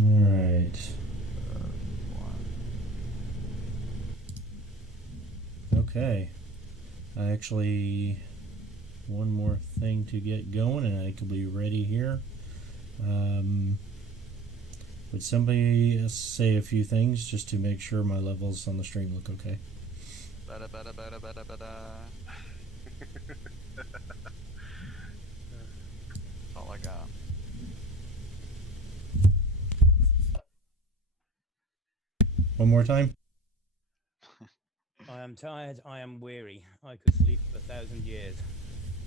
Alright. Okay. I actually... One more thing to get going and I could be ready here. Would somebody say a few things just to make sure my levels on the stream look okay? Bada bada bada bada bada. That's all I got. One more time. I am tired, I am weary. I could sleep for 1,000 years.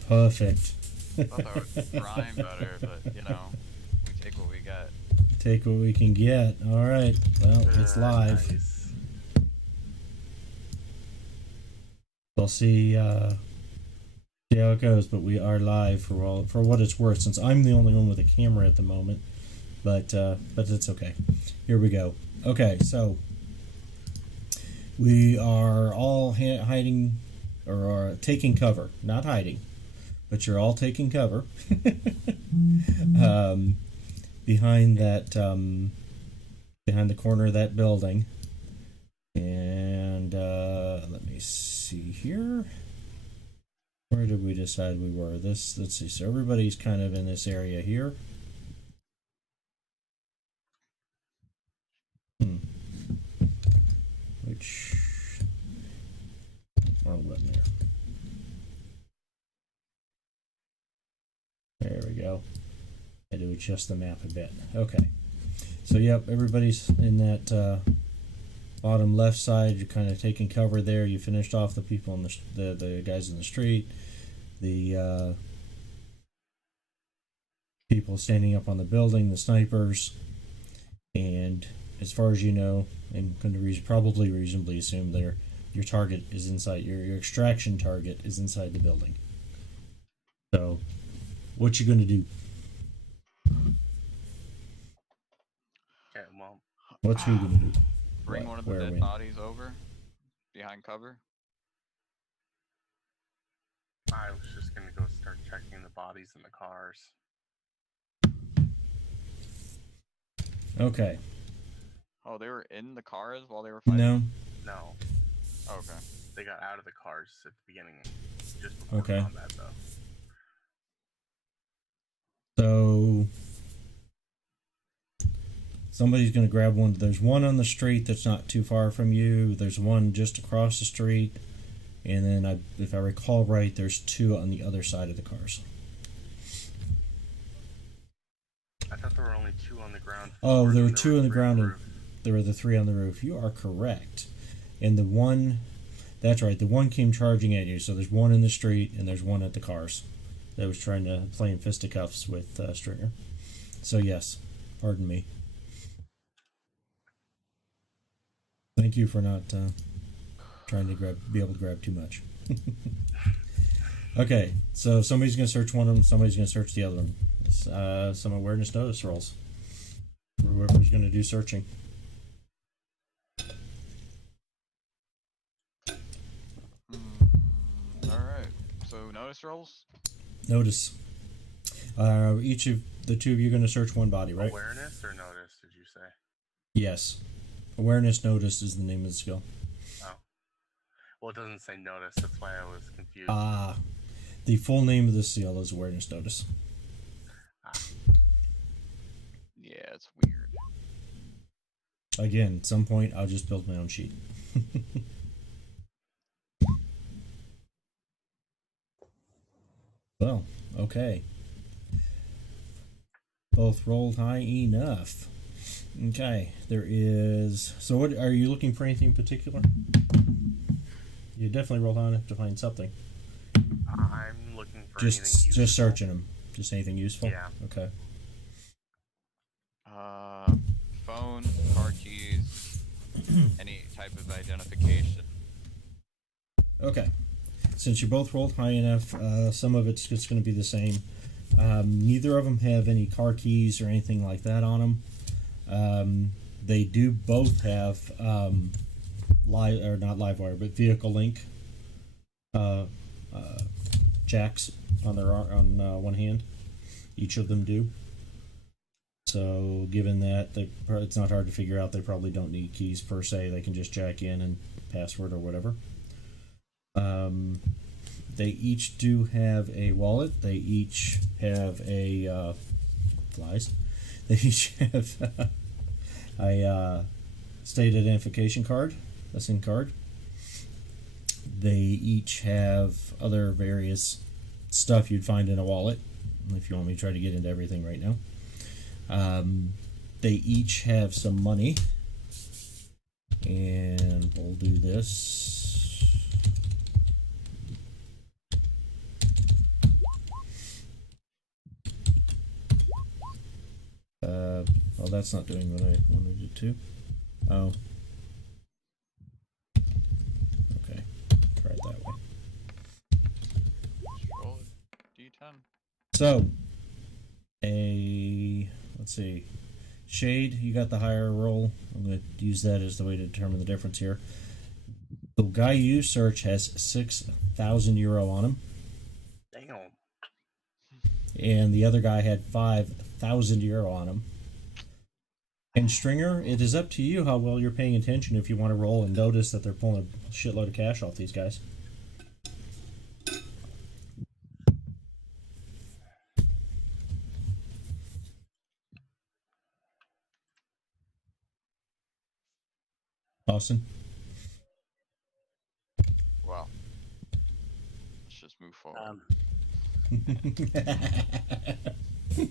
Perfect. I thought that would rhyme better, but you know, we take what we got. Take what we can get. Alright. Well, it's live. Nice. We'll see how it goes, but we are live for what it's worth, since I'm the only one with a camera at the moment. But it's okay. Here we go. Okay, so we are all hiding or taking cover, not hiding, but you're all taking cover behind that behind the corner of that building. And let me see here. Where did we decide we were? Let's see. So everybody's kind of in this area here. Which wrong button there. There we go. I had to adjust the map a bit. Okay. So yep, everybody's in that bottom left side. You're kind of taking cover there. You finished off the people in the guys in the street. The people standing up on the building, the snipers, and as far as you know, and going to probably reasonably assume your target is inside, your extraction target is inside the building. So, what you going to do? Okay, well, What's who going to do? Bring one of the dead bodies over behind cover. I was just gonna go start checking the bodies in the cars. Okay. Oh, they were in the cars while they were fighting? No. No, Oh, okay. they got out of the cars at the beginning, just before Okay. combat, though. So somebody's going to grab one. There's one on the street that's not too far from you. There's one just across the street. And then, if I recall right, there's two on the other side of the cars. I thought there were only two on the ground. Oh, there were two on the three ground on and the roof. there were the three on the roof. You are correct. And the one, that's right, the one came charging at you. So there's one in the street and there's one at the cars that was trying to play in fisticuffs with Stringer. So yes, pardon me. Thank you for not trying to be able to grab too much. Okay, so somebody's going to search one of them, somebody's going to search the other one. Some awareness notice rolls. Whoever's going to do searching. Alright, so notice rolls? Notice. Each of the two of you are going to search one body, right? Awareness or notice, did you say? Yes. Awareness notice is the name of the skill. Oh. Well, it doesn't say notice, that's why I was confused. The full name of the skill is awareness notice. Yeah, it's weird. Again, at some point, I'll just build my own sheet. Well, okay. Both rolled high enough. Okay, there is... So what, are you looking for anything in particular? You definitely rolled high enough to find something. I'm looking for anything useful. Just searching them. Just anything useful? Yeah. Okay. Phone, car keys, any type of identification. Okay. Since you both rolled high enough, some of it's just going to be the same. Neither of them have any car keys or anything like that on them. They do both have live, or not live wire, but vehicle link jacks on their one hand. Each of them do. So, given that it's not hard to figure out, they probably don't need keys per se. They can just jack in and password or whatever. They each do have a wallet. They each have a flies. They each have a state identification card, a SIM card. They each have other various stuff you'd find in a wallet. If you want me to try to get into everything right now. They each have some money, and we'll do this. Well, that's not doing what I wanted it to. Oh. Okay. Try it that way. Just roll a D10. So, let's see. Shade, you got the higher roll. I'm going to use that as the way to determine the difference here. The guy you search has 6,000 euro on him, Damn. and the other guy had 5,000 euro on him. And Stringer, it is up to you how well you're paying attention if you want to roll and notice that they're pulling a shitload of cash off these guys. Austin? Well, let's just move forward.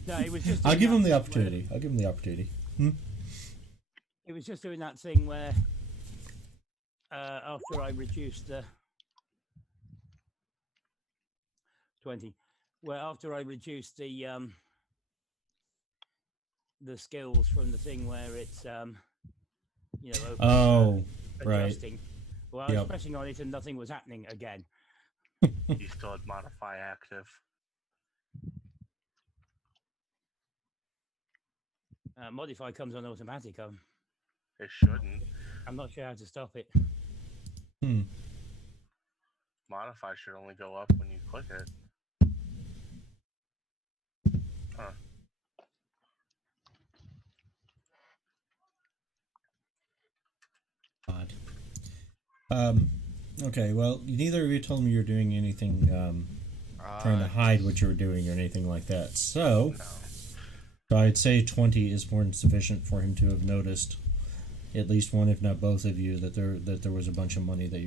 No, it was just. I'll doing give him that the thing opportunity. I'll give him the opportunity. It was just doing that thing where after I reduced the 20, where after I reduced the skills from the thing where it's open, Oh, right. adjusting. Well, I was pressing on it and nothing was happening again. You still had modify active. Modify comes on automatic. It shouldn't. I'm not sure how to stop it. Modify should only go up when you click it. Huh. Odd. Okay, well, neither of you told me you're doing anything, trying to hide what you were doing or anything like that. So, I'd say 20 is more than sufficient for him to have noticed, at least one, if not both of you, that there was a bunch of money that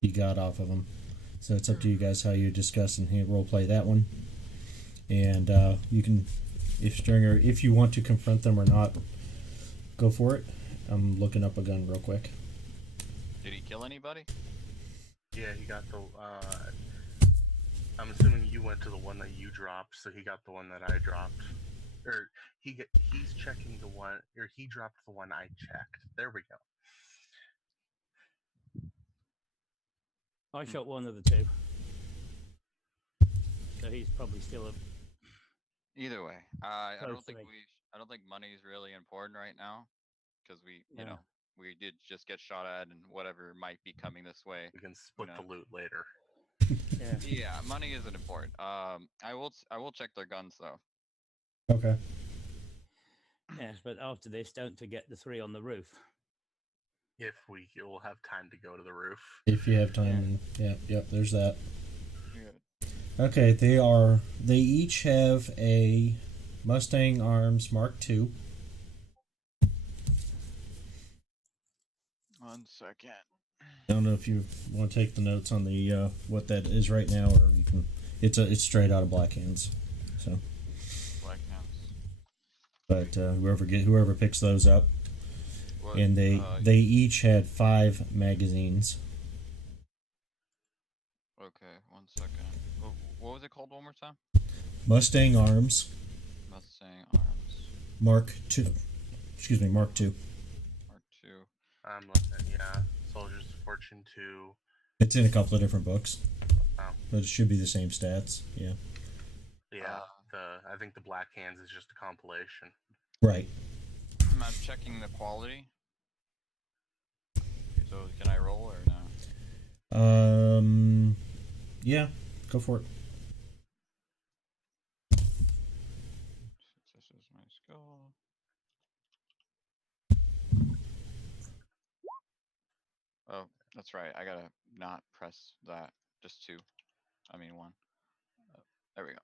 he got off of him. So it's up to you guys how you discuss and role play that one. And you can, if you want to confront them or not, go for it. I'm looking up a gun real quick. Did he kill anybody? Yeah, he got the. I'm assuming you went to the one that you dropped, so he got the one that I dropped. Or he's checking the one, or he dropped the one I checked. There we go. I shot one of the two, so he's probably still a. Either way, I don't Close to think me. I don't think money is really important right now, because you know, we did just get shot at, and whatever might be coming this way. We can split the loot later. Yeah. Yeah, money isn't important. I will check their guns though. Okay. Yes, but after this, don't forget the 3 on the roof. If we will have time to go to the roof. If you have time, yep, there's that. Yeah. Okay, they each have a Mustang Arms Mark II. 1 second. I don't know if you want to take the notes on the what that is right now, or you can. It's straight out of Black Hands, so. Black Hands. But whoever picks those up, What, and they each had 5 magazines. Okay, 1 second. What was it called one more time? Mustang Arms Mustang Arms. Mark II. Excuse me, Mark II. Mark II. I'm looking, yeah. Soldiers of Fortune 2. It's in a couple of different books. Oh. But it should be the same stats. Yeah. Yeah, I think the Black Hands is just a compilation. Right. I'm checking the quality. So can I roll or no? Yeah, go for it. go. Oh, that's right. I gotta not press that. Just two. I mean one. There we go.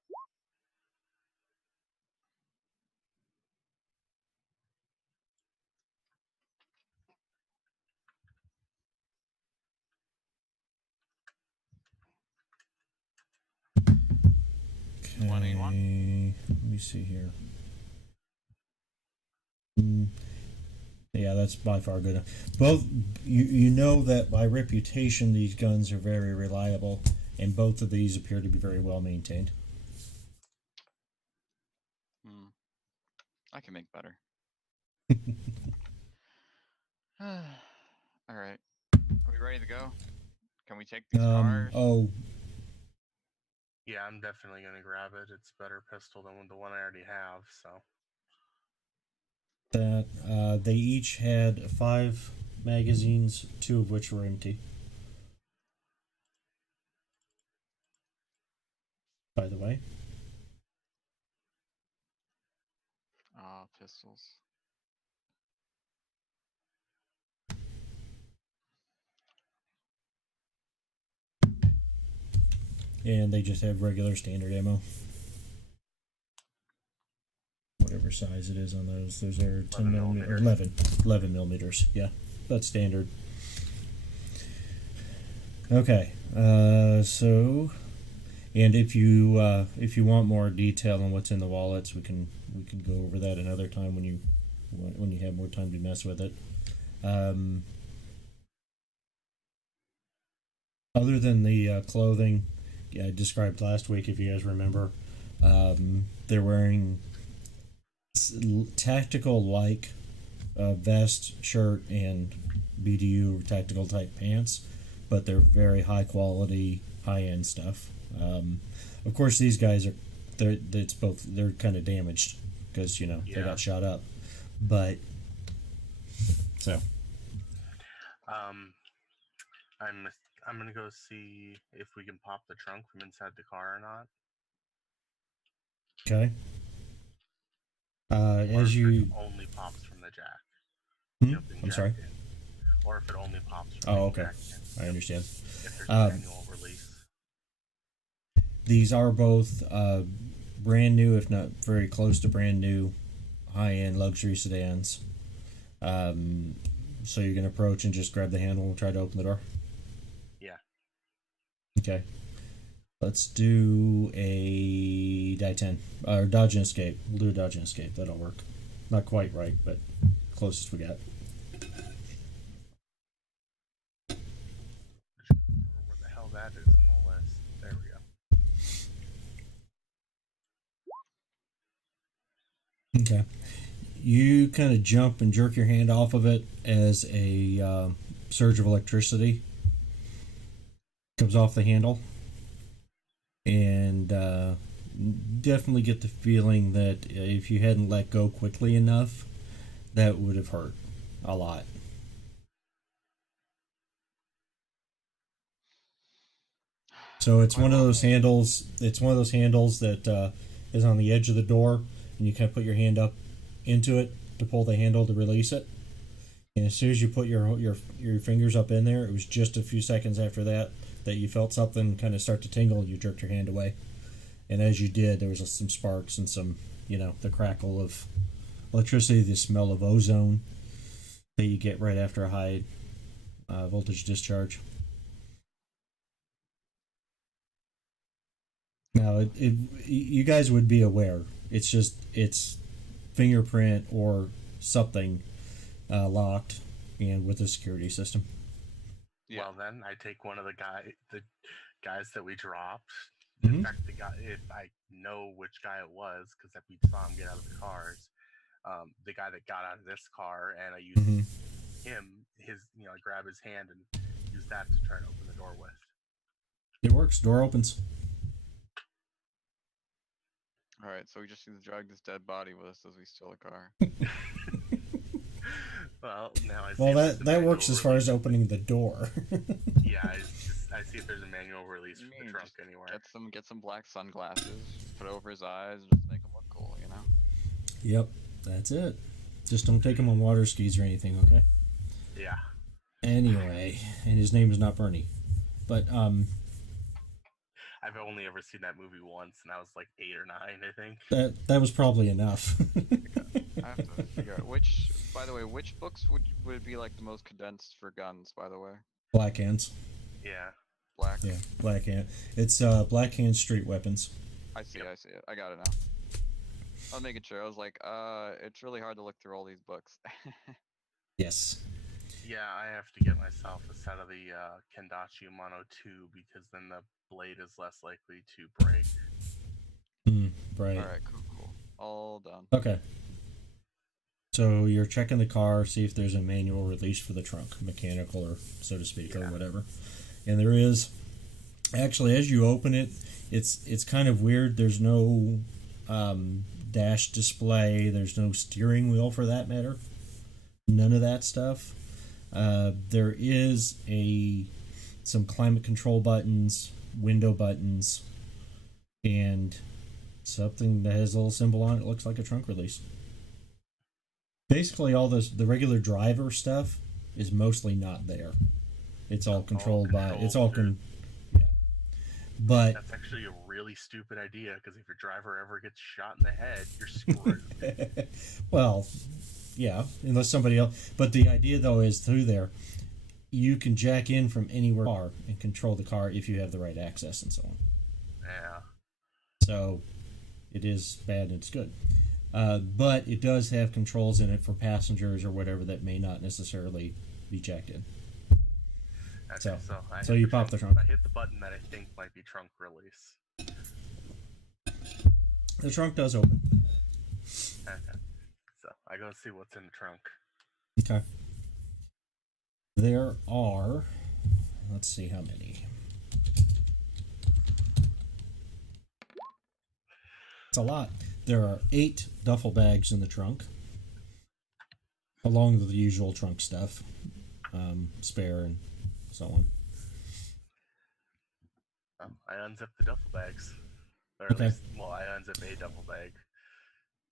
Okay. 181. Let me see here. Yeah, that's by far good. Both you know that by reputation these guns are very reliable, and both of these appear to be very well maintained. I can make better. All right. Are we ready to go? Can we take these cars? Oh, Yeah, I'm definitely gonna grab it. It's a better pistol than the one I already have. So that they each had 5 magazines, 2 of which were empty. By the way, Pistols. and they just have regular standard ammo. Whatever size it is on those. Those are 10 millimeter, or 11 millimeters. Yeah, that's standard. Okay, so, and if you want more detail on what's in the wallets, we can go over that another time when you have more time to mess with it. Other than the clothing I described last week, if you guys remember, they're wearing tactical like vest, shirt, and BDU tactical type pants, but they're very high quality, high end stuff. Of course, these guys are they're kind of damaged because they got shot up, but so I'm gonna go see if we can pop the trunk from inside the car or not. okay. Or As if you it only pops from the jack. I'm sorry. Or if it only pops from Oh, the okay. jack in. I understand. If there's a manual release. These are both brand new, if not very close to brand new, high-end luxury sedans. So you're gonna approach and just grab the handle and try to open the door. Yeah. Okay. Let's do a die 10 or dodge and escape. We'll do a dodge and escape. That'll work. Not quite right, but closest we got. Where the hell that is on the list? There we go. Okay. You kind of jump and jerk your hand off of it as a surge of electricity comes off the handle, and definitely get the feeling that if you hadn't let go quickly enough, that would have hurt a lot. So it's one of those handles. It's one of those handles that is on the edge of the door, and you kind of put your hand up into it to pull the handle to release it. And as soon as you put your fingers up in there, it was just a few seconds after that you felt something kind of start to tingle. You jerked your hand away, and as you did, there was some sparks and some the crackle of electricity, the smell of ozone that you get right after a high voltage discharge. Now, you guys would be aware. It's fingerprint or something locked and with a security system. Yeah. Well, then I take one of the guys that we dropped. Mhm. In fact, the guy, if I know which guy it was, because we saw him get out of the cars, the guy that got out of this car, and I used him, I grab his hand and use that to try to open the door with. It works. Door opens. All right, so we just need to drag this dead body with us as we steal a car. Well, now I see. Well, that works as far as opening the door. Yeah, I see if there's a manual release from the trunk anywhere. Get some black sunglasses, put it over his eyes, and just make him look cool, Yep. That's it. Just don't take him on water skis or anything, okay? Yeah. Anyway, and his name is not Bernie. But, I've only ever seen that movie once, and I was like 8 or 9, I think. that was probably enough. I have to figure out which. By the way, which books would be like the most condensed for guns? By the way, Black Hands. Yeah. black. Yeah, Black Hand. It's Black Hand Street Weapons. I see. I see it. I got it now. I was making sure. I was like, it's really hard to look through all these books. Yes. Yeah, I have to get myself a set of the Kendachi Mono 2 because then the blade is less likely to break. Right. All right. Cool. All done. Okay. So you're checking the car, see if there's a manual release for the trunk, mechanical or so to speak, or whatever. And there is. Actually, as you open it, it's kind of weird. There's no dash display. There's no steering wheel for that matter. None of that stuff. There is some climate control buttons, window buttons, and something that has a little symbol on it. Looks like a trunk release. Basically, all the regular driver stuff is mostly not there. It's all controlled by. It's all yeah. But that's actually a really stupid idea because if your driver ever gets shot in the head, you're screwed. Well, yeah, unless somebody else. But the idea though is through there, you can jack in from anywhere in the car and control the car if you have the right access and so on. Yeah. So it is bad and it's good. But it does have controls in it for passengers or whatever that may not necessarily be jacked in. Okay, so you pop the trunk. I hit the button that I think might be trunk release. The trunk does open. Okay. So I go see what's in the trunk. Okay. There are, let's see how many. It's a lot. There are 8 duffel bags in the trunk, along with the usual trunk stuff, spare and so on. I unzip the duffel bags. Or Okay. at least, well, I unzip a duffel bag.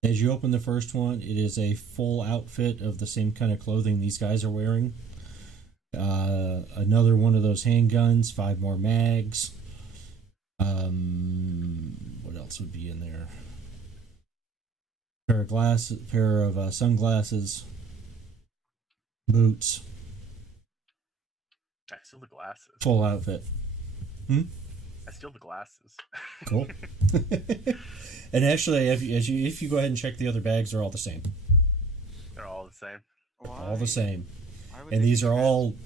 As you open the first one, it is a full outfit of the same kind of clothing these guys are wearing. Another one of those handguns, 5 more mags. What else would be in there? Pair of sunglasses, boots. I steal the glasses. Full outfit. I steal the glasses. Cool. And actually, if you go ahead and check the other bags, they're all the same. They're all the same. All the same. And these are all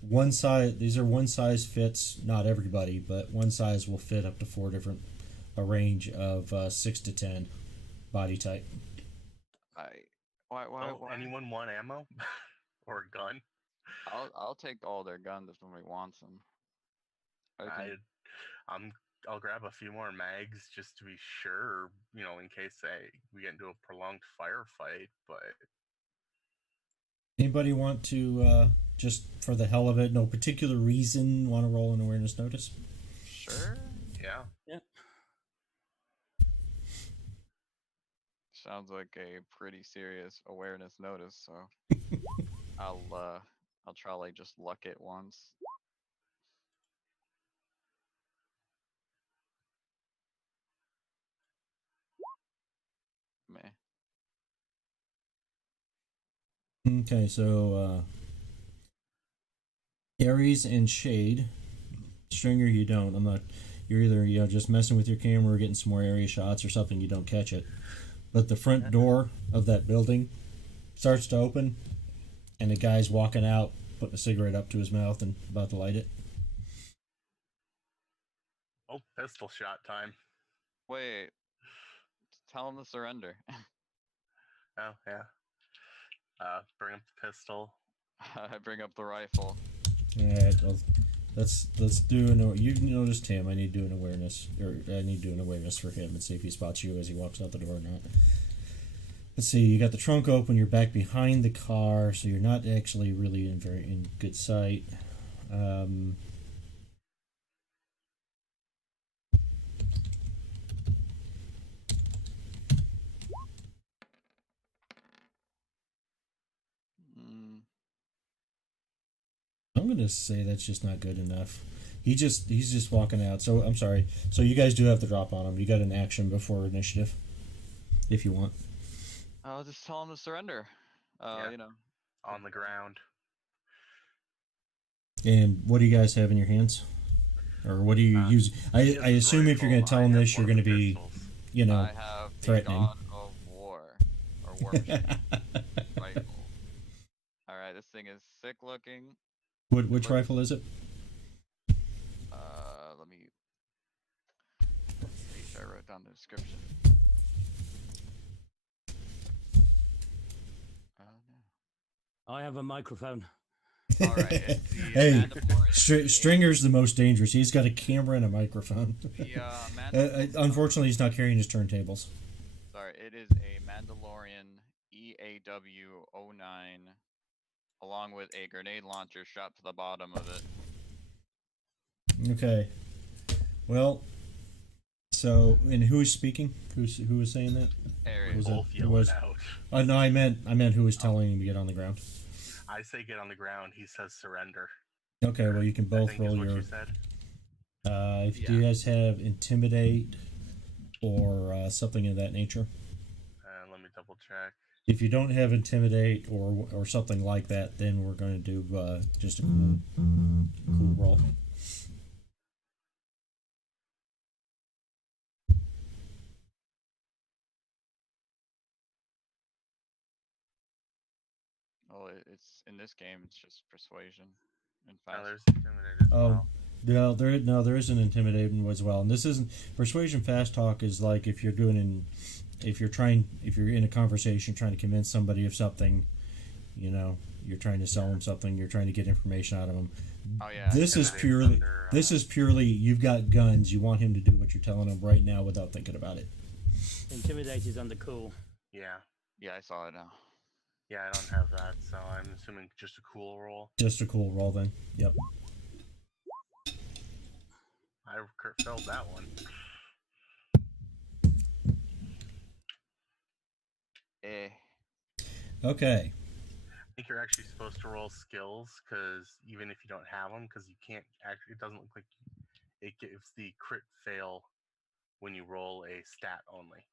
one size. These are one size fits. Not everybody, but one size will fit up to 4 different. A range of 6 to 10 body type. Why? Anyone want ammo or a gun? I'll take all their guns if somebody wants them. I'll grab a few more mags just to be sure, in case we get into a prolonged firefight. But anybody want to just for the hell of it, no particular reason, want to roll an awareness notice? Sure. Yeah. Sounds like a pretty serious awareness notice, so I'll try like just luck it once. Meh. Okay, so Aries and Shade. Stringer, you don't. I'm not. You're either just messing with your camera or getting some more area shots or something. You don't catch it. But the front door of that building starts to open, and the guy's walking out, putting a cigarette up to his mouth and about to light it. Oh, pistol shot time. Wait. Tell him to surrender. Oh, yeah. Bring up the pistol. I bring up the rifle. All right, well, let's do an. You noticed him. I need to do an awareness, or I need to do an awareness for him and see if he spots you as he walks out the door or not. Let's see. You got the trunk open. You're back behind the car, so you're not actually really in good sight. gonna say that's just not good enough. He's just walking out. So I'm sorry. So you guys do have to drop on him. You got an action before initiative, if you want. I'll just tell him to surrender. Yeah. You know. On the ground. And what do you guys have in your hands, or what do you use? I He has his assume if you're rifle, gonna tell I him have this, you're one of gonna the be, pistols. you know, I have the threatening. God of War or War Machine rifle. All right, this thing is sick looking. Which rifle is it? Let me make sure I wrote down the description. No. I have a microphone. All right, it's the Hey, Mandalorian. Stringer's the most dangerous. He's got a camera and a microphone. The Unfortunately, he's not carrying his turntables. Sorry, it is a Mandalorian EAW-09 along with a grenade launcher strapped to the bottom of it. Okay. Well, so and who is speaking? Who was saying that? Area. Was Both it yell was? it out. No, I meant who was telling him to get on the ground. I say get on the ground. He says surrender. Okay, well you can I both think roll is what your. you said. If you guys have intimidate or something of that nature. Let me double check. If you don't have intimidate or something like that, then we're going to do just a cool roll. Oh, it's in this game. It's just persuasion and No, fast. there's intimidate as well. No, there is an intimidating as well, and this isn't persuasion. Fast talk is like if you're in a conversation trying to convince somebody of something, you know, you're trying to sell them something, you're trying to get information out of them. Oh yeah. This is purely you've got guns. You want him to do what you're telling him right now without thinking about it. Intimidate is under cool. Yeah. Yeah, I saw it now. Yeah, I don't have that, so I'm assuming just a cool roll. Just a cool roll then. Yep. I failed that one. Okay. I think you're actually supposed to roll skills, because even if you don't have them, because you can't actually, it doesn't look like it gives the crit fail when you roll a stat only.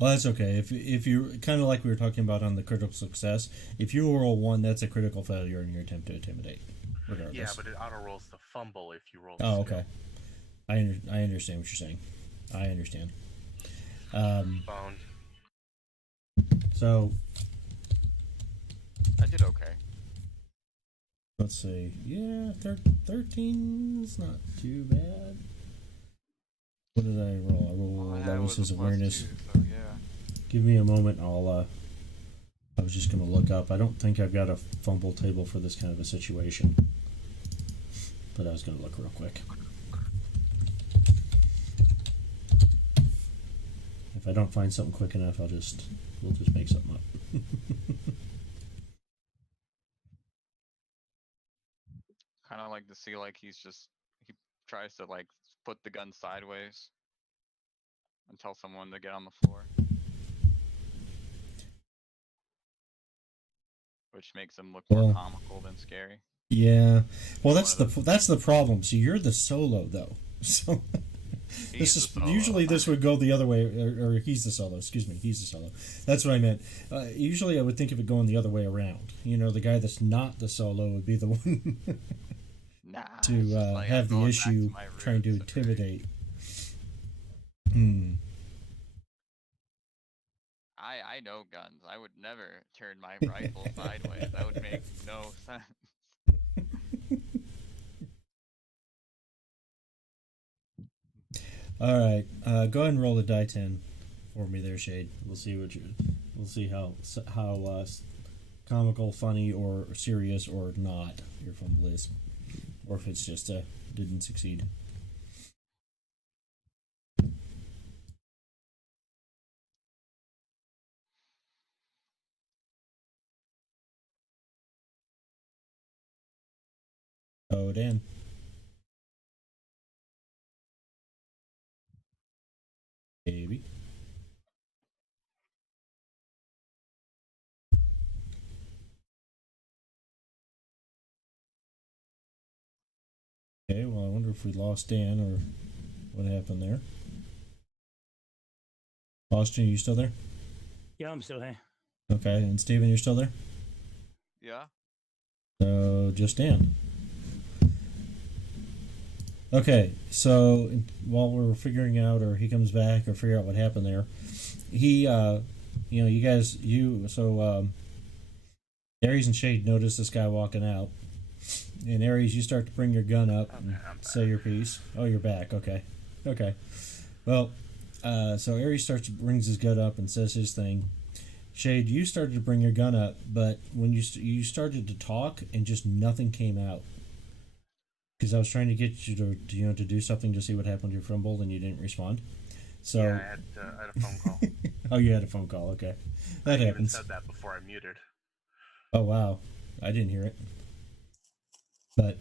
Well, that's okay. If you kind of like we were talking about on the critical success, if you roll 1, that's a critical failure in your attempt to intimidate. Regardless. Yeah, but it auto rolls the fumble if you roll. Oh, okay. I understand what you're saying. I understand. Phone. So I did okay. let's see. Yeah, 13 is not too bad. What did I roll? I rolled that was his awareness. 2, so yeah. Give me a moment. I was just gonna look up. I don't think I've got a fumble table for this kind of a situation, but I was gonna look real quick. If I don't find something quick enough, we'll just make something up. Kind of like to see like he tries to like put the gun sideways and tell someone to get on the floor, which makes him look more comical than scary. Yeah. Well, that's the problem. So you're the solo though. So usually this would go the other way, or he's the solo. Excuse me, he's the solo. That's what I meant. Usually I would think of it going the other way around. You know, the guy that's not the solo would be the one to have the issue trying to intimidate. I know guns. I would never turn my rifle sideways. That would make no sense. All right, go ahead and roll a die 10 for me there, Shade. We'll see how comical, funny, or serious or not your fumble is, or if it's just didn't succeed. Oh, Dan. Baby. Okay, well, I wonder if we lost Dan or what happened there. Austin, are you still there? Yeah, I'm still here. Okay, and Steven, you're still there? Yeah. So, just Dan. Okay, so while we're figuring out, or he comes back, or figure out what happened there, he, Aries and Shade notice this guy walking out. And Aries, you start to bring your gun up and say your piece. Oh, you're back. Okay. Okay. Well, so Aries brings his gun up and says his thing. Shade, you started to bring your gun up, but when you started to talk and just nothing came out. Because I was trying to get you to do something to see what happened to your fumble, and you didn't respond. So Yeah, I had a phone call. Oh, you had a phone call. Okay, that I happens. even said that before I muted. Oh wow, I didn't hear it, but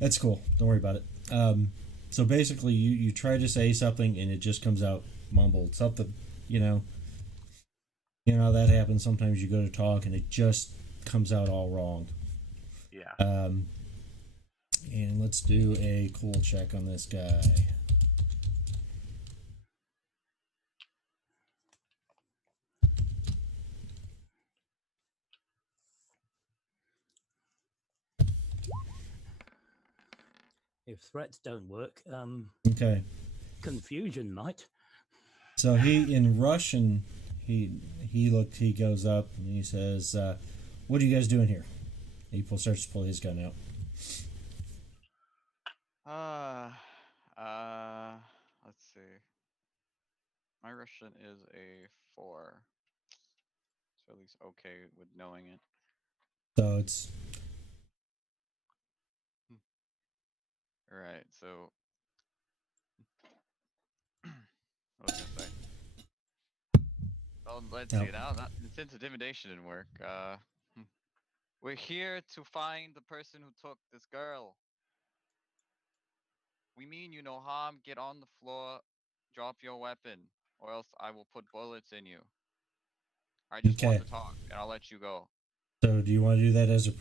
that's cool. Don't worry about it. So basically, you try to say something and it just comes out mumbled. Something, that happens. Sometimes you go to talk and it just comes out all wrong. Yeah. And let's do a cool check on this guy. If threats don't work, Okay. confusion might. So in Russian, he goes up and he says, "What are you guys doing here?" He starts to pull his gun out. Let's see. My Russian is a 4. So at least okay with knowing it. So it's Alright, so what was I gonna say? Well, let's see now. Since intimidation didn't work, we're here to find the person who took this girl. We mean you no harm. Get on the floor, drop your weapon, or else I will put bullets in you. I just want Okay. to talk, and I'll let you go. So do you want to do that as a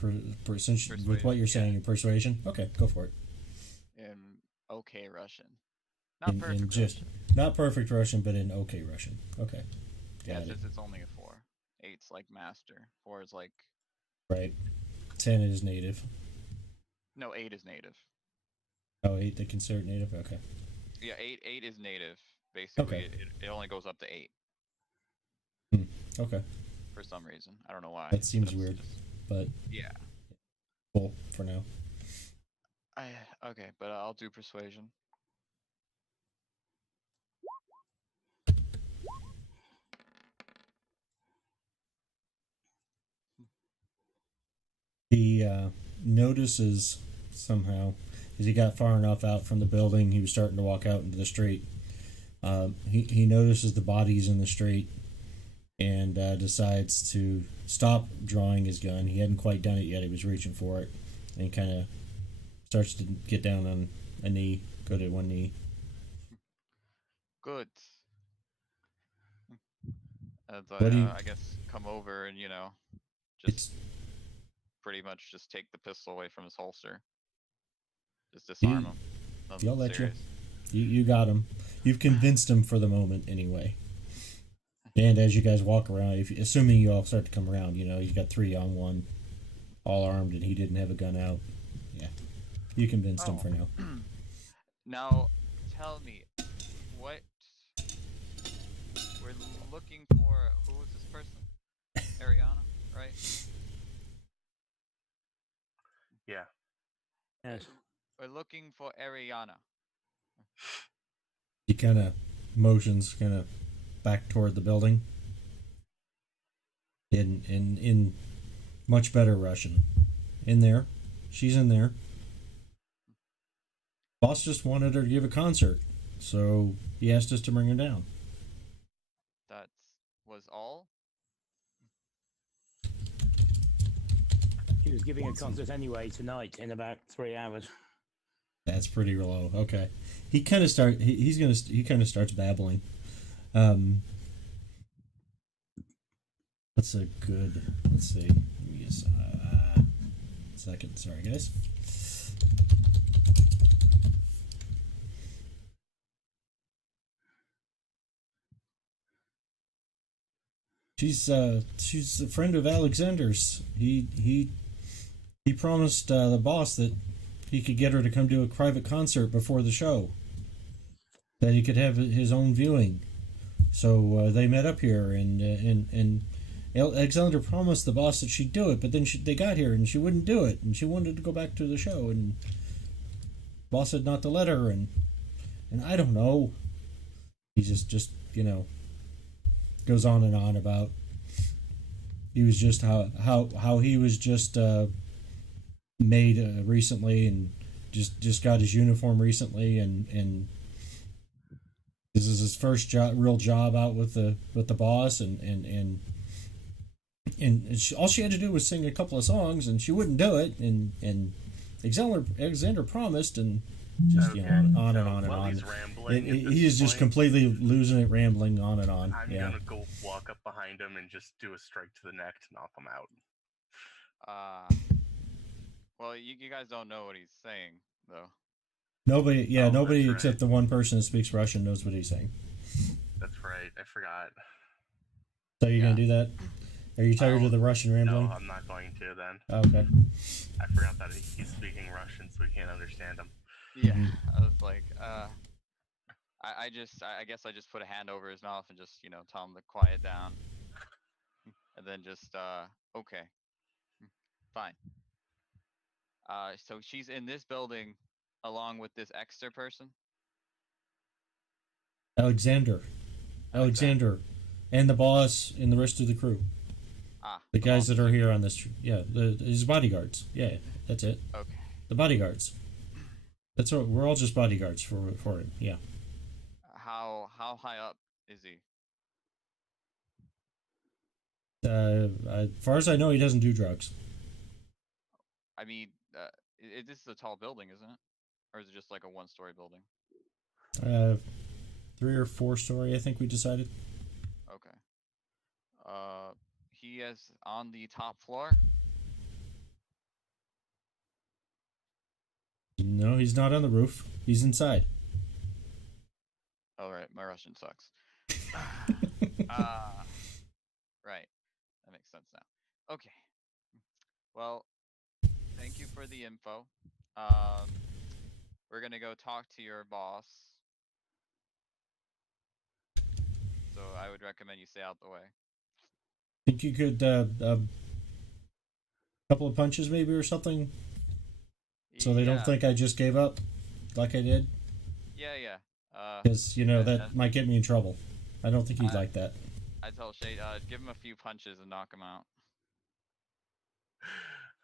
since with what you're saying, yeah. your persuasion? Okay, go for it. In okay Russian, not perfect in just Russian. not perfect Russian, but in okay Russian. Okay, Yeah, got it. since it's only a 4. 8's like master. 4 is like Right. 10 is native. no. 8 is native. Oh, 8 they consider it native. Okay. Yeah, 8 is native. Basically, Okay. it only goes up to 8 Okay. for some reason. I don't know why. That seems weird, Just, but yeah. cool for now. Okay, but I'll do persuasion. He notices somehow as he got far enough out from the building, he was starting to walk out into the street. He notices the bodies in the street and decides to stop drawing his gun. He hadn't quite done it yet. He was reaching for it, and he kind of starts to get down on a knee, go to one knee. Good. And What do you? I guess come over and It's just pretty much just take the pistol away from his holster. Just disarm him. Nothing He'll let serious. you got him. You've convinced him for the moment, anyway. And as you guys walk around, assuming you all start to come around, you got 3 on 1, all armed, and he didn't have a gun out. Yeah, you convinced him for now. Now, tell me, what we're looking for? Who is this person? Ariana, right? Yeah. Yes. We're looking for Ariana. He kind of motions back toward the building in much better Russian. In there. She's in there. Boss just wanted her to give a concert, so he asked us to bring her down. That was all? She was giving a concert anyway tonight in about 3 hours. That's pretty low. Okay, he kind of starts babbling. Let's see. Give me a second. Sorry, guys. She's a friend of Alexander's. He promised the boss that he could get her to come do a private concert before the show, that he could have his own viewing. So they met up here, and Alexander promised the boss that she'd do it, but then they got here and she wouldn't do it, and she wanted to go back to the show, and boss said not to let her, and I don't know. He just goes on and on about he was just how he was just made recently, and just got his uniform recently, and this is his first real job out with the boss, and all she had to do was sing a couple of songs, and she wouldn't do it, and Alexander promised, and just Okay, on so and on and while on. he's rambling, He is just completely losing it, rambling on and on. I'm Yeah. gonna go walk up behind him and just do a strike to the neck to knock him out. Well, you guys don't know what he's saying, though. Nobody, Oh, nobody that's except right. the one person that speaks Russian knows what he's saying. That's right. I forgot. So you're Yeah. gonna do that? Are you tired of the Russian No, rambling? I'm not going to then. Okay. I forgot that he's speaking Russian, so we can't understand him. Yeah, Mhm. I was like, I guess I just put a hand over his mouth and just, tell him to quiet down. And then just, okay. Fine. So she's in this building along with this extra person? Alexander, and the boss and the rest of the crew. The guys boss that is are a- here on this. Yeah, his bodyguards. Yeah, that's it. Okay. The bodyguards. That's what we're all just bodyguards for him. Yeah. How high up is he? As far as I know, he doesn't do drugs. I mean, this is a tall building, isn't it? Or is it just like a one-story building? 3 or 4 story, I think we decided. Okay. He is on the top floor? No, he's not on the roof. He's inside. Oh, right. My Russian sucks. Right. That makes sense now. Okay. Well, thank you for the info. We're gonna go talk to your boss. So I would recommend you stay out the way. Think you could couple of punches maybe or something, so they don't think I just gave up, like I did. Yeah. Because that might get me in trouble. I don't think he'd like that. I tell Shay, give him a few punches and knock him out.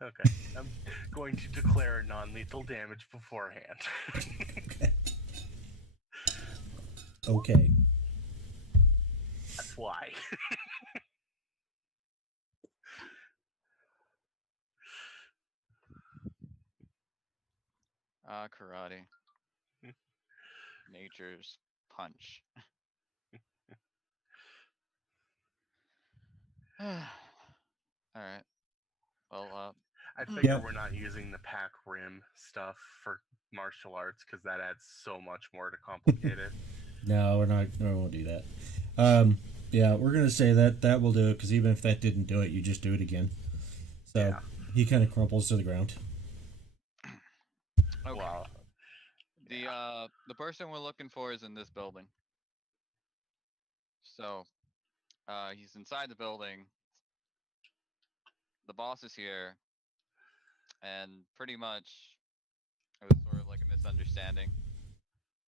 Okay, I'm going to declare non-lethal damage beforehand. Okay. That's why. Karate. Nature's punch. Alright. Well, I figure Yeah. we're not using the pack rim stuff for martial arts because that adds so much more to complicate it. No, we're not. No, we won't do that. Yeah, we're gonna say that will do it, because even if that didn't do it, you just do it again. So Yeah. he kind of crumples to the ground. okay. Wow. The person we're looking for is in this building. So, he's inside the building. The boss is here, and pretty much it was sort of like a misunderstanding.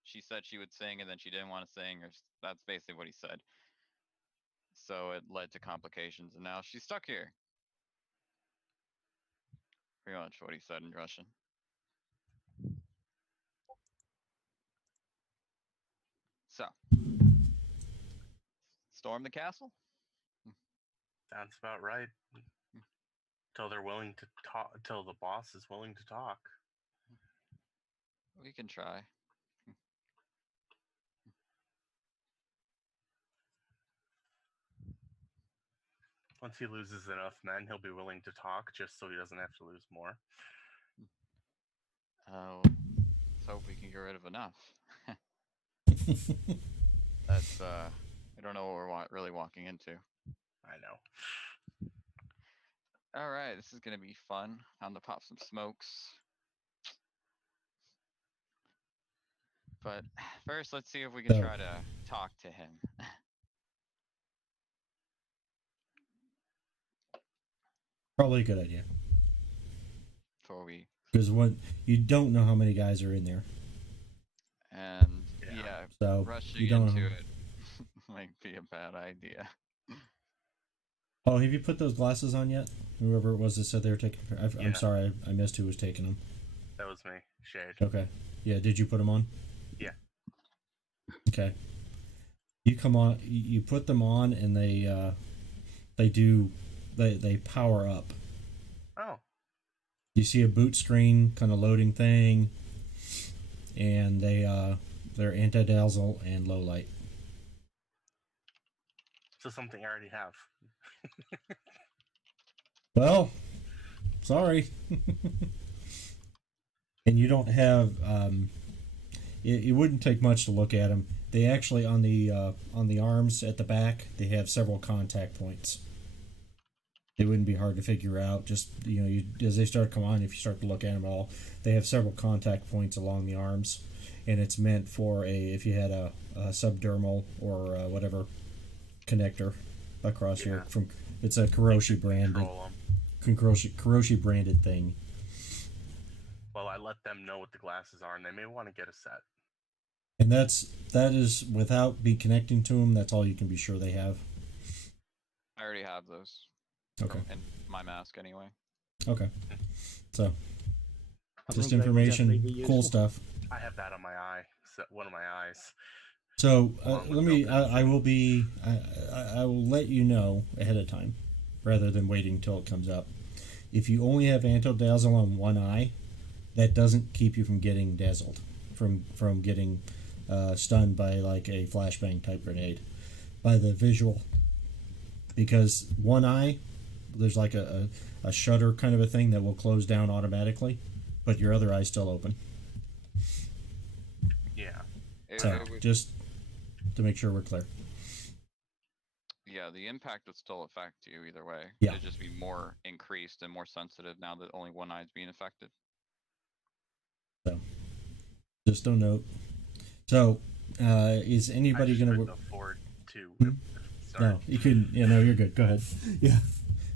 She said she would sing, and then she didn't want to sing, or that's basically what he said. So it led to complications, and now she's stuck here. Pretty much what he said in Russian. So, storm the castle? Sounds about right. Till they're willing to talk. Till the boss is willing to talk. We can try. Once he loses enough men, he'll be willing to talk, just so he doesn't have to lose more. Let's hope we can get rid of enough. That's, I don't know what we're really walking into. I know. All right, this is gonna be fun. Time to pop some smokes. But first, let's see if we can So- try to talk to him. Probably a good idea. Before we Because you don't know how many guys are in there. and Yeah. yeah, So rushing you don't into know. it might be a bad idea. Oh, have you put those glasses on yet? Whoever it was that said they were taking. I'm Yeah. sorry, I missed who was taking them. That was me, Shade. Okay. Yeah, did you put them on? Yeah. Okay. You come on. You put them on, and they power up. Oh, You see a boot screen kind of loading thing, and they're anti-dazzle and low light. so something I already have. Well, sorry. And you don't have. It wouldn't take much to look at them. They actually on the arms at the back they have several contact points. It wouldn't be hard to figure out. Just as they start to come on, if you start to look at them at all, they have several contact points along the arms, and it's meant for if you had a subdermal or whatever connector across Yeah. here. It's a Kuroshi branded Control 'em. Kuroshi branded thing. Well, I let them know what the glasses are, and they may want to get a set. And that is without be connecting to them. That's all you can be sure they have. I already have those. Okay. And my mask anyway. Okay. So I just think they would definitely information, be cool useful. stuff. I have that on my eye, one of my eyes. So Along with let me. built-in I will be. I will let you know ahead of time, rather than waiting until it comes up. If you only have anti-dazzle on one eye, that doesn't keep you from getting dazzled, from getting stunned by like a flashbang type grenade, by the visual. Because one eye, there's like a shutter kind of a thing that will close down automatically, but your other eye's still open. Yeah. So just to make sure we're clear. Yeah, the impact would still affect you either way. Yeah. It'd just be more increased and more sensitive now that only one eye is being affected. So just a note. So is anybody I gonna? couldn't afford to. Hmm? Sorry. No, you couldn't. Yeah, no, you're good. Go ahead. Yeah,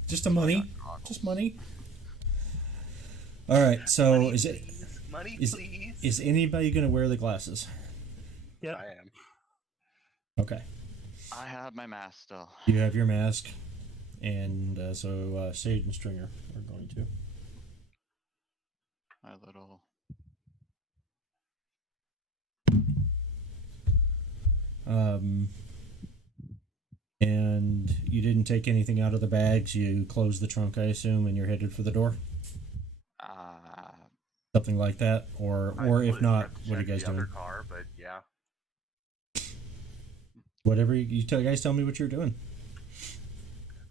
just the money. Just money. All right. So Money, is it? please. Money, is- please. Is anybody gonna wear the glasses? Yeah. I am. Okay. I have my mask still. You have your mask, and so Sage and Stringer are going to. My little. And you didn't take anything out of the bags. You closed the trunk, I assume, and you're headed for the door. Something like that, or I if would not, have what are you checked guys the doing? other car, but yeah. Whatever guys tell me what you're doing.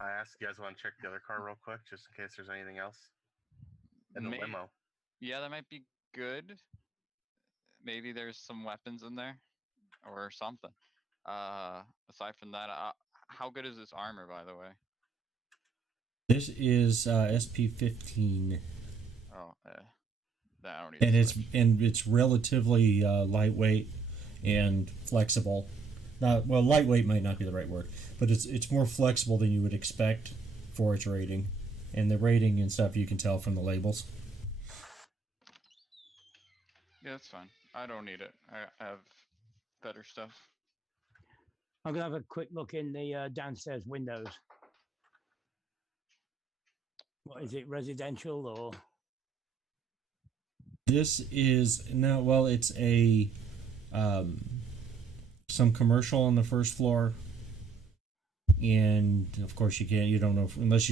I asked you guys want to check the other car real quick, just in case there's anything else. In the May- limo. Yeah, that might be good. Maybe there's some weapons in there or something. Aside from that, how good is this armor, by the way? This is SP-15, Oh, I don't need and to it's switch. relatively lightweight and flexible. Well, lightweight might not be the right word, but it's more flexible than you would expect for its rating, and the rating and stuff you can tell from the labels. Yeah, that's fine. I don't need it. I have better stuff. I'm gonna have a quick look in the downstairs windows. What is it, residential or? This is now well, it's a some commercial on the first floor, and of course you don't know unless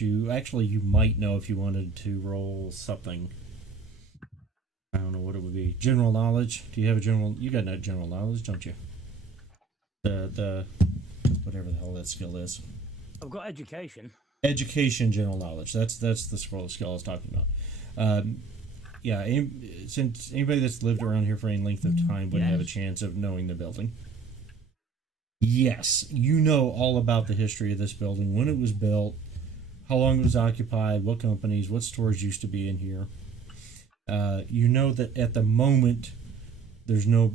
you actually you might know if you wanted to roll something. I don't know what it would be. General knowledge. Do you have a general? You got no general knowledge, don't you? The whatever the hell that skill is. I've got education. Education, general knowledge. That's the scroll skill I was talking about. Yeah, since anybody that's lived around here for any length of time would have a Yes. chance of knowing the building. Yes, you know all about the history of this building, when it was built, how long it was occupied, what companies, what stores used to be in here. You know that at the moment there's no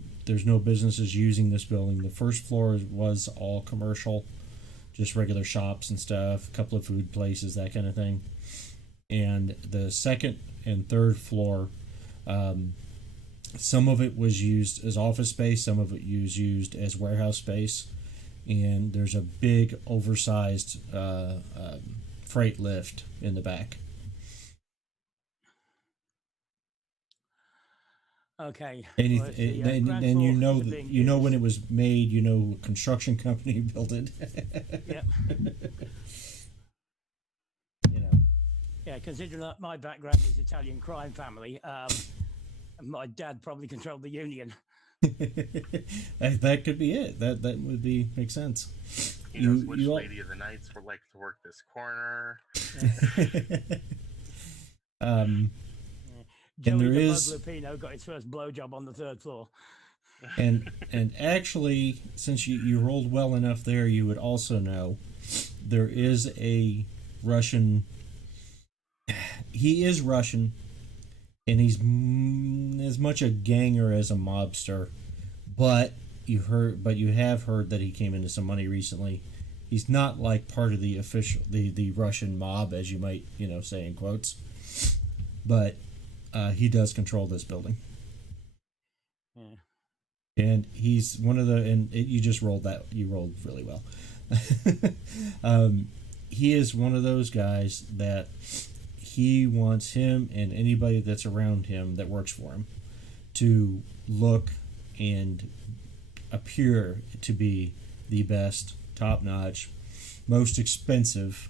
businesses using this building. The first floor was all commercial, just regular shops and stuff, a couple of food places, that kind of thing. And the second and third floor, some of it was used as office space, some of it was used as warehouse space, and there's a big oversized freight lift in the back. Okay. And, well, it's the, ground and you floor know isn't that, being you know when used. it was made, you know what construction company built it. Yep. You know. Yeah, considering that my background is Italian crime family, my dad probably controlled the union. That could be it. That would be make sense. He knows which lady of the nights would like to work this corner. Joey there the is- Bug Lupino got his first blowjob on the third floor. and actually, since you rolled well enough there, you would also know there is a Russian. He is Russian, and he's as much a ganger as a mobster. But you have heard that he came into some money recently. He's not like part of the official the Russian mob, as you might say in quotes. But he does control this building. Yeah. And he's one of the you just rolled that. You rolled really well. He is one of those guys that he wants him and anybody that's around him that works for him to look and appear to be the best, top-notch, most expensive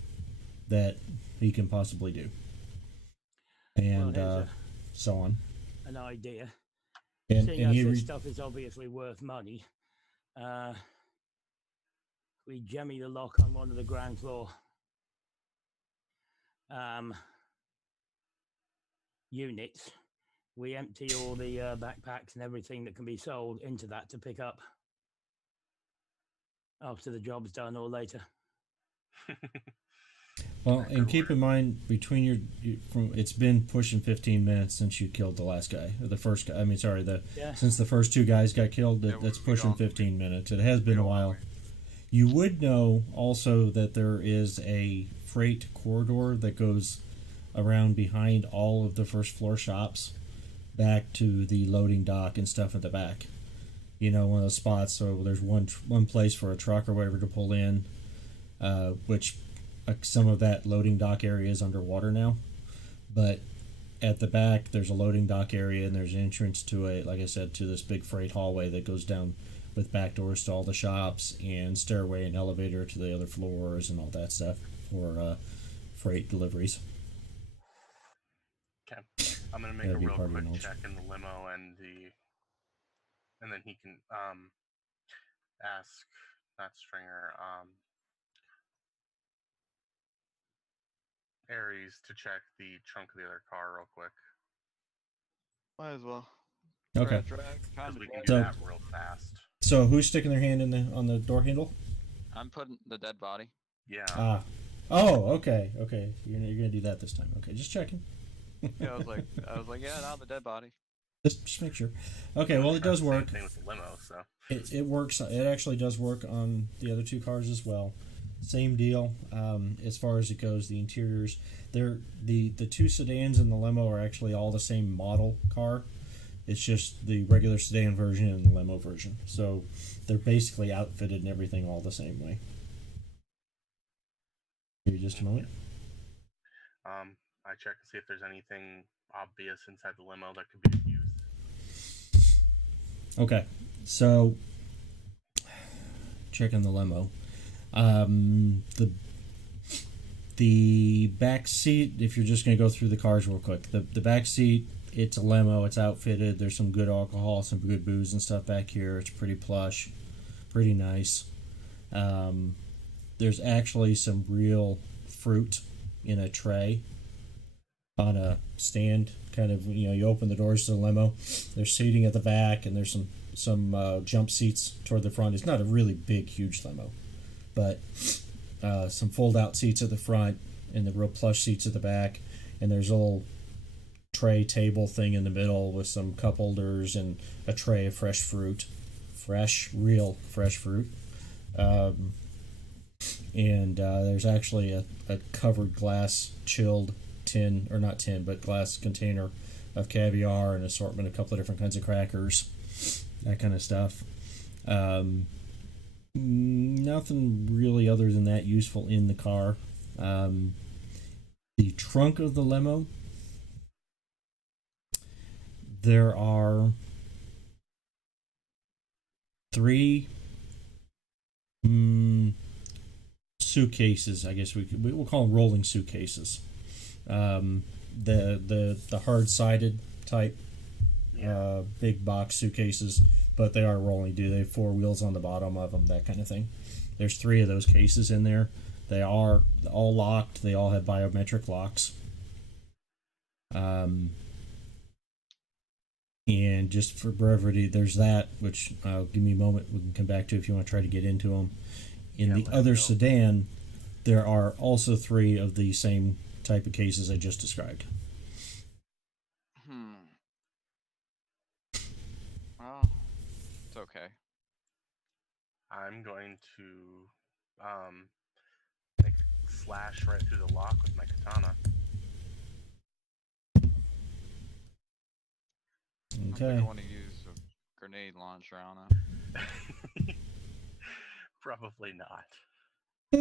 that he can possibly do, and Well, so on. an idea. And Seeing as he this stuff is obviously worth money, we jemmy the lock on one of the ground floor units. We empty all the backpacks and everything that can be sold into that to pick up after the job's done or later. Well, and keep in mind, between it's been pushing 15 minutes since you killed the last guy, or the first guy. I mean, sorry, since the first two guys got killed, that's pushing 15 minutes. It has been a while. You would know also that there is a freight corridor that goes around behind all of the first floor shops, back to the loading dock and stuff at the back. One of those spots. So there's one place for a truck or whatever to pull in, which. Some of that loading dock area is underwater now, but at the back there's a loading dock area and there's an entrance to like I said, to this big freight hallway that goes down with back doors to all the shops and stairway and elevator to the other floors and all that stuff for freight deliveries. Okay, I'm gonna make a real quick check in the limo and then he can ask, not Stringer, Aries to check the trunk of the other car real quick. Might as well. Okay. Because we can do that real fast. So who's sticking their hand on the door handle? I'm putting the dead body. Yeah. Oh, okay. You're gonna do that this time. Okay, just checking. Yeah, I was like, yeah, no, the dead body. Just make sure. Okay, well, it does work. Same thing with the limo, so it works. It actually does work on the other two cars as well. Same deal. As far as it goes, the interiors, the two sedans and the limo are actually all the same model car. It's just the regular sedan version and the limo version. So they're basically outfitted and everything all the same way. Give you just a moment. I check to see if there's anything obvious inside the limo that could be used. Okay, so checking the limo. The back seat, if you're just going to go through the cars real quick, the back seat, it's a limo, it's outfitted, there's some good alcohol, some good booze and stuff back here. It's pretty plush, pretty nice. There's actually some real fruit in a tray on a stand, kind of, you open the doors to the limo, there's seating at the back, and there's some jump seats toward the front. It's not a really big, huge limo, but some fold-out seats at the front and the real plush seats at the back, and there's a little tray table thing in the middle with some cup holders and a tray of fresh fruit, real fresh fruit. And there's actually a covered glass chilled tin, or not tin, but glass container of caviar and assortment, a couple of different kinds of crackers, that kind of stuff. Nothing really other than that useful in the car. The trunk of the limo, there are 3 suitcases. I guess we'll call them rolling suitcases. The hard-sided type, big box suitcases, but they are rolling. They have 4 wheels on the bottom of them, that kind of thing. There's 3 of those cases in there. They are all locked. They all have biometric locks. And just for brevity, there's that, which give me a moment. We can come back to if you want to try to get into them. In the other sedan, there are also 3 of the same type of cases I just described. Well, it's okay. I'm going to make a slash right through the lock with my katana. Okay. I want to use a grenade launcher on it. Probably not. I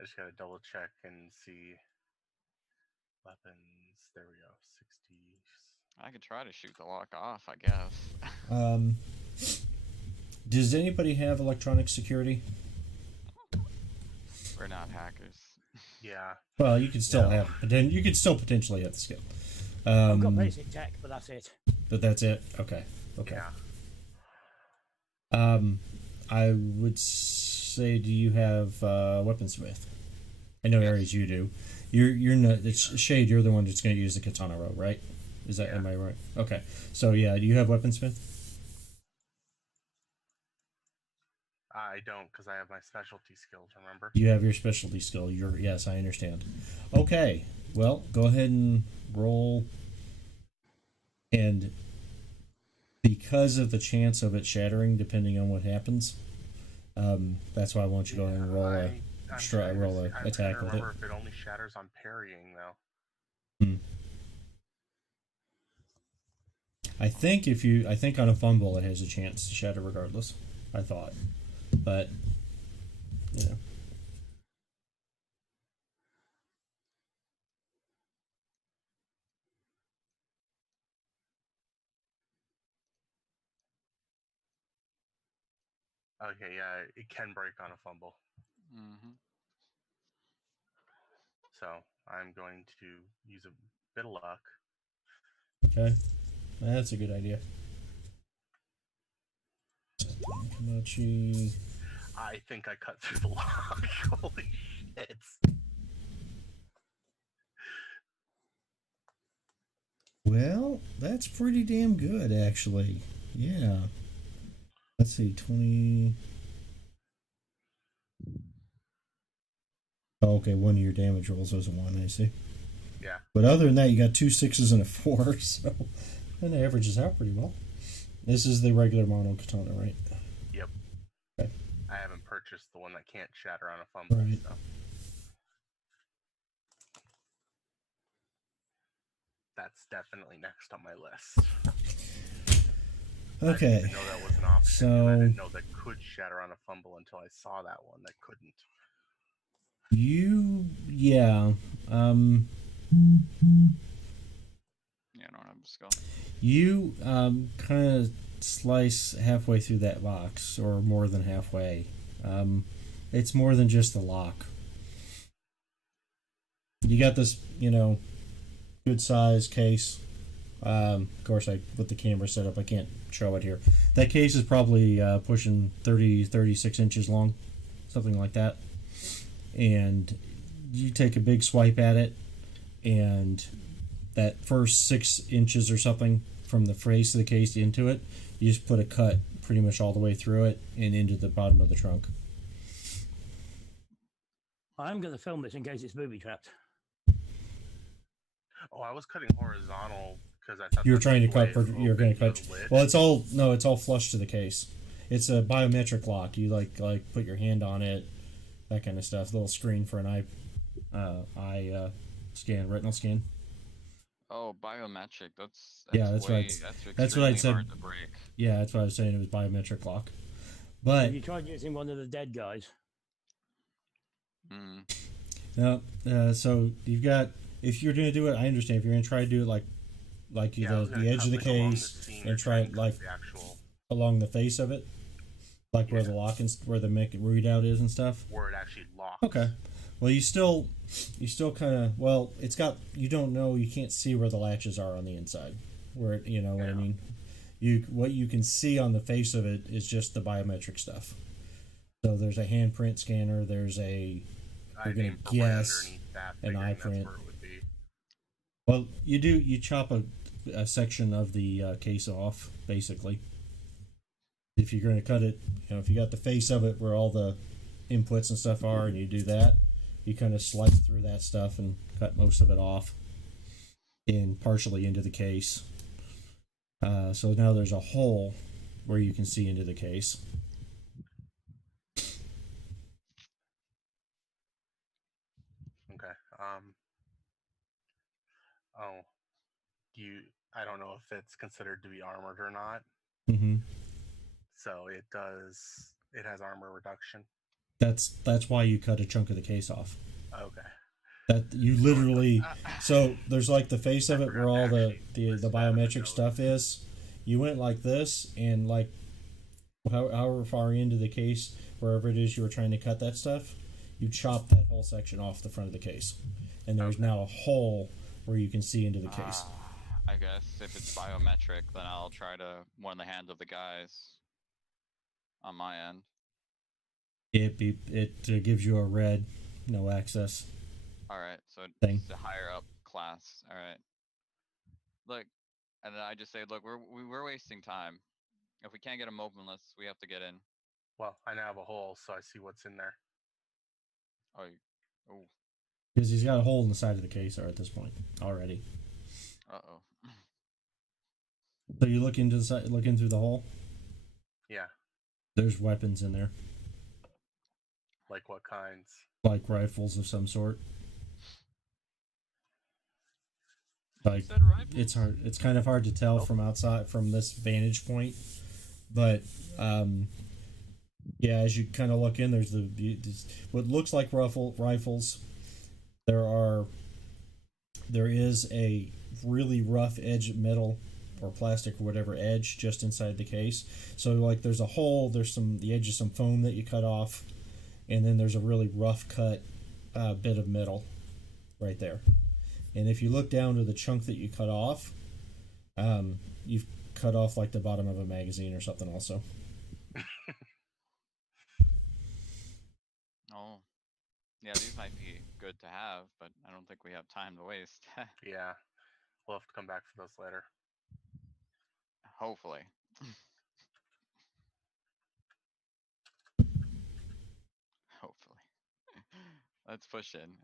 just gotta double check and see weapons. There we go. 60. I could try to shoot the lock off, I guess. Does anybody have electronic security? We're not hackers. Yeah. Well, you could still have, but then you could still potentially have the skill. I've got basic tech, but that's it. But that's it. Okay. Yeah. I would say, do you have weaponsmith? I know Aries, you do. You're not. It's Shade. You're the one that's going to use the katana row, right? Is that am I right? Okay. So yeah, do you have weaponsmith? I don't, because I have my specialty skills, remember? You have your specialty skill. Yes, I understand. Okay. Well, go ahead and roll. And because of the chance of it shattering, depending on what happens, that's why I want you to go ahead and roll I'm attack with it. remember if it only shatters on parrying, though. I think on a fumble it has a chance to shatter regardless. I thought, but you know. Okay, yeah, it can break on a fumble. Mm-hmm. So I'm going to use a bit of luck. Okay, that's a good idea. Kamachi. I think I cut through the lock. Holy shit. Well, that's pretty damn good, actually. Yeah. Let's see, 20. Oh, okay, one of your damage rolls was a 1, I see. Yeah. But other than that, you got 2 6s and a 4, so that averages out pretty well. This is the regular mono katana, right? Yep. Okay. I haven't purchased the one that can't shatter on a fumble. Right. So. That's definitely next on my list. Okay. I didn't know that was an option. So I didn't know that could shatter on a fumble until I saw that one that couldn't. Yeah, I don't have a skill. You kind of slice halfway through that box, or more than halfway. It's more than just the lock. You got this, good size case. Of course, with the camera set up, I can't show it here. That case is probably pushing 36 inches long, something like that. And you take a big swipe at it, and that first 6 inches or something from the face of the case into it, you just put a cut pretty much all the way through it and into the bottom of the trunk. I'm going to film this in case it's booby trapped. Oh, I was cutting horizontal because I thought You're that's trying to the way cut. it You're going to opened cut. the lid. Well, it's all flush to the case. It's a biometric lock. You like put your hand on it, that kind of stuff. Little screen for an eye scan, retinal scan. Oh, biometric. That's Yeah, that's way, right. That's That's what I extremely said. hard to break. Yeah, that's what I was saying. It was biometric lock. Have But you tried using one of the dead guys? Mm. no, so you've got. If you're going to do it, I understand. If you're going to try to do it like Yeah, I was the gonna edge cut, of the like, along case seam and or try it cut like the actual along the face of it, like where the lock and where the readout is and stuff. where it actually locks. Okay. Well, you still kind of it's got, you don't know, you can't see where the latches are on the inside, where it, you know what I mean. What you can see on the face of it is just the biometric stuff. So there's a handprint scanner. There's a I We're gonna aimed for right guess underneath that, an figuring eye that's print. where it would be. well, you chop a section of the case off basically. If you're going to cut it, if you got the face of it where all the inputs and stuff are, and you do that, you kind of slice through that stuff and cut most of it off and partially into the case. So now there's a hole where you can see into the case. Okay. Oh, I don't know if it's considered to be armored or not. Mm-hmm. So it does. It has armor reduction. That's why you cut a chunk of the case off. Okay. That you literally, so there's like the face of I it where forgot all to the actually list that in the biometric notes. stuff is. You went like this, and like however far into the case, wherever it is you were trying to cut that stuff, you chop that whole section off the front of the case, and there's now a hole where you can see into the case. I guess if it's biometric, then I'll try to warn the hands of the guys on my end. It gives you a red no access. All right, so Thing. it's a higher up class. All right. Look, and then I just say, look, we're wasting time. If we can't get them openless, we have to get in. Well, I now have a hole, so I see what's in there. Oh, Because he's got a hole in the side of the case at this point already. uh-oh. So you look into the side, look in through the hole. Yeah. There's weapons in there, Like what kinds? like rifles of some sort. Like Said rifles? it's hard. It's kind of hard to tell from outside, from this vantage point. But yeah, as you kind of look in, there's what looks like rifles. There is a really rough edge metal or plastic or whatever edge just inside the case. So like there's a hole. There's the edge of some foam that you cut off, and then there's a really rough cut bit of metal right there. And if you look down to the chunk that you cut off, you've cut off like the bottom of a magazine or something also. Oh. Yeah, these might be good to have, but I don't think we have time to waste. Yeah. We'll have to come back for those later. Hopefully. Hopefully. Let's push in.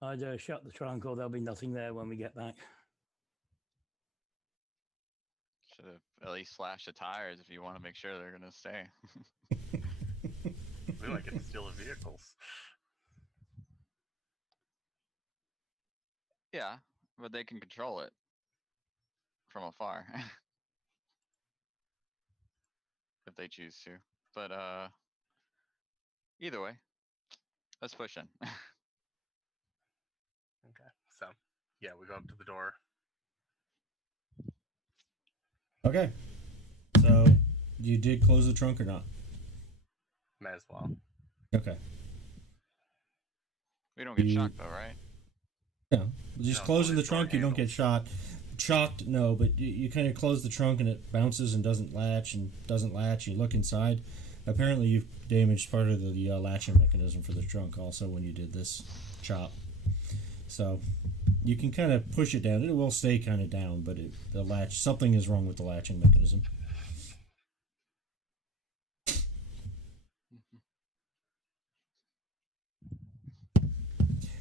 I'd shut the trunk, or there'll be nothing there when we get back. Should have at least slashed the tires if you want to make sure they're gonna stay. We might get to steal the vehicles. Yeah, but they can control it from afar. If they choose to. But either way, let's push in. Okay. So, yeah, we go up to the door. Okay. So you did close the trunk or not? Might as well. Okay. We don't get You- shocked though, right? No. Just No, closing the it's door trunk, you don't get shot. Shocked, no, but you kind of close the trunk and it bounces and doesn't latch. You look inside. Apparently, you've damaged part of the latching mechanism for the trunk also when you did this chop. So you can kind of push it down. It will stay kind of down, but the latch, something is wrong with the latching mechanism.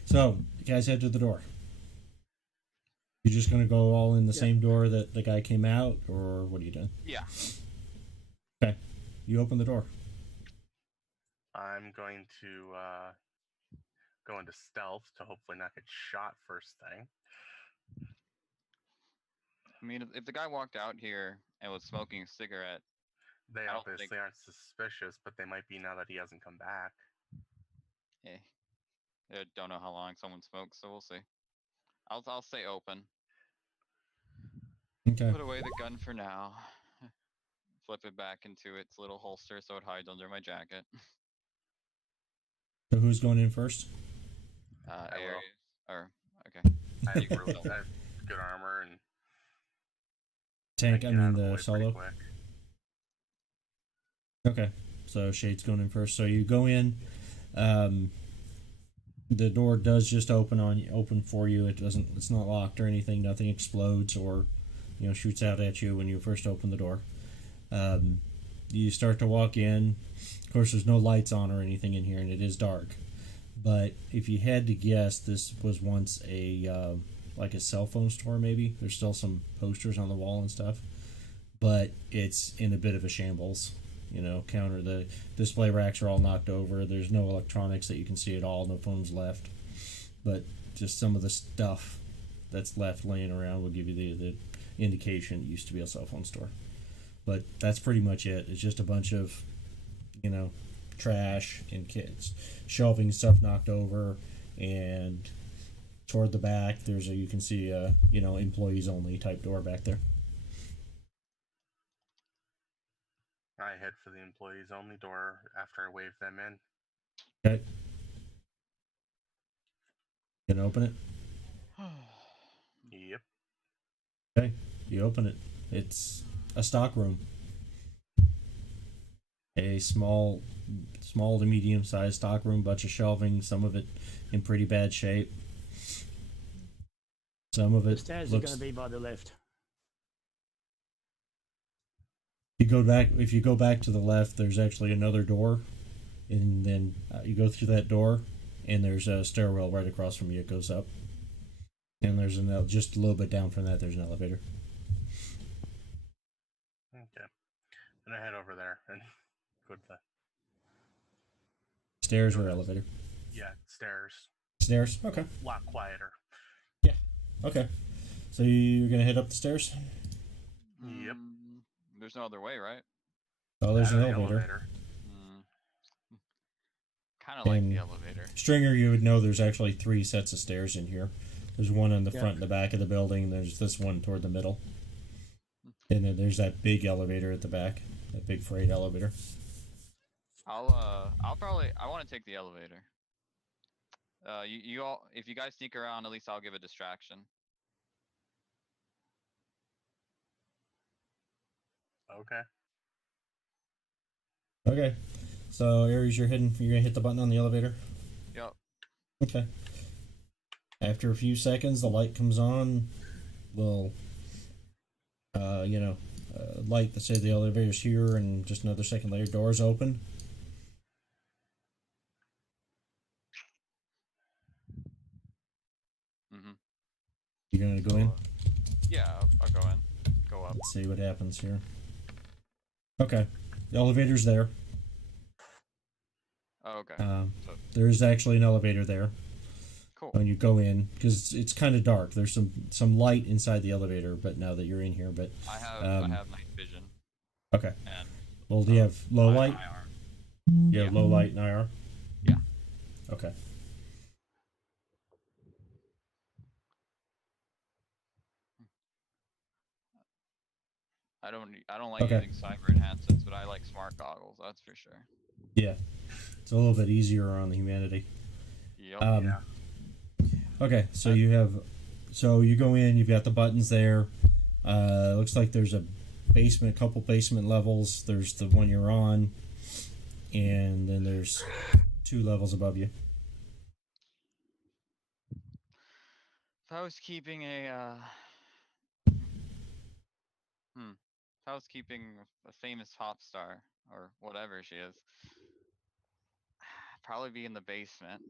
So you guys head to the door. You just gonna go all in the same door that the guy came out, or what are you doing? Yeah. Okay, you open the door. I'm going to go into stealth to hopefully not get shot first thing. I mean, if the guy walked out here and was smoking a cigarette, They I don't obviously think- aren't suspicious, but they might be now that he hasn't come back. I don't know how long someone smokes, so we'll see. I'll stay open. Okay. Put away the gun for now. Flip it back into its little holster so it hides under my jacket. So who's going in first? I will. Aries. Or okay. I have, You can really, roll. I have good armor and Tank. can I get out mean of the the way pretty solo. quick. Okay, so Shade's going in first. So you go in. The door does just open for you. It's not locked or anything. Nothing explodes or shoots out at you when you first open the door. You start to walk in. Of course, there's no lights on or anything in here, and it is dark. But if you had to guess, this was once a like a cell phone store. Maybe there's still some posters on the wall and stuff, but it's in a bit of a shambles. The display racks are all knocked over. There's no electronics that you can see at all. No phones left. But just some of the stuff that's left laying around will give you the indication it used to be a cell phone store. But that's pretty much it. It's just a bunch of, trash and kids. Shelving stuff knocked over. And toward the back, you can see a, employees only type door back there. I head for the employees only door after I wave them in. Okay. You can open it. Yep. Okay, you open it. It's a stock room. A small to medium sized stock room, bunch of shelving, some of it in pretty bad shape. Some of The it stairs are looks. going to be by the lift. If you go back to the left, there's actually another door, and then you go through that door, and there's a stairwell right across from you. It goes up, and there's just a little bit down from that. There's an elevator. Okay. And I head over there and go to the Stairs or elevator? stairs. Stairs. Okay. A lot quieter. Okay. So you're gonna head up the stairs. Yep. There's no other way, right? Oh, there's an Out of the elevator. Kind of like And the elevator. Stringer, you would know there's actually 3 sets of stairs in here. There's one in the Yeah. front and the back of the building, and there's this one toward the middle. And then there's that big elevator at the back, that big freight elevator. I want to take the elevator. You all, if you guys sneak around, at least I'll give a distraction. Okay. Okay. So Aries, you're gonna hit the button on the elevator? Yep. Okay. After a few seconds, the light comes on. Will, light that says the elevator's here, and just another second later, doors open. You're gonna go in. Yeah, I'll go in. Go up. Let's see what happens here. Okay, the elevator's there. Oh, okay. There's actually an elevator there. Cool. When you go in, because it's kind of dark. There's some light inside the elevator, but now that you're in here, but I have night vision. okay. And Well, do you have low light? IR. You have low light and IR. Yeah. Okay. I don't like Okay. using cyber enhancements, but I like smart goggles. That's for sure. Yeah, it's a little bit easier on the humanity. Yep. Yeah. Okay, so you go in. You've got the buttons there. Looks like there's a couple basement levels. There's the one you're on. and then there's 2 levels above you. If I was keeping a if I was keeping a famous pop star or whatever she is, probably be in the basement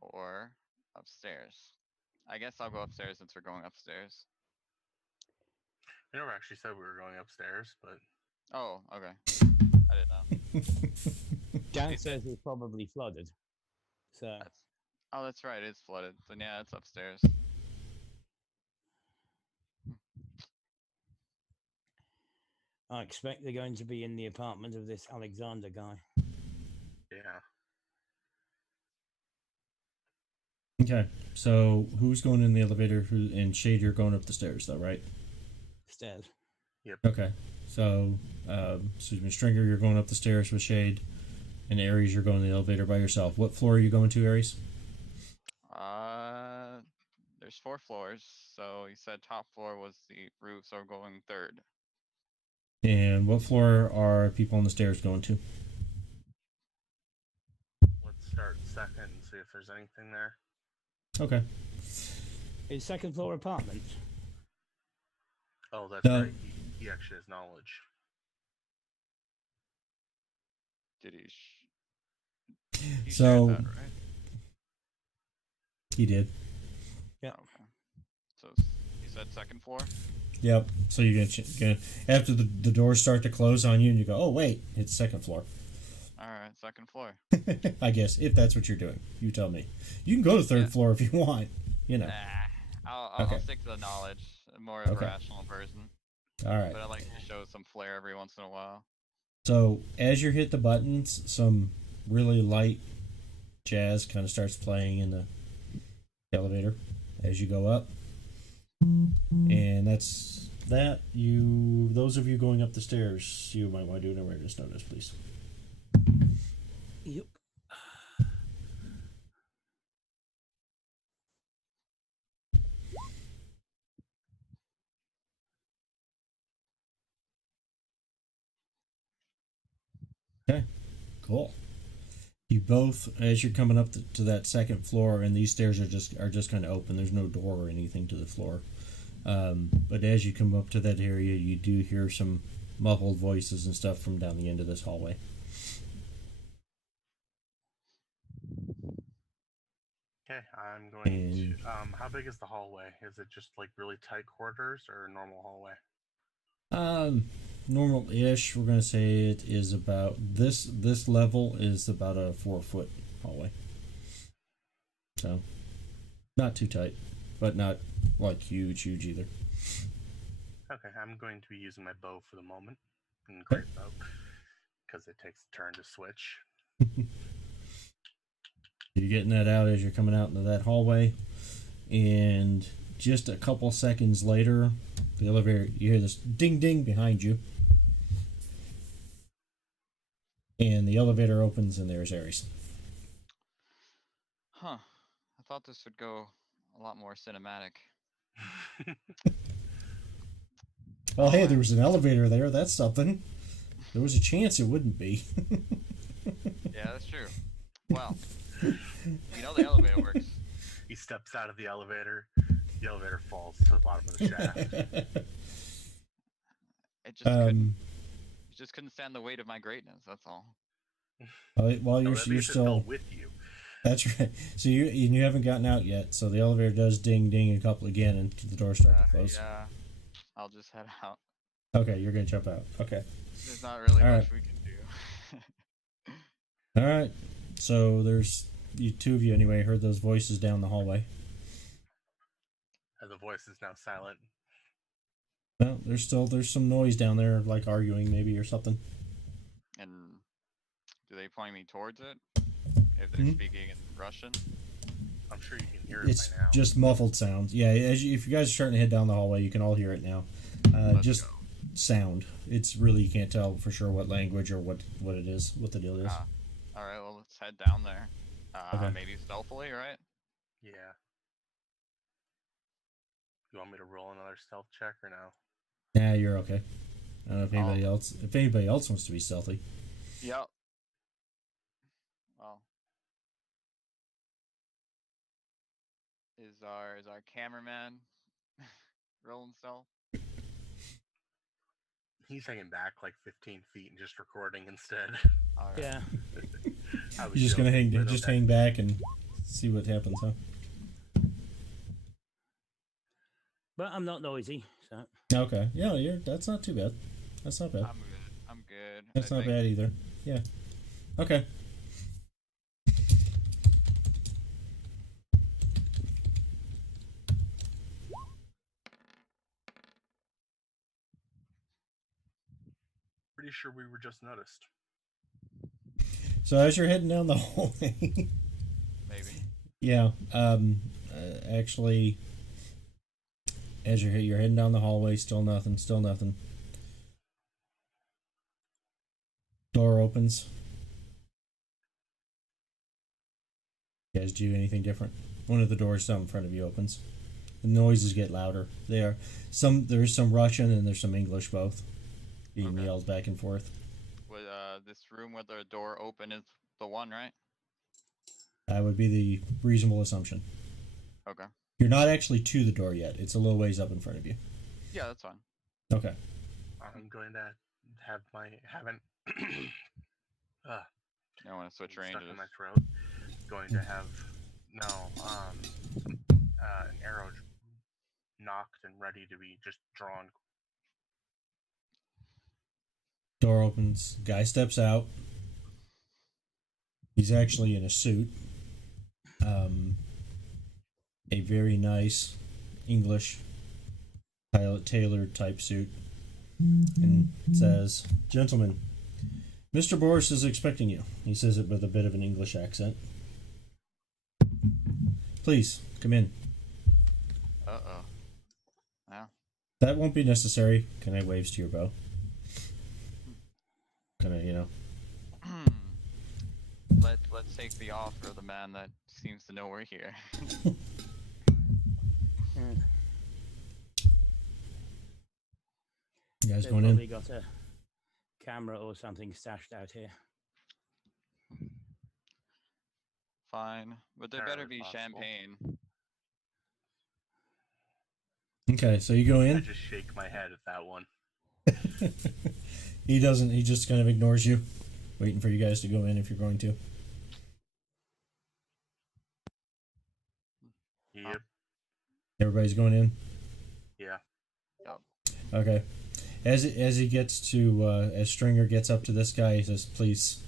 or upstairs. I guess I'll go upstairs since we're going upstairs. We never actually said we were going upstairs, but Oh, okay. I didn't know. Downstairs is probably flooded. So That's right. It's flooded. Then yeah, it's upstairs. I expect they're going to be in the apartment of this Alexander guy. yeah. Okay, so who's going in the elevator? And Shade, you're going up the stairs, though, right? Stairs. Okay, so excuse me, Stringer, you're going up the stairs with Shade, and Aries, you're going in the elevator by yourself. What floor are you going to, Aries? There's 4 floors, so you said top floor was the roof, so we're going 3rd. And what floor are people on the stairs going to? Let's start second and see if there's anything there. Okay. Is second floor apartment? Oh, that's No. right. He actually has knowledge. Did he So- shared that, right? He did. Yeah. Okay. So you said 2nd floor? Yep. So you're gonna after the doors start to close on you, and you go, "Oh wait, it's 2nd floor." Alright, 2nd floor. I guess if that's what you're doing, you tell me. You can go to 3rd Yeah. floor if you want. You know. I'll Okay. stick to the knowledge. I'm more of Okay. a rational person. All right. But I like to show some flair every once in a while. So as you hit the buttons, some really light jazz kind of starts playing in the elevator as you go up, and that's that. Those of you going up the stairs, you might want to do an awareness notice, please. Yep. Okay, cool. You both, as you're coming up to that 2nd floor, and these stairs are just kind of open. There's no door or anything to the floor. But as you come up to that area, you do hear some muffled voices and stuff from down the end of this hallway. Okay, I'm going to. How big is the hallway? Is it just like really tight quarters or a normal hallway? Normal-ish. We're gonna say it is about this level is about a 4-foot hallway. So, not too tight, but not like huge either. Okay, I'm going to be using my bow for the moment, and great bow, because it takes a turn to switch. You're getting that out as you're coming out into that hallway, and just a couple seconds later, the elevator, you hear this ding ding behind you, and the elevator opens, and there's Aries. Huh. I thought this would go a lot more cinematic. Well, hey, there was an elevator there. That's something. There was a chance it wouldn't be. Yeah, that's true. Well, you know the elevator works. He steps out of the elevator. The elevator falls to the bottom of the shaft. It just couldn't stand the weight of my greatness. That's all. While No, you're that means it still fell with you. That's right. So you haven't gotten out yet. So the elevator does ding ding a couple again, and the doors start to close. Yeah, I'll just head out. Okay, you're gonna jump out. Okay. There's not really All much right. we can do. All right. So there's you two of you anyway. Heard those voices down the hallway. And the voice is now silent. No, there's some noise down there, like arguing maybe or something. And do they point me towards it? If they're speaking in Russian? I'm sure you can hear it It's by now. just muffled sounds. Yeah, if you guys are starting to head down the hallway, you can all hear it now. Let's Just go. sound. It's really, you can't tell for sure what language or what it is, what the deal is. Alright, well, let's head down there. Okay. Maybe stealthily, right? Yeah. You want me to roll another stealth check or no? Nah, you're okay. I don't know if anybody else wants to be stealthy. Yep. Is our cameraman rolling still? He's hanging back like 15 feet and just recording instead. All right. Yeah. I was You're just gonna joking, hang, but just okay. hang back and see what happens, huh? But I'm not noisy, so. Okay. Yeah, that's not too bad. That's not bad. I'm good. That's I not think bad either. Yeah. Okay. Pretty sure we were just noticed. So as you're heading down the hallway, maybe. yeah. Actually, as you're heading down the hallway, still nothing. Still nothing. Door opens. You guys do anything different? One of the doors down in front of you opens. The noises get louder. There's some Russian and there's some English both being Okay. yelled back and forth. Would this room with the door open is the one, right? That would be the reasonable assumption. Okay. You're not actually to the door yet. It's a little ways up in front of you. Yeah, that's fine. Okay. I'm going to have haven't I want to switch stuck ranges. in my throat. Going to have an arrow knocked and ready to be just drawn. Door opens. Guy steps out. He's actually in a suit. A very nice English tailored type suit. And says, "Gentlemen, Mr. Boris is expecting you." He says it with a bit of an English accent. "Please, come in." Uh-oh. Wow. "That won't be necessary." Kind of waves to your bow. Kind of, Let's take the offer of the man that seems to know we're here. You guys They've going in? probably got a camera or something stashed out here. Fine, but there better Entirely be possible. champagne. Okay, so you go I in. just shake my head at that one. He doesn't. He just kind of ignores you, waiting for you guys to go in if you're going to. Yep. Everybody's going in. Yeah. Okay. As he gets to as Stringer gets up to this guy, he says, "Please,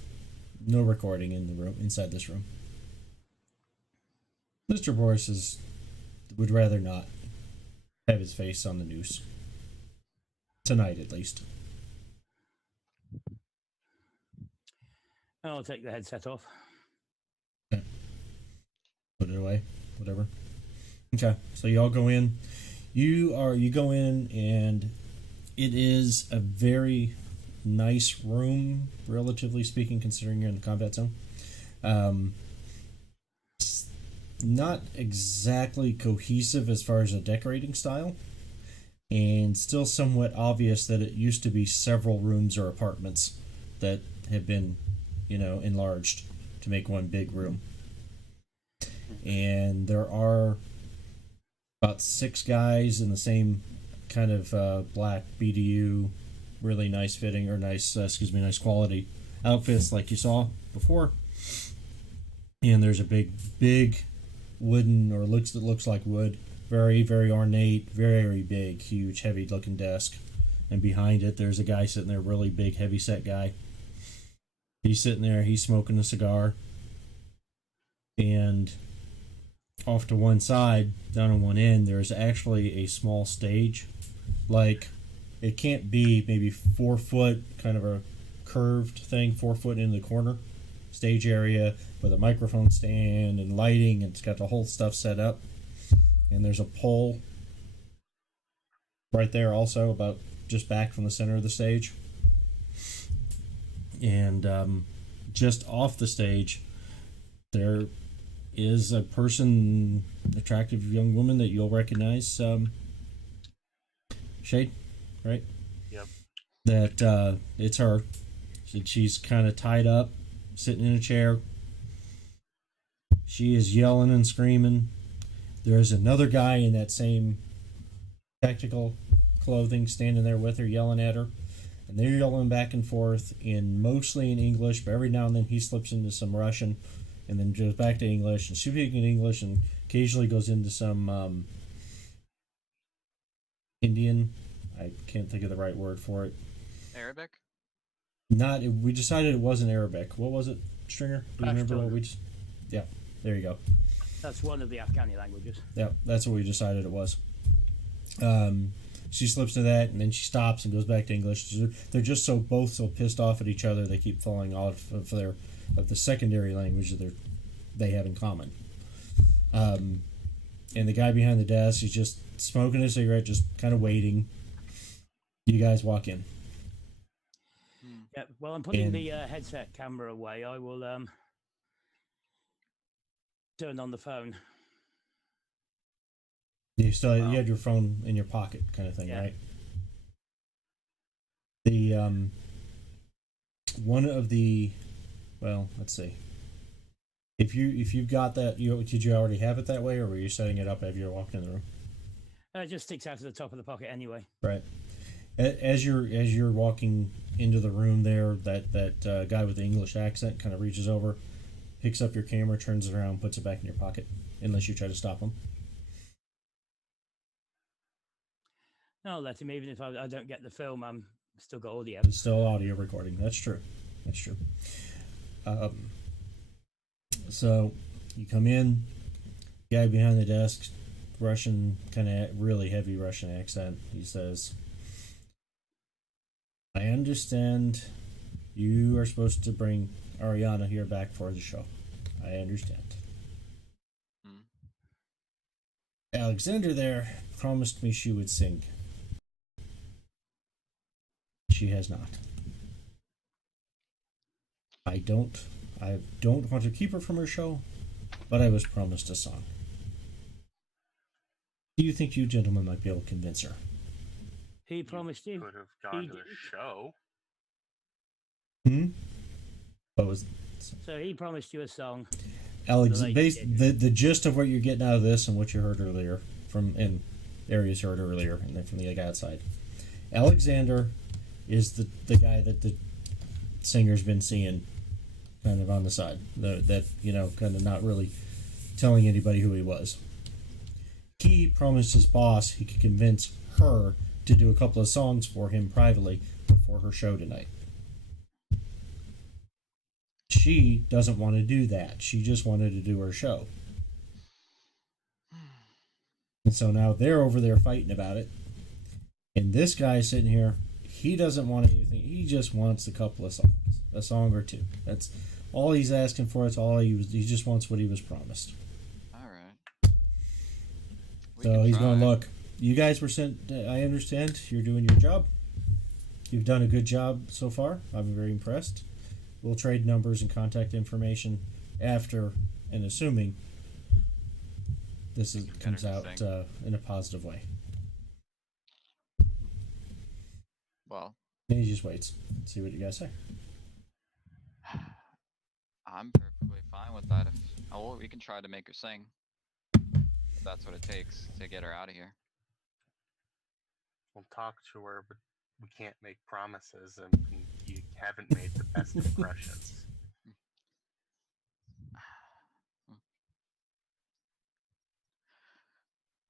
no recording in the room inside this room." Mr. Boris would rather not have his face on the news tonight, at least. I'll take the headset off. Okay. Put it away. Whatever. Okay. So you all go in. You go in, and it is a very nice room, relatively speaking, considering you're in the combat zone. It's not exactly cohesive as far as a decorating style, and still somewhat obvious that it used to be several rooms or apartments that have been, enlarged to make one big room. And there are about 6 guys in the same kind of black BDU, really nice fitting, or nice quality outfits like you saw before. And there's a big wooden, or looks like wood, very, very ornate, very big, huge, heavy looking desk. And behind it, there's a guy sitting there, really big, heavy set guy. He's sitting there, he's smoking a cigar. And off to one side, down on one end, there's actually a small stage. Like, it can't be maybe 4 foot, kind of a curved thing, 4 foot in the corner. Stage area with a microphone stand and lighting, and it's got the whole stuff set up. And there's a pole right there also, about just back from the center of the stage. And just off the stage, there is a person, attractive young woman that you'll recognize. Shade, right? Yep. That it's her. She's kind of tied up, sitting in a chair. She is yelling and screaming. There's another guy in that same tactical clothing standing there with her, yelling at her. And they're yelling back and forth mostly in English, but every now and then he slips into some Russian and then goes back to English and speaking in English and occasionally goes into some Indian. I can't think of the right word for it. Arabic? We decided it wasn't Arabic. What was it, Stringer? Do you remember what we just... Yeah, there you go. That's one of the Afghani languages. Yeah, that's what we decided it was. She slips to that, and then she stops and goes back to English. They're just both so pissed off at each other, they keep falling off of the secondary language that they have in common. And the guy behind the desk is just smoking a cigarette, just kind of waiting. You guys walk in. Yeah. Well, I'm putting the headset camera away. I will turn on the phone. You had your phone in your pocket, kind of thing, yeah. Right? The one of the, well, let's see. If you've got that, did you already have it that way, or were you setting it up as you were walking in the room? It just sticks out of the top of the pocket anyway. Right. As you're walking into the room there, that guy with the English accent kind of reaches over, picks up your camera, turns it around, puts it back in your pocket, unless you try to stop him. No, I'll let him. Even if I don't get the film, I'm still got audio. It's still audio recording. That's true. So you come in, guy behind the desk, Russian, kind of really heavy Russian accent. He says, I understand you are supposed to bring Ariana here back for the show. I understand. Alexander there promised me she would sing. She has not. I don't want to keep her from her show, but I was promised a song. Do you think you gentlemen might be able to convince her? He promised you. Could have gone to the show. What was? So he promised you a song. The gist of what you're getting out of this and what you heard earlier and Arius heard earlier, and then from the guy outside. Alexander is the guy that the singer's been seeing kind of on the side. That kind of not really telling anybody who he was. He promised his boss he could convince her to do a couple of songs for him privately before her show tonight. She doesn't want to do that. She just wanted to do her show. And so now they're over there fighting about it. And this guy sitting here, he doesn't want anything. He just wants a couple of songs. A song or two. That's all he's asking for. It's all he just wants what he was promised. All right. So he's going, look, you guys were sent, I understand. You're doing your job. You've done a good job so far. I'm very impressed. We'll trade numbers and contact information after, and assuming this comes out in a positive way. Well, and he just waits. See what you guys say. I'm perfectly fine with that. We can try to make her sing. If that's what it takes to get her out of here. We'll talk to her, but we can't make promises, and you haven't made the best impressions.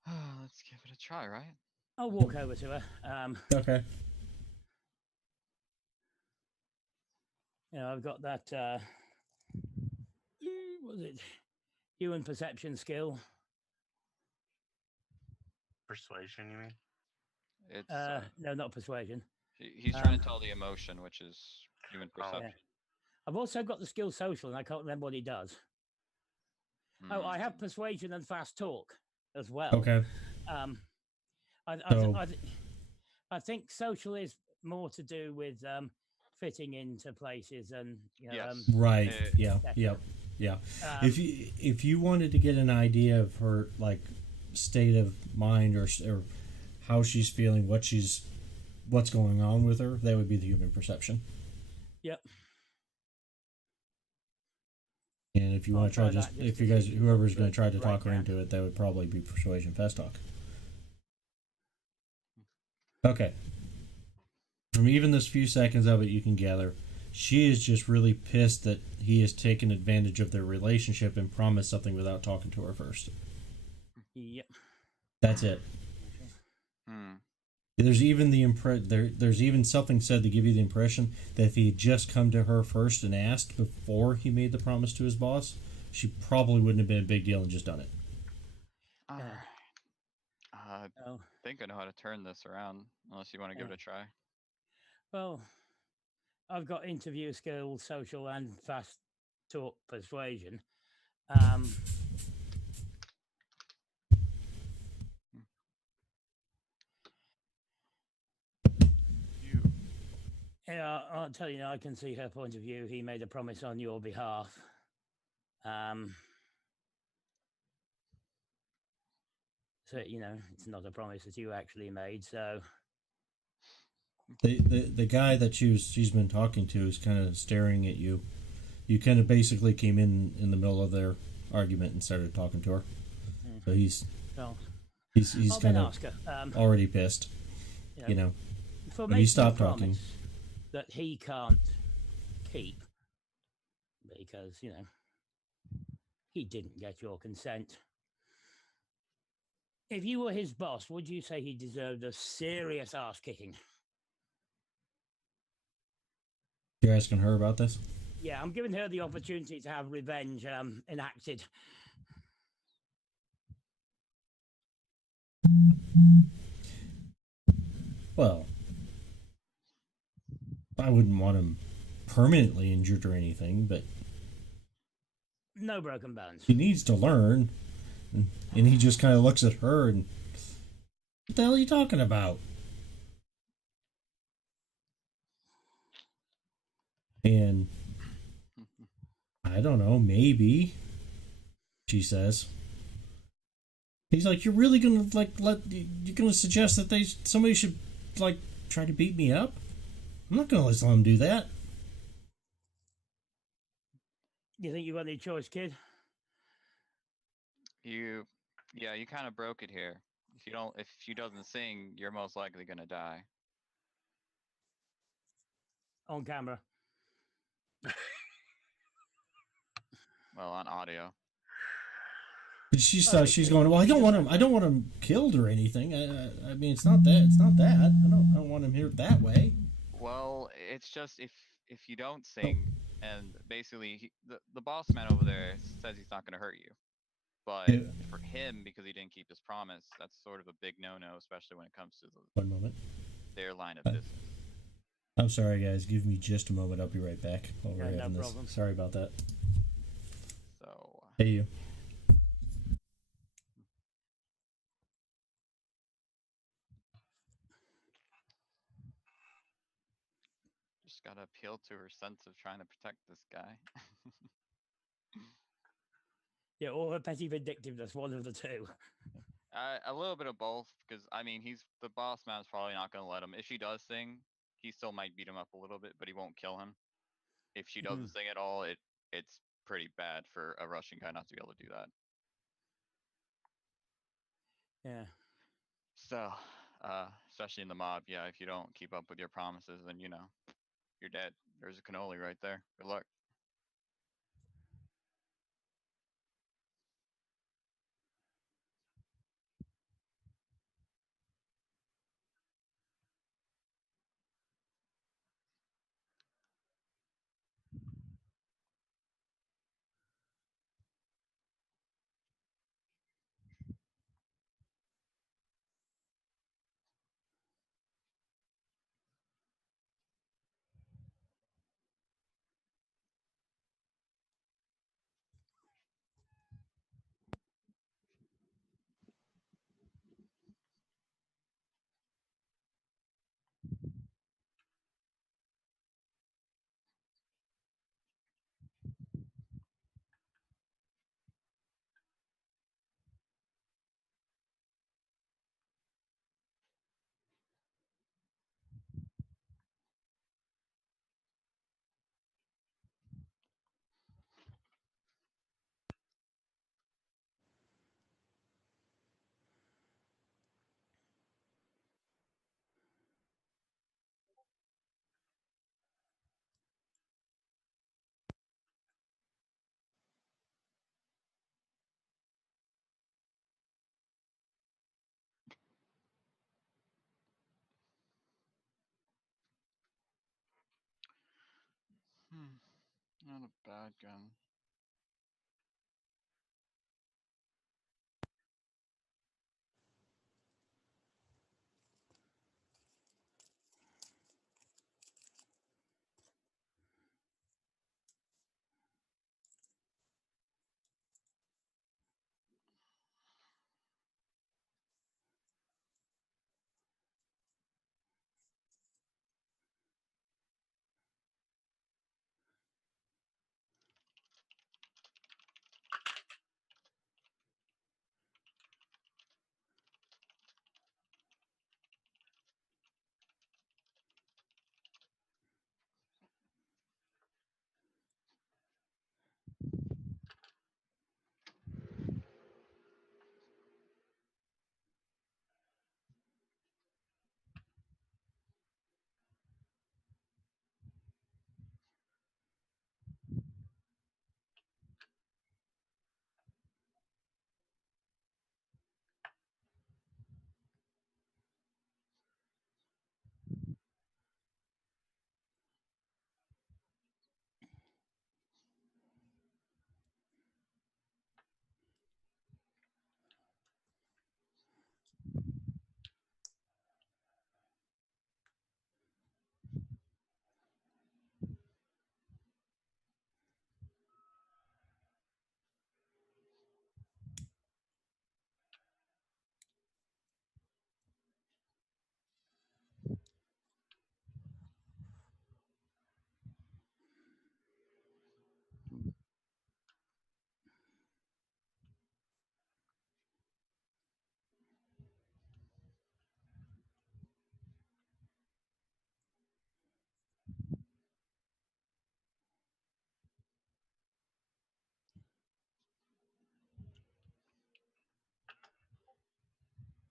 Let's give it a try, right? I'll walk over to her. Okay. I've got that. What was it? Human perception skill. Persuasion, you mean? It's no, not persuasion. He's trying to tell the emotion, which is human perception. Yeah. I've also got the skill social, and I can't remember what he does. Oh, I have persuasion and fast talk as well. Okay. I think social is more to do with fitting into places and yes. Right. Yeah. If you wanted to get an idea of her state of mind or how she's feeling, what's going on with her, that would be the human perception. Yep. And if you I'll want to try, try just that just if to you guys, see whoever's what going to try to the talk her breakdown. into it, that would probably be persuasion fast talk. Okay. From even this few seconds of it, you can gather she is just really pissed that he has taken advantage of their relationship and promised something without talking to her first. Yep. That's it. Hmm. There's even there's even something said to give you the impression that if he had just come to her first and asked before he made the promise to his boss, she probably wouldn't have been a big deal and just done it. Alright. Oh, I think I know how to turn this around, unless you want to give it a try. well, I've got interview skills, social, and fast talk persuasion. You. Yeah, I'll tell you, I can see her point of view. He made a promise on your behalf. So, it's not a promise that you actually made. So, The guy that she's been talking to is kind of staring at you. You kind of basically came in the middle of their argument and started talking to her. So he's well, he's I'll kind then of ask her. already pissed. For But making he a stopped promise talking. that he can't keep because he didn't get your consent. If you were his boss, would you say he deserved a serious ass kicking? You're asking her about this? Yeah, I'm giving her the opportunity to have revenge enacted. Well, I wouldn't want him permanently injured or anything, but No broken bones. he needs to learn. And he just kind of looks at her and, what the hell are you talking about? And I don't know, maybe, she says. He's like, you're really gonna you're gonna suggest that somebody should try to beat me up? I'm not gonna let them do that. You think you got any choice, kid? You kind of broke it here. If she doesn't sing, you're most likely gonna die. On camera. Well, on audio. She's going, well, I don't want him killed or anything. I mean, it's not that. I don't want him here that way. Well, it's just if you don't sing, and basically the boss man over there says he's not gonna hurt you, but Yeah. for him, because he didn't keep his promise, that's sort of a big no-no, especially when it comes to One moment. their line of business. I'm sorry, guys. Give me just a moment. I'll be right back. While we're Yeah, no having this. problem. Sorry about that. So Hey, you. just gotta appeal to her sense of trying to protect this guy. Yeah, or her petty vindictiveness, one of the two. A little bit of both, because I mean, the boss man's probably not gonna let him. If she does sing, he still might beat him up a little bit, but he won't kill him. If she doesn't sing at all, it's pretty bad for a Russian guy not to be able to do that. Yeah. So, especially in the mob, yeah, if you don't keep up with your promises, then you're dead. There's a cannoli right there. Good luck. Not a bad gun.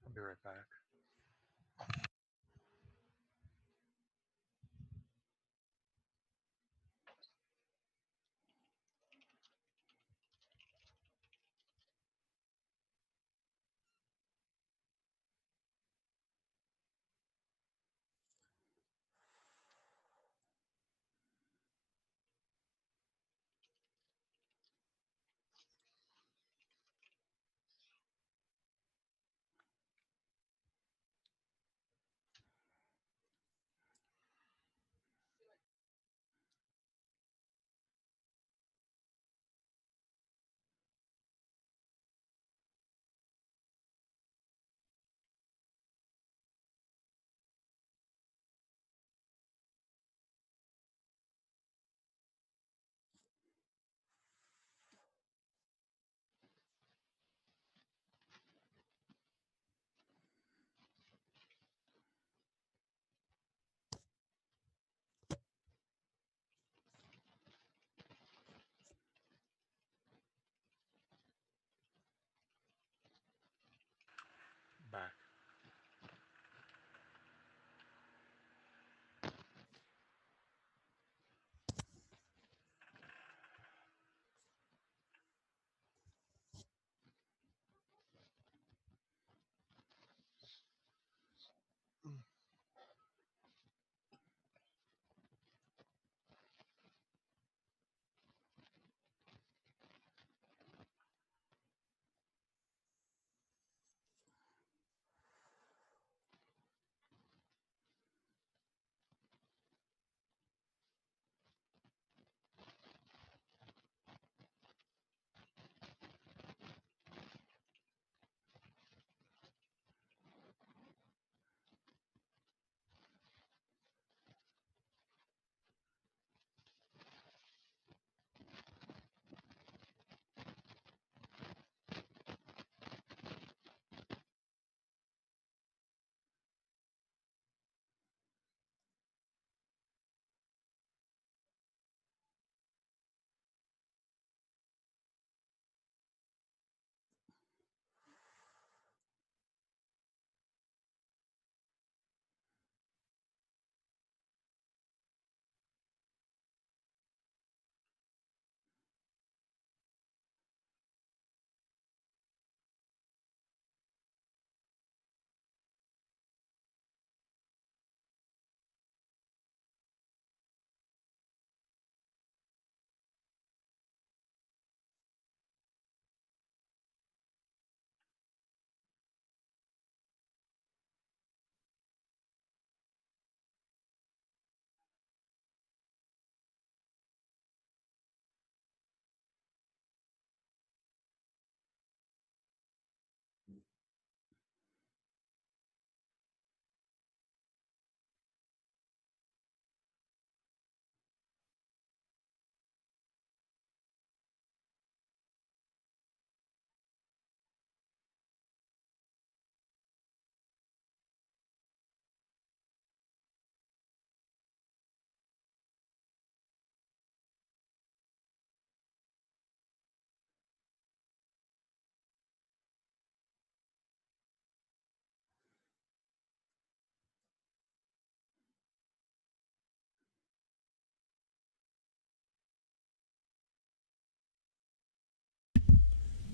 I'll be right back.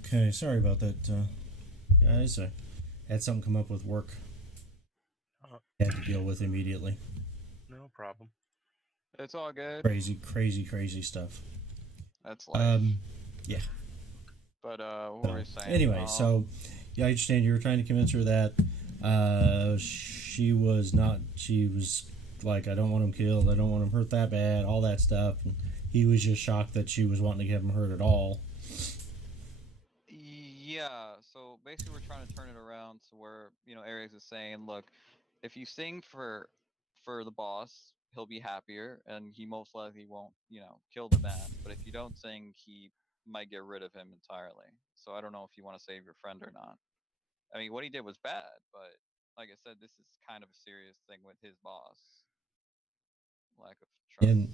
Okay, sorry about that, guys. I had something come up with work. Had to deal with immediately. No problem. It's all good. Crazy stuff. That's life. Yeah. But what were you saying? Anyway, so yeah, I understand you were trying to convince her that she was not. She was like, I don't want him killed. I don't want him hurt that bad. All that stuff, and he was just shocked that she was wanting to have him hurt at all. Yeah. So basically, we're trying to turn it around to where Aries is saying, look, if you sing for the boss, he'll be happier, and he most likely won't kill the man. But if you don't sing, he might get rid of him entirely. So I don't know if you want to save your friend or not. I mean, what he did was bad, but like I said, this is kind of a serious thing with his boss. Lack of trust. And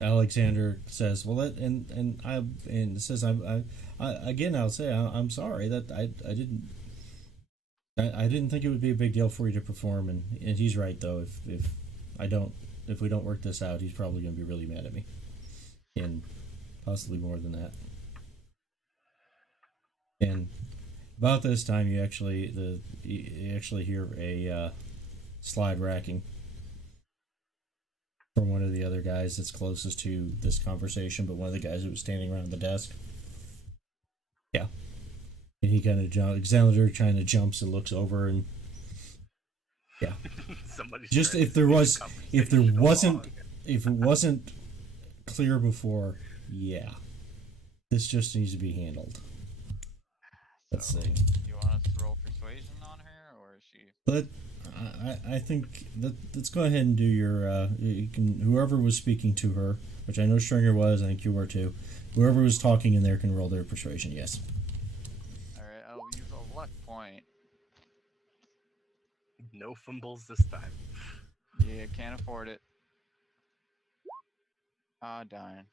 Alexander says, "Well, and says I again. I'll say I'm sorry that I didn't think it would be a big deal for you to perform, and he's right though. If we don't work this out, he's probably going to be really mad at me, and possibly more than that. And about this time, you actually hear a slide racking from one of the other guys that's closest to this conversation, but one of the guys that was standing around the desk. Yeah. And he kind of Alexander kind of jumps and looks over, and yeah. Just if it wasn't clear before, yeah, this just needs to be handled. Let's see. You want us to roll persuasion on her, or is she? But I think let's go ahead and do your you can, whoever was speaking to her, which I know Stringer was, I think you were too. Whoever was talking in there can roll their persuasion. Yes. All right, I'll use a luck point. No fumbles this time. Yeah, can't afford it. Ah, darn.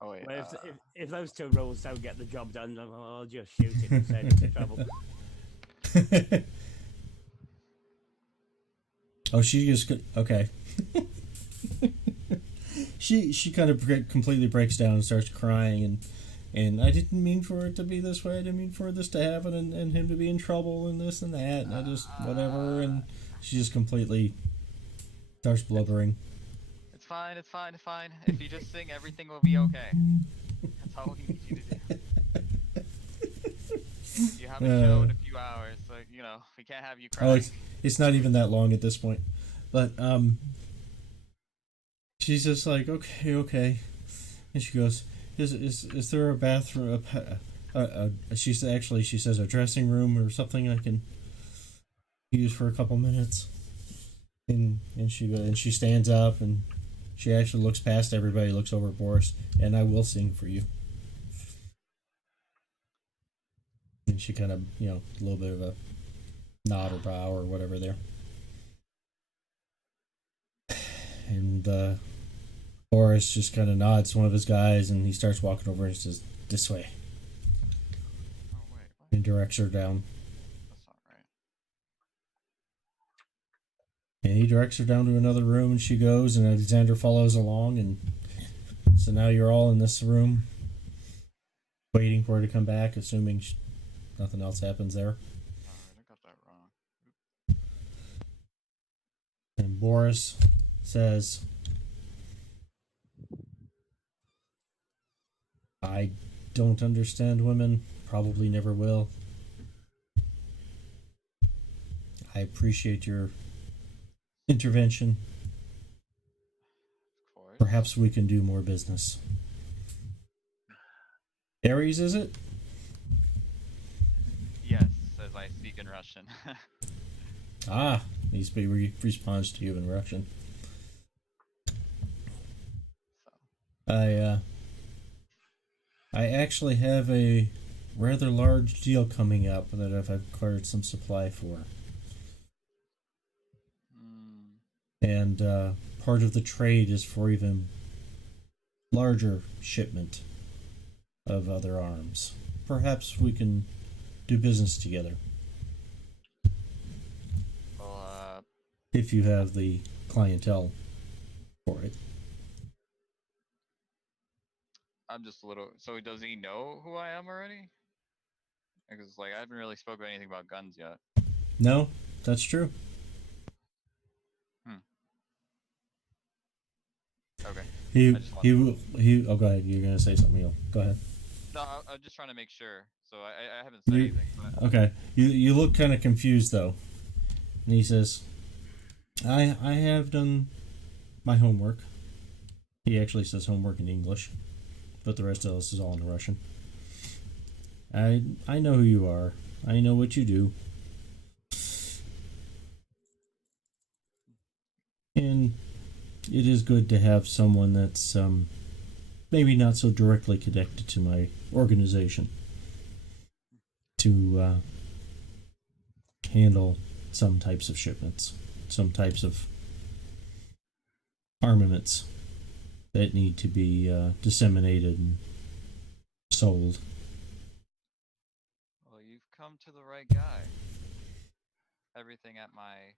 Oh wait. Well, if those two rolls don't get the job done, I'll just shoot him and save him some trouble. Oh, she just okay. she kind of completely breaks down and starts crying, and I didn't mean for it to be this way. I didn't mean for this to happen, and him to be in trouble and this and that, and I just whatever. And she just completely starts blubbering. It's fine. It's fine. It's fine. If you just sing, everything will be okay. That's all we need you to do. You have a show in a few hours, so we can't have you crying. Oh, it's not even that long at this point, but she's just like okay, and she goes, is there a bathroom? She says a dressing room or something I can use for a couple minutes, and she stands up and she actually looks past everybody, looks over at Boris, and I will sing for you. And she kind of, a little bit of a nod or bow or whatever there. And Boris just kind of nods to one of his guys, and he starts walking over and says, "This way." Oh, wait, what? And directs her down. That's not right. And he directs her down to another room, and she goes, and Alexander follows along, and so now you're all in this room, waiting for her to come back, assuming nothing else happens there. Alright, I got that wrong. And Boris says, "I don't understand women, probably never will. I appreciate your intervention. Of course. Perhaps we can do more business." Aries, is it? Yes, as I speak in Russian. Ah, he responds to you in Russian. So. I actually have a rather large deal coming up that I've acquired some supply for. And part of the trade is for even larger shipment of other arms. Perhaps we can do business together. Well, if you have the clientele for it. I'm just a little. So does he know who I am already? Because like I haven't really spoken anything about guns yet. No, that's true. Okay. He I just wanted- he. Oh, go ahead. You're gonna say something. Go ahead. No, I'm just trying to make sure. So I haven't said You- anything. But Okay. You look kind of confused though, and he says, I have done my homework. He actually says homework in English, but the rest of this is all in Russian. I know who you are. I know what you do. And it is good to have someone that's maybe not so directly connected to my organization to handle some types of shipments, some types of armaments that need to be disseminated and sold. well, you've come to the right guy. Everything at my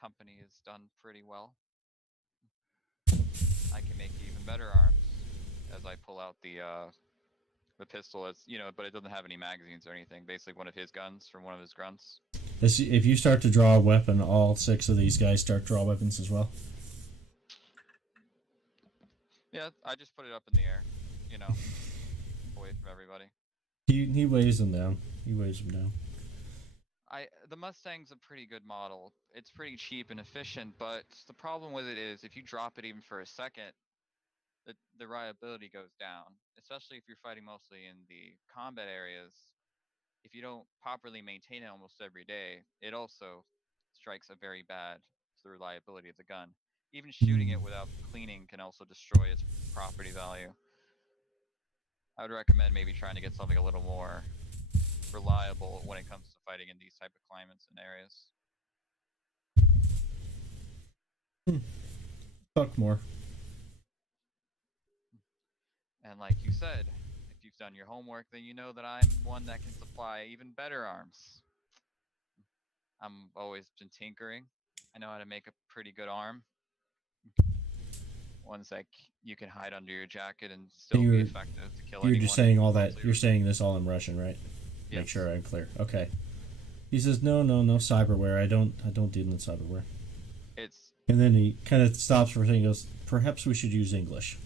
company is done pretty well. I can make even better arms as I pull out the pistol. As you know, but it doesn't have any magazines or anything. Basically, one of his guns from one of his grunts. If you start to draw a weapon, all 6 of these guys start to draw weapons as well. Yeah, I just put it up in the air, you know, away from everybody. He weighs them down. He weighs them down. The Mustang's a pretty good model. It's pretty cheap and efficient, but the problem with it is if you drop it even for a second, the reliability goes down. Especially if you're fighting mostly in the combat areas. If you don't properly maintain it almost every day, it also strikes a very bad to the reliability of the gun. Even shooting it without cleaning can also destroy its property value. I would recommend maybe trying to get something a little more reliable when it comes to fighting in these type of climates and areas. Fuck more. And like you said, if you've done your homework, then you know that I'm one that can supply even better arms. I'm always been tinkering. I know how to make a pretty good arm. Ones that you can hide under your jacket and still be effective to kill anyone. You're just saying all that. You're saying this all in Russian, right? Yes. Make sure I'm clear. Okay. He says, no cyberware. I don't deal in cyberware. It's. And then he kind of stops for a second and goes, perhaps we should use English.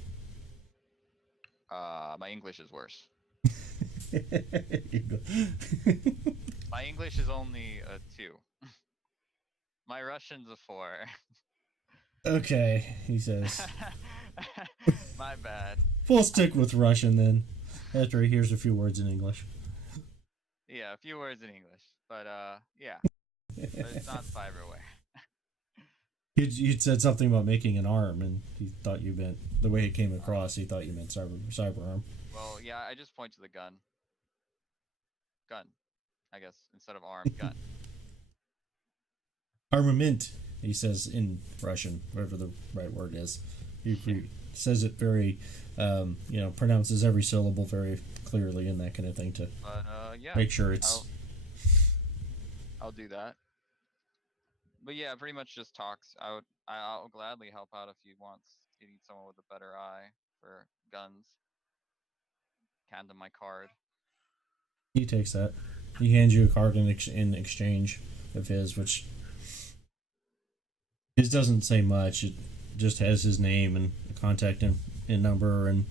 My English is worse. You go. My English is only a 2. My Russian's a 4. Okay, he says. My bad. We'll stick with Russian then, after he hears a few words in English. Yeah, a few words in English, but yeah, but it's not cyberware. You'd said something about making an arm, and he thought you meant the way it came across. He thought you meant cyber arm. Well, yeah, I just point to the gun. Gun, I guess instead of arm, gun. Armament, he says in Russian, whatever the right word is. He says it very, pronounces every syllable very clearly and that kind of thing to Yeah, make sure it's. I'll do that. But yeah, pretty much just talks. I'll gladly help out if you need someone with a better eye for guns. Hand him my card. He takes that. He hands you a card in exchange of his, which his doesn't say much. It just has his name and contact and number and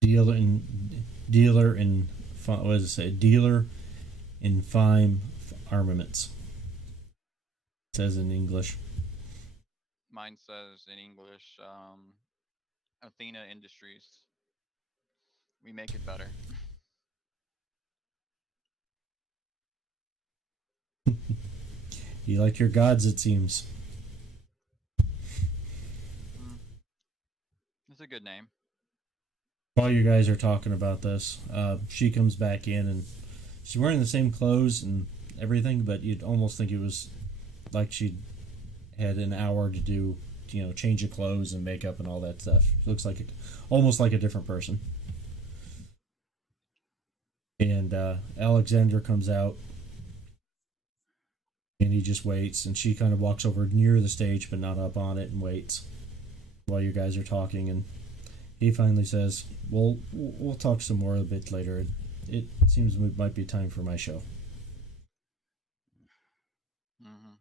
dealer in what does it say? Dealer in fine armaments. It says in English. Mine says in English, Athena Industries. We make it better. You like your gods, it seems. It's a good name. While you guys are talking about this, she comes back in and she's wearing the same clothes and everything, but you'd almost think it was like she had an hour to do, change of clothes and makeup and all that stuff. She looks like almost like a different person. And Alexander comes out and he just waits, and she kind of walks over near the stage but not up on it and waits while you guys are talking. And he finally says, "Well, we'll talk some more a bit later. It seems it might be time for my show." Mm-hmm.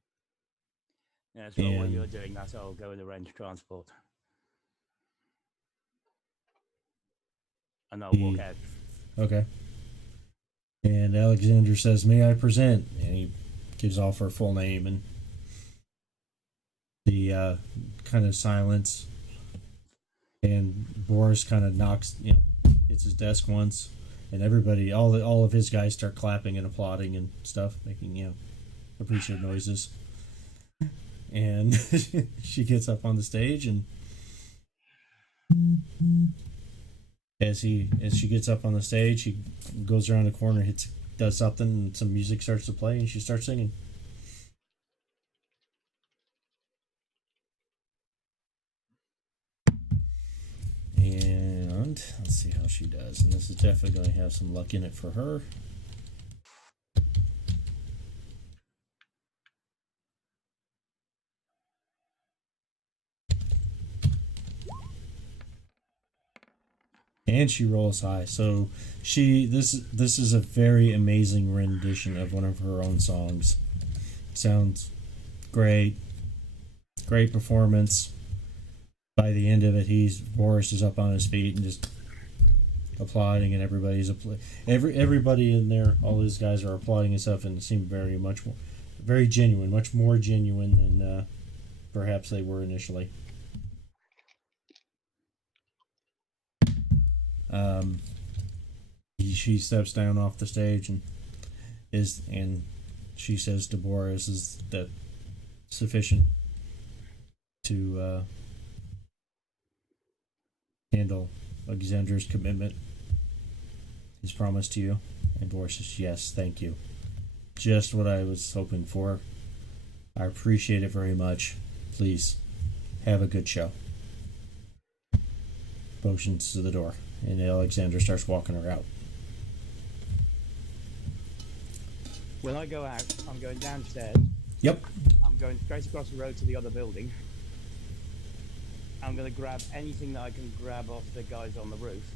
Yeah, so what And- you're doing, that's I'll go and arrange transport. And I'll walk out. Okay. And Alexander says, "May I present?" And he gives off her full name, and the kind of silence. And Boris kind of knocks, hits his desk once, and everybody, all of his guys start clapping and applauding and stuff, making appreciative noises. And she gets up on the stage, and as she gets up on the stage, she goes around the corner, does something, and some music starts to play, and she starts singing. And let's see how she does. And this is definitely going to have some luck in it for her. And she rolls high. So this is a very amazing rendition of one of her own songs. Sounds great. Great performance. By the end of it, Boris is up on his feet and just applauding, and everybody in there, all these guys are applauding and stuff, and it seemed very genuine, much more genuine than perhaps they were initially. She steps down off the stage and she says to Boris, "Is that sufficient to handle Alexander's commitment, his promise to you?" And Boris says, "Yes, thank you. Just what I was hoping for. I appreciate it very much. Please have a good show." Motions to the door, and Alexander starts walking her out. When I go out, I'm going downstairs. Yep. I'm going straight across the road to the other building. I'm going to grab anything that I can grab off the guys on the roof.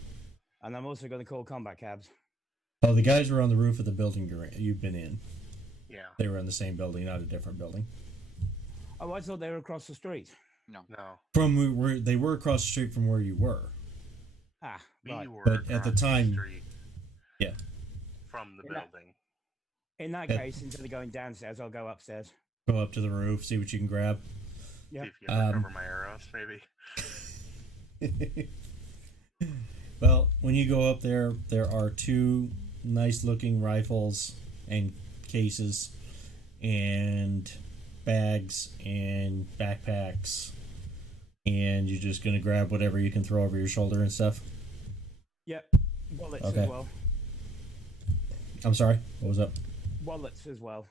And I'm also going to call combat cabs. Oh, the guys were on the roof of the building you've been in. Yeah. They were in the same building, not a different building. Oh, I thought they were across the street. No. From where they were across the street from where you were. Ah, We right. were But at the across time- street Yeah. from the building. In that Yeah. case, instead of going downstairs, I'll go upstairs. Go up to the roof, see what you can grab. Yeah. See if you can recover my arrows, maybe. Well, when you go up there are two nice-looking rifles and cases and bags and backpacks, and you're just going to grab whatever you can throw over your shoulder and stuff. Yep. Wallets Okay. as well. I'm sorry, what was up? Wallets as well.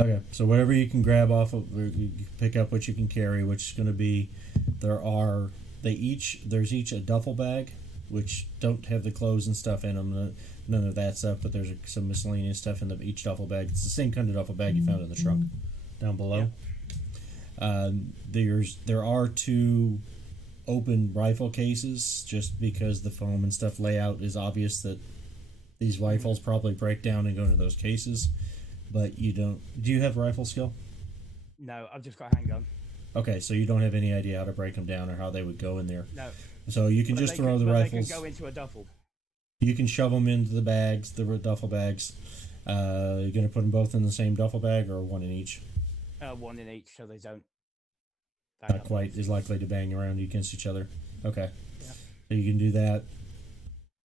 Okay, so whatever you can grab off of, you pick up what you can carry, which is going to be, there's each a duffel bag, which don't have the clothes and stuff in them, none of that stuff, but there's some miscellaneous stuff in each duffel bag. It's the same kind of duffel bag you found in the trunk down below. Yeah. There are two open rifle cases, just because the foam and stuff layout is obvious that these rifles probably break down and go into those cases. But you don't. Do you have rifle skill? No, I've just got a handgun. Okay, so you don't have any idea how to break them down or how they would go in there. No. So you can But just they throw the but rifles. They can go into a duffel. You can shove them into the bags, the duffel bags. You're gonna put them both in the same duffel bag or one in each. One in each, so they don't. Not quite as likely to bang around against each other. Okay. Yeah. So you can do that.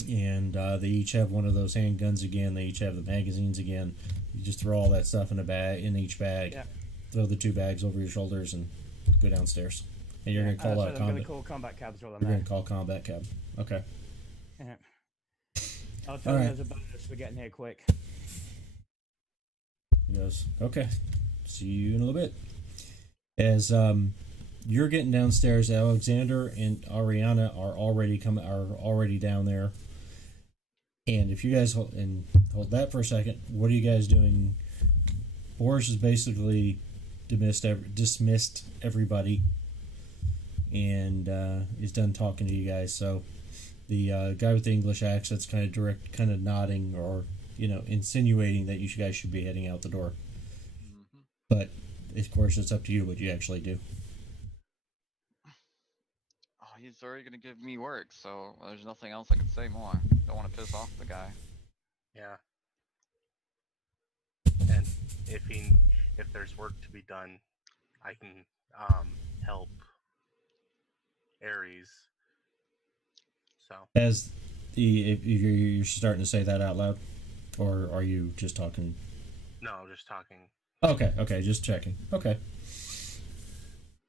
And they each have one of those handguns again. They each have the magazines again. You just throw all that stuff in each bag. Yeah. Throw the two bags over your shoulders and go downstairs. And you're going to call out I'm combat. going to call combat cabs while I'm You're there. going to call combat cab. Okay. Yeah. I'll tell All them right. there's a bonus for getting here quick. He goes, okay. See you in a little bit. As you're getting downstairs, Alexander and Ariana are already down there. And if you guys hold that for a second, what are you guys doing? Boris has basically dismissed everybody, and is done talking to you guys. So the guy with the English accent's kind of nodding or insinuating that you guys should be heading out the door. Mm-hmm. But of course, it's up to you what you actually do. Oh, he's already gonna give me work, so there's nothing else I can say more. Don't want to piss off the guy. Yeah. And if there's work to be done, I can help Ares. So As if you're starting to say that out loud, or are you just talking? no, just talking. Okay, just checking. Okay,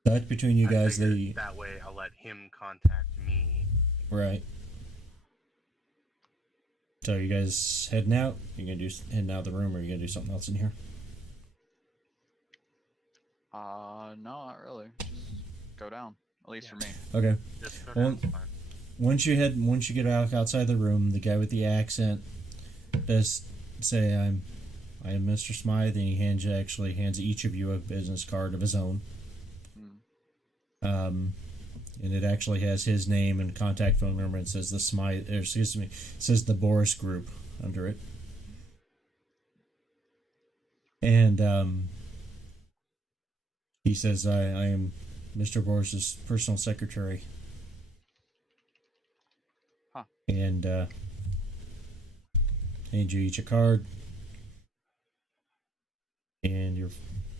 that's between you guys. That way, I'll let him contact me. Right. So you guys heading out? You gonna heading out of the room, or you gonna do something else in here? No, not really. Just go down. At least for me. Okay. Just go Well, down, it's fine. Once you get outside the room, the guy with the accent does say, "I am Mr. Smythe," and he hands each of you a business card of his own. Hmm. And it actually has his name and contact phone number, and says says the Boris Group under it. And he says, I am Mr. Boris's personal secretary. Huh. And hand you each a card. And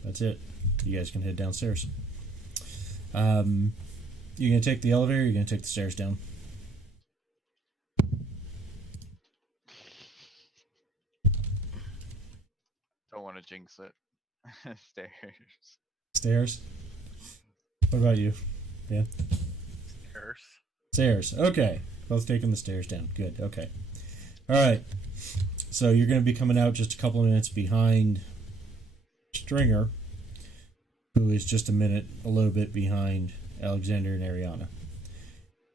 that's it. You guys can head downstairs. You're going to take the elevator, or you're going to take the stairs down? Don't want to jinx it. Stairs. Stairs? What about you? Yeah? Stairs. Stairs. Okay. Both taking the stairs down. Good. Okay. All right. So you're going to be coming out just a couple of minutes behind Stringer, who is just a little bit behind Alexander and Ariana.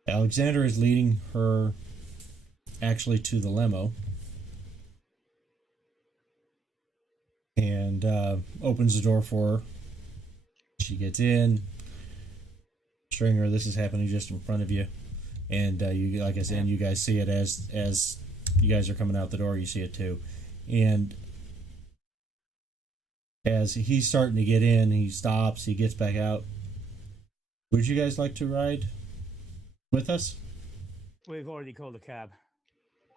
Alexander is leading her actually to the limo and opens the door for her. She gets in. Stringer, this is happening just in front of you, and you, like I said, you guys see it as you guys are coming out the door. You see it too, and as he's starting to get in, he stops. He gets back out. Would you guys like to ride with us? We've already called a cab.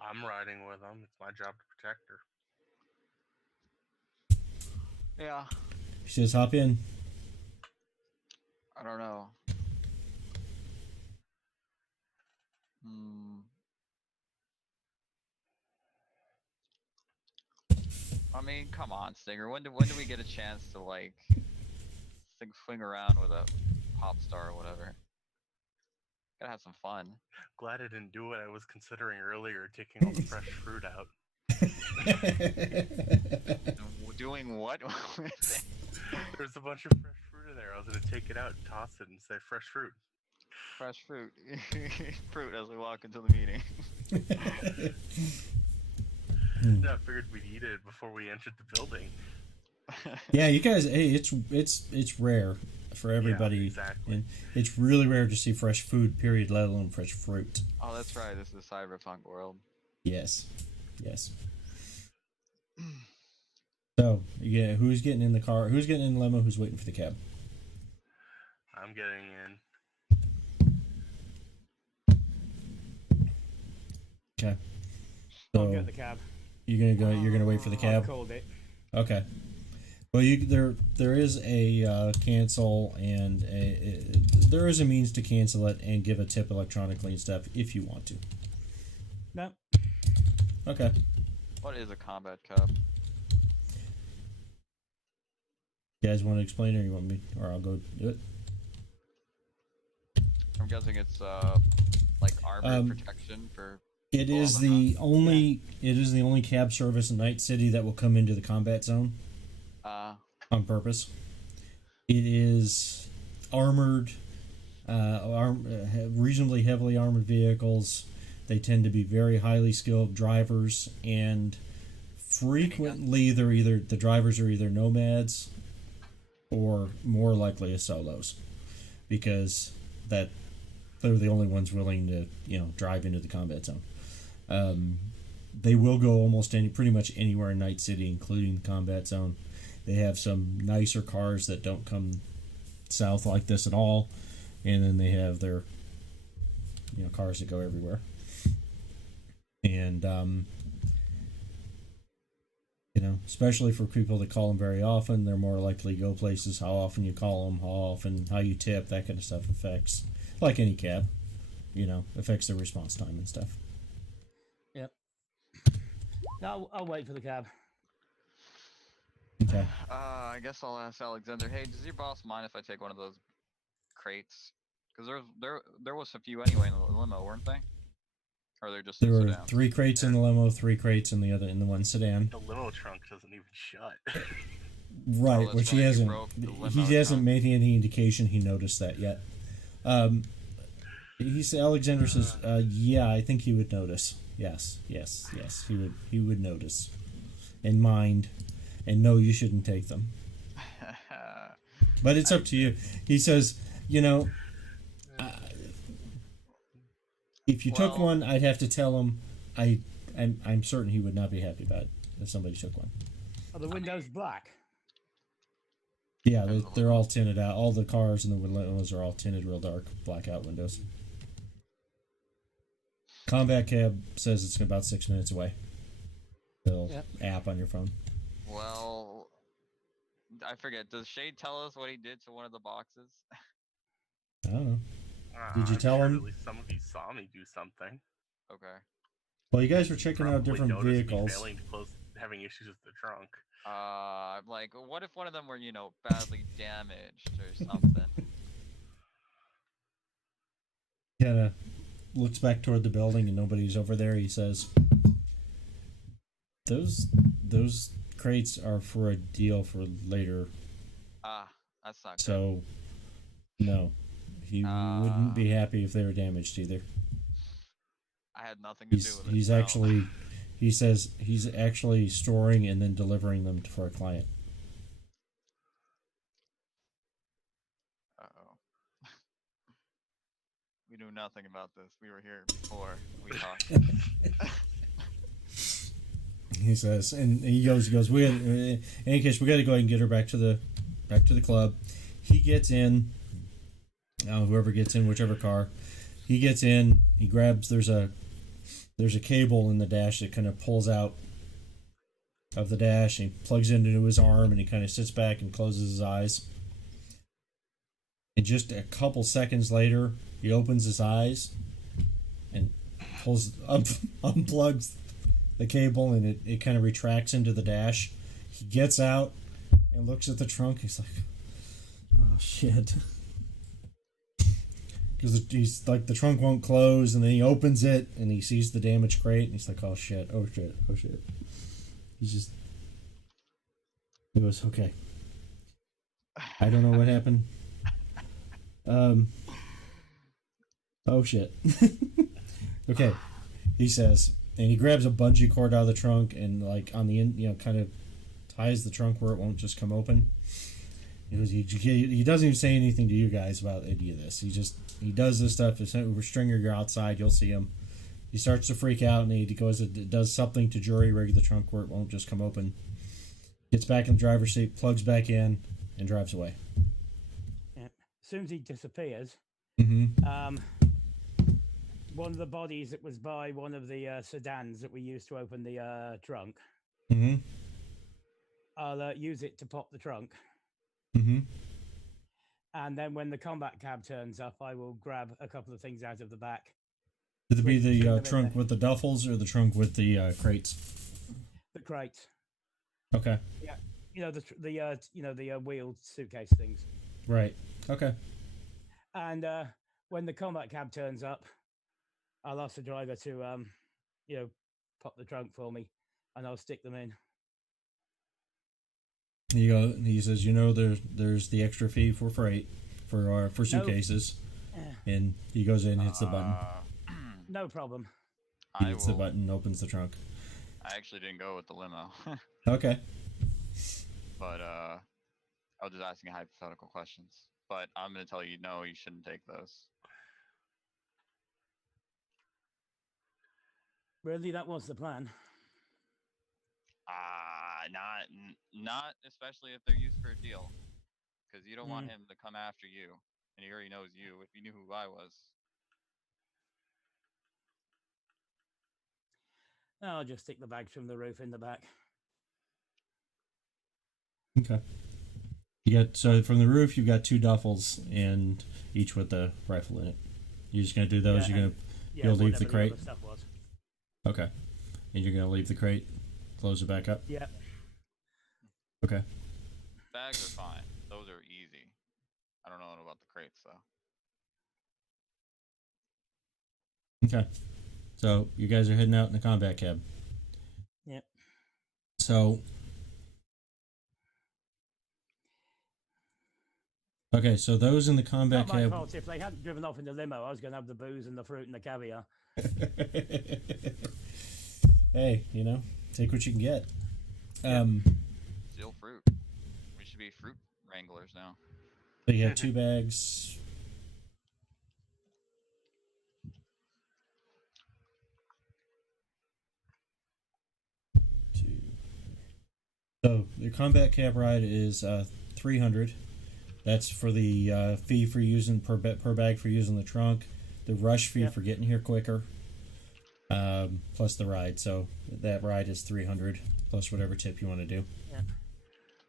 I'm riding with him. It's my job to protect her. Yeah. He says, "Hop in." I don't know. Hmm. I mean, come on, Stinger. When do we get a chance to swing around with a pop star or whatever? Gotta have some fun. Glad I didn't do what I was considering earlier, taking all the fresh fruit out. Doing what? There's a bunch of fresh fruit in there. I was gonna take it out and toss it and say fresh fruit. Fresh fruit. Fruit as we walk into the meeting. Yeah, I figured we'd eat it before we entered the building. Yeah, you guys. Hey, it's rare for everybody, yeah, exactly. and it's really rare to see fresh food. Period. Let alone fresh fruit. Oh, that's right. This is a cyberpunk world. Yes. So, yeah, who's getting in the car? Who's getting in the limo? Who's waiting for the cab? I'm getting in. Okay. I'll So get the cab. you're gonna wait for the I've cab. called it. Okay. Well, there is a cancel, and there is a means to cancel it and give a tip electronically and stuff if you want to. No. Okay. What is a combat cab? You guys want to explain, or you want me, or I'll go do it? I'm guessing it's like armored protection for. It is the only cab service in Night City that will come into the combat zone. On purpose. It is armored, reasonably heavily armored vehicles. They tend to be very highly skilled drivers, and frequently the drivers are either nomads or more likely solos, because that they're the only ones willing to, drive into the combat zone. They will go pretty much anywhere in Night City, including the combat zone. They have some nicer cars that don't come south like this at all, and then they have their, cars that go everywhere. And especially for people that call them very often, they're more likely to go places. How often you call them, how you tip, that kind of stuff affects, like any cab, affects their response time and stuff. Yep. No, I'll wait for the cab. Okay. I guess I'll ask Alexander. Hey, does your boss mind if I take one of those crates? Because there was a few anyway in the limo, weren't they? Or they're just there were sedans? 3 crates in the limo, 3 crates in the one sedan. The limo trunk doesn't even shut. Right, that's which right, he you hasn't. broke the limo He hasn't trunk. made any indication he noticed that yet. Alexander says, "Yeah, I think he would notice. Yes, he would notice, and mind, and no, you shouldn't take them. But it's up to you." He says, if you took Well- one, I'd have to tell him. I'm certain he would not be happy about it if somebody took one. Are the windows black? Yeah, they're all tinted out. All the cars and the windows are all tinted real dark, blackout windows. Combat Cab says it's about 6 minutes away. The app on your phone. Well, I forget. Does Shade tell us what he did to one of the boxes? I don't know. Did you I'm tell sure him? At least some of you saw me do something. Okay. Well, you guys were checking out Probably different noticed me vehicles. failing to close, having issues with the trunk. I'm like, what if one of them were, badly damaged or something? Kind of looks back toward the building and nobody's over there. He says, "Those crates are for a deal for later. That's not good. So, no, he wouldn't be happy if they were damaged either." I had nothing to do with it. He's no. actually, he says he's actually storing and then delivering them for a client. Uh-oh. We knew nothing about this. We were here before we talked. He says, and he goes. We had, in any case, we got to go ahead and get her back to the club. He gets in. Whoever gets in, whichever car, he gets in. He grabs. There's a cable in the dash that kind of pulls out of the dash. And he plugs it into his arm, and he kind of sits back and closes his eyes. And just a couple seconds later, he opens his eyes and unplugs the cable, and it kind of retracts into the dash. He gets out and looks at the trunk. He's like, "Oh shit!" Because he's like, the trunk won't close, and then he opens it and he sees the damaged crate, and he's like, "Oh shit! Oh shit! Oh shit!" He goes, "Okay, I don't know what happened. Oh shit." Okay, he says, and he grabs a bungee cord out of the trunk and, like, on the end, kind of ties the trunk where it won't just come open. He goes, he doesn't even say anything to you guys about any of this. He does this stuff. Stringer, you're outside, you'll see him. He starts to freak out, and he does something to jury rig the trunk where it won't just come open. Gets back in the driver's seat, plugs back in, and drives away. Yeah. As soon as he disappears, Mm-hmm. One of the bodies that was by one of the sedans that we used to open the trunk, Mm-hmm. I'll use it to pop the trunk. Mm-hmm. And then when the combat cab turns up, I will grab a couple of things out of the back. Did it be Bring them the in trunk there. with the duffels or the trunk with the crates? The crates. Okay. Yeah. The wheeled suitcase things. Right. Okay. And when the combat cab turns up, I'll ask the driver to, pop the trunk for me, and I'll stick them in. He says, there's the extra fee for freight for suitcases, and he goes in, hits the button. No problem. He hits the button, opens the trunk. I actually didn't go with the limo. Okay. But I was just asking hypothetical questions. But I'm gonna tell you, no, you shouldn't take those. Really, that was the plan. Not especially if they're used for a deal, because you don't want him to come after you, and he already knows you. If he knew who I was, I'll just stick the bags from the roof in the back. Okay. You got, so from the roof, you've got 2 duffels, and each with the rifle in it. You're just gonna do those. Yeah, You're gonna Yeah, you'll leave the whatever crate. other stuff was. Okay. And you're gonna leave the crate, close it back up. Yeah. Okay. bags are fine. Those are easy. I don't know about the crates though. Okay. So you guys are heading out in the combat cab. Yep. So. Okay, so those in the combat Not my cab. fault. If they hadn't driven off in the limo, I was going to have the booze and the fruit and the caviar. Hey, you know, take what you can get. Still fruit. We should be fruit wranglers now. So you had 2 bags. So your combat cab ride is 300. That's for the fee for using per bag for using the trunk, the rush fee for getting here quicker, plus the ride. So that ride is 300 plus whatever tip you want to do. Yeah.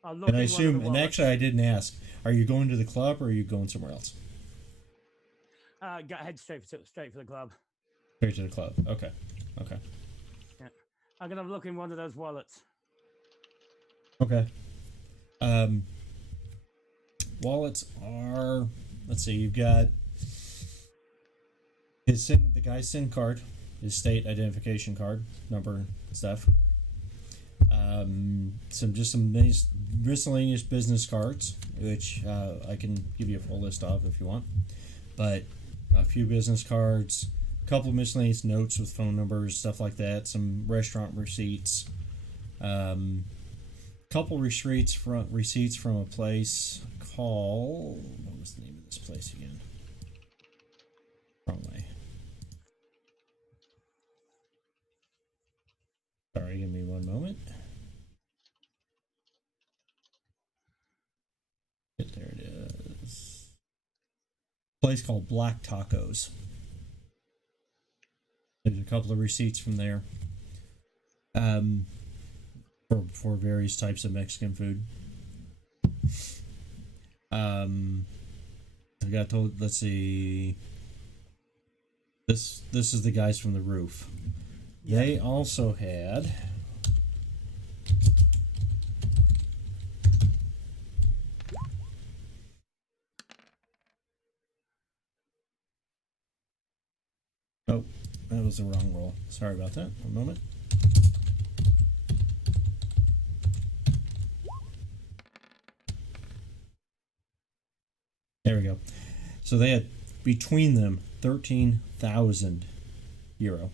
And I assume, and actually I didn't ask, are you going to the club or are you going somewhere else? Head straight for the club. Straight to the club. Okay. Okay. Yeah. I'm going to look in one of those wallets. Okay. Wallets are, let's see, you've got the guy's SIN card, his state identification card, number stuff. Some nice miscellaneous business cards, which I can give you a full list of if you want. But a few business cards, a couple of miscellaneous notes with phone numbers, stuff like that, some restaurant receipts, couple receipts from a place called, what was the name of this place again? Wrong way. Sorry, give me one moment. There it is. A place called Black Tacos. There's a couple of receipts from there. For various types of Mexican food. I got told. Let's see. This is the guys from the roof. Yeah. They also had. Oh, that was the wrong roll. Sorry about that. One moment. There we go. So they had between them 13,000 euro.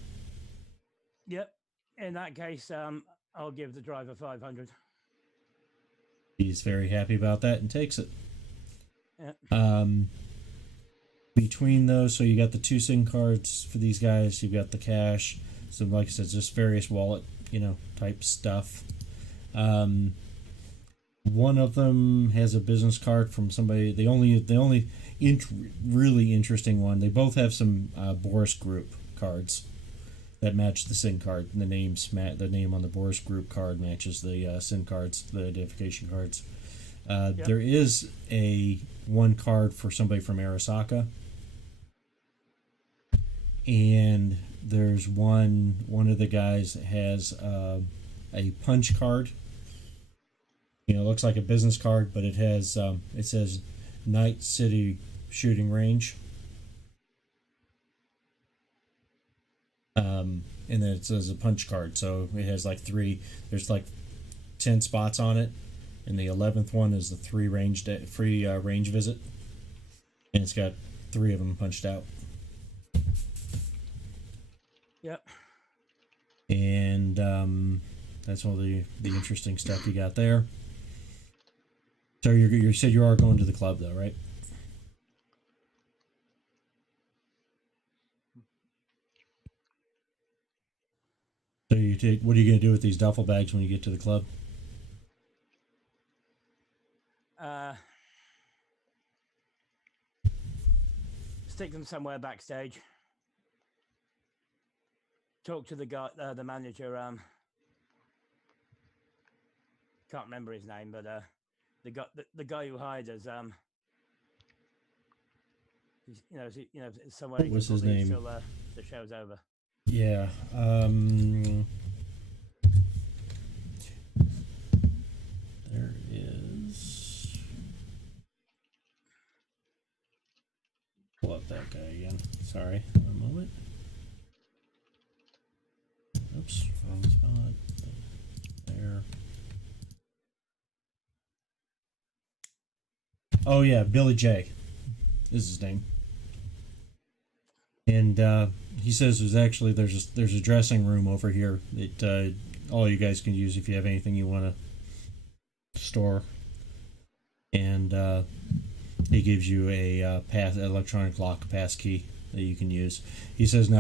Yep. In that case, I'll give the driver 500. He's very happy about that and takes it. Yeah. Between those, so you got the 2 SIM cards for these guys. You've got the cash. So like I said, just various wallet, type stuff. One of them has a business card from somebody. The only really interesting one. They both have some Boris Group cards that match the SIN card. And the name on the Boris Group card matches the SIN cards, the identification cards. Yep. There is one card for somebody from Arasaka, and there's one of the guys that has a punch card. It looks like a business card, but it has it says Night City Shooting Range. And then it says a punch card, so it has there's 10 spots on it, and the 11th one is the free range visit, and it's got 3 of them punched out. Yep. And that's all the interesting stuff you got there. So you said you are going to the club though, right? So you take. What are you gonna do with these duffel bags when you get to the club? Stick them somewhere backstage. Talk to the guy, the manager. Can't remember his name, but the guy who hired us. Somewhere. What was his name? Till the show's over. Yeah. There is. Pull up that guy again. Sorry. One moment. Oops. Wrong spot. There. Oh yeah, Billy J. Is his name. And he says there's a dressing room over here that all you guys can use if you have anything you want to store. And he gives you a electronic lock pass key that you can use. He says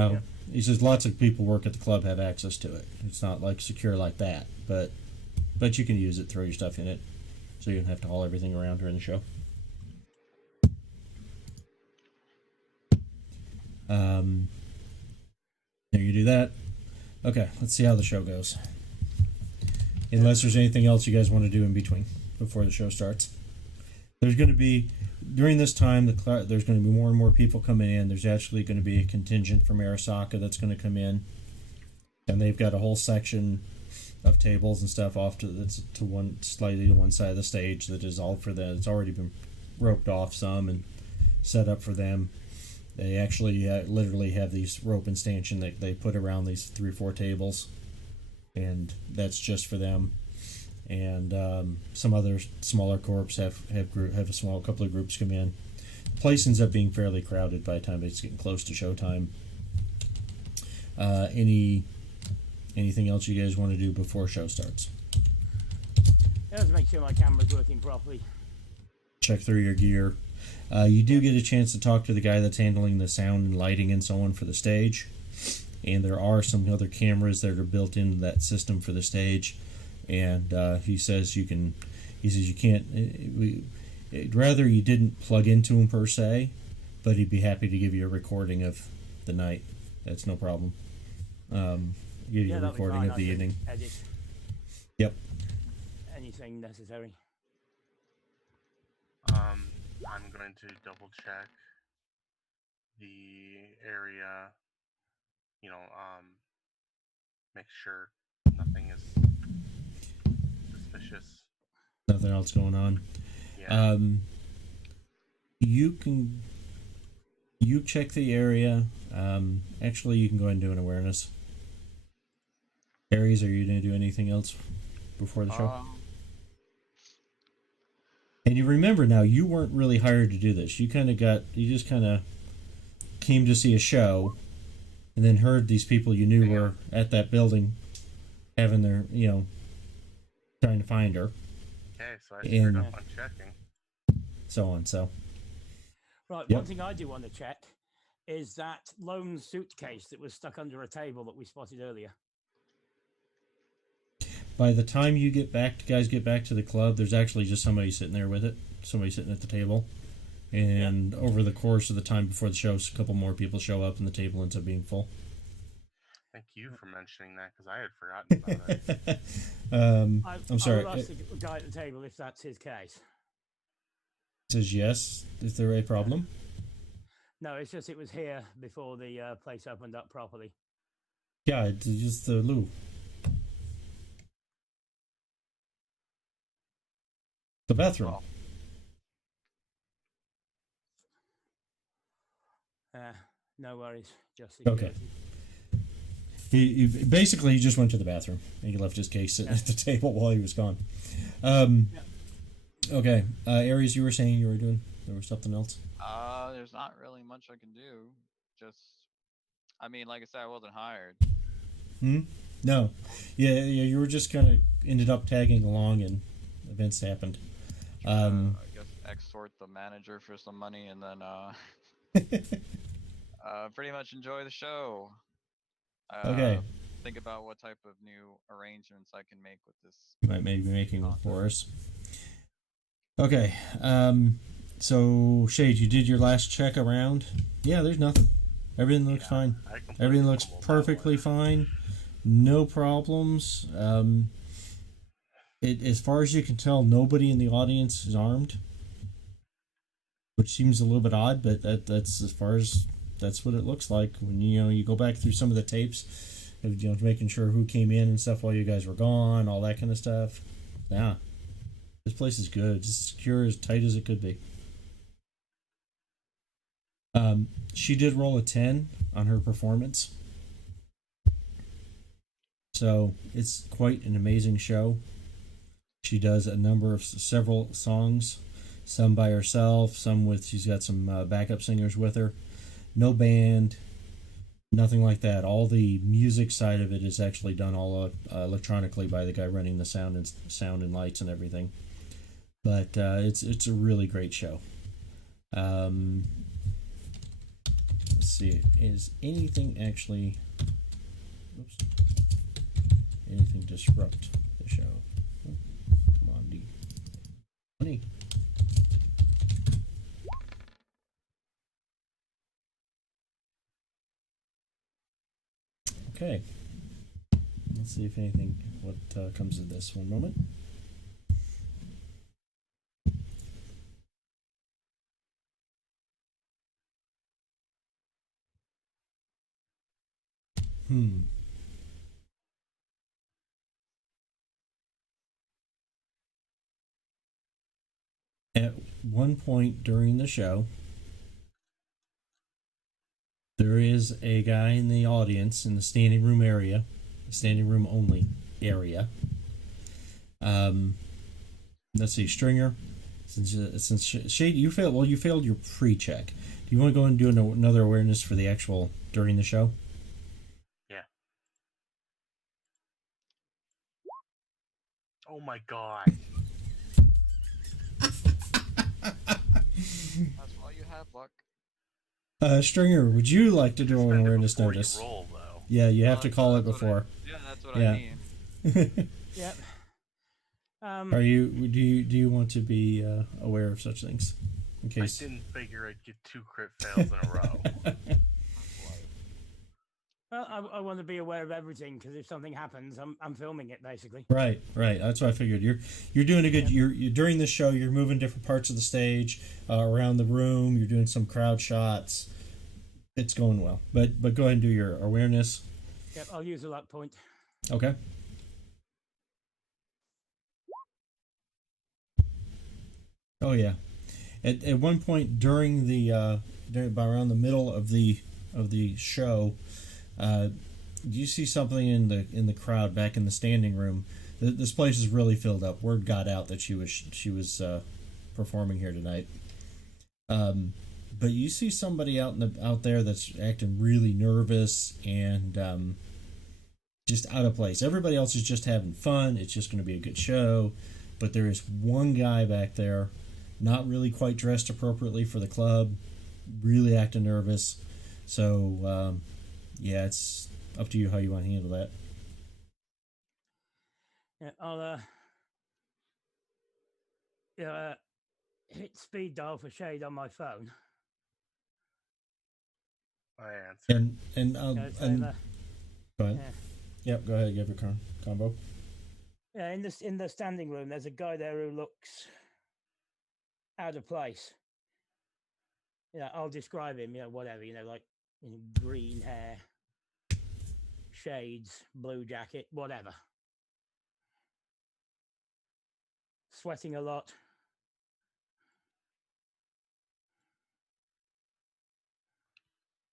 lots of people work at the club have access to it. It's not like secure like that, but you can use it, throw your stuff in it, so you don't have to haul everything around during the show. There you do that. Okay, let's see how the show goes. Unless there's anything else you guys want to do in between before the show starts. There's going to be, during this time, there's going to be more and more people coming in. There's actually going to be a contingent from Arasaka that's going to come in. And they've got a whole section of tables and stuff off slightly to one side of the stage that is all for them. It's already been roped off some and set up for them. They actually literally have these rope and stanchion that they put around these 3 or 4 tables, and that's just for them. And some other smaller corps have a couple of groups come in. The place ends up being fairly crowded by the time it's getting close to showtime. Anything else you guys want to do before show starts? Let's make sure my camera's working properly. Check through your gear. You do get a chance to talk to the guy that's handling the sound and lighting and so on for the stage. And there are some other cameras that are built into that system for the stage. And he says you can't. I'd rather you didn't plug into him per se, but he'd be happy to give you a recording of the night. That's no problem. Give you a recording of the evening. Edit. Yep. Anything necessary. I'm going to double check the area, make sure nothing is suspicious. Nothing else going on. Yeah. You check the area. Actually, you can go ahead and do an awareness. Aries, are you going to do anything else before the show? And you remember now, you weren't really hired to do this. You just kind of came to see a show, and then heard these people you knew were at that building, having their, trying to find her. Okay, so I screwed up on checking. So on, so. Right, Yep. One thing I do want to check is that lone suitcase that was stuck under a table that we spotted earlier. By the time you guys get back to the club, there's actually just somebody sitting there with it. Somebody sitting at the table. And over the course of the time before the show, a couple more people show up and the table ends up being full. Thank you for mentioning that, because I had forgotten about it. I'm sorry. I'll ask the guy at the table if that's his case. Says yes. Is there a problem? No, it's just it was here before the place opened up properly. Yeah, it's just the loo. The bathroom. No worries. Just okay. He just went to the bathroom and he left his case sitting at the table while he was gone. Okay, Aries, you were saying there was something else? There's not really much I can do. Like I said, I wasn't hired. No. Yeah, you were just kind of ended up tagging along and events happened. I guess extort the manager for some money and then pretty much enjoy the show. Okay. think about what type of new arrangements I can make with this. You might maybe be making one for us. Okay. So Shade, you did your last check around. Yeah, there's nothing. Everything looks fine. Everything looks perfectly fine. No problems. As far as you can tell, nobody in the audience is armed, which seems a little bit odd, but that's as far as that's what it looks like when you go back through some of the tapes, making sure who came in and stuff while you guys were gone, all that kind of stuff. Yeah, this place is good. It's secure, as tight as it could be. She did roll a 10 on her performance, so it's quite an amazing show. She does a number of several songs, some by herself, some she's got some backup singers with her. No band, nothing like that. All the music side of it is actually done all electronically by the guy running the sound and lights and everything. But it's a really great show. Let's see, is anything actually? Oops. Anything disrupt the show? Come on, D. Money. Okay. Let's see if anything what comes of this. One moment. At one point during the show, there is a guy in the audience in the standing room area, standing room only area. Let's see, Stringer. Since Shade, you failed your pre-check. Do you want to go and do another awareness for the actual during the show? Yeah. Oh my god. That's why you have luck. Stringer, would you like to do an awareness before notice? You roll, though. Yeah, you have to call it before. That's what I mean. Yep. Do you want to be aware of such things? In case I didn't figure I'd get 2 crit fails in a row. Well, I want to be aware of everything because if something happens, I'm filming it basically. Right. That's what I figured. You're doing a good. You're during the show. You're moving different parts of the stage, around the room. You're doing some crowd shots. It's going well. But go ahead and do your awareness. Yep, I'll use a luck point. Okay. Oh yeah. At one point during around the middle of the show, you see something in the crowd back in the standing room. This place is really filled up. Word got out that she was performing here tonight. But you see somebody out there that's acting really nervous and just out of place. Everybody else is just having fun. It's just going to be a good show. But there is one guy back there, not really quite dressed appropriately for the club, really acting nervous. So, yeah, it's up to you how you want to handle that. Yeah, I'll hit speed dial for Shade on my phone. I answer. And Go go ahead. Yeah. Yep, go ahead. Give your combo. Yeah, in the standing room, there's a guy there who looks out of place. Yeah, I'll describe him. Whatever. Like green hair, shades, blue jacket, whatever. Sweating a lot.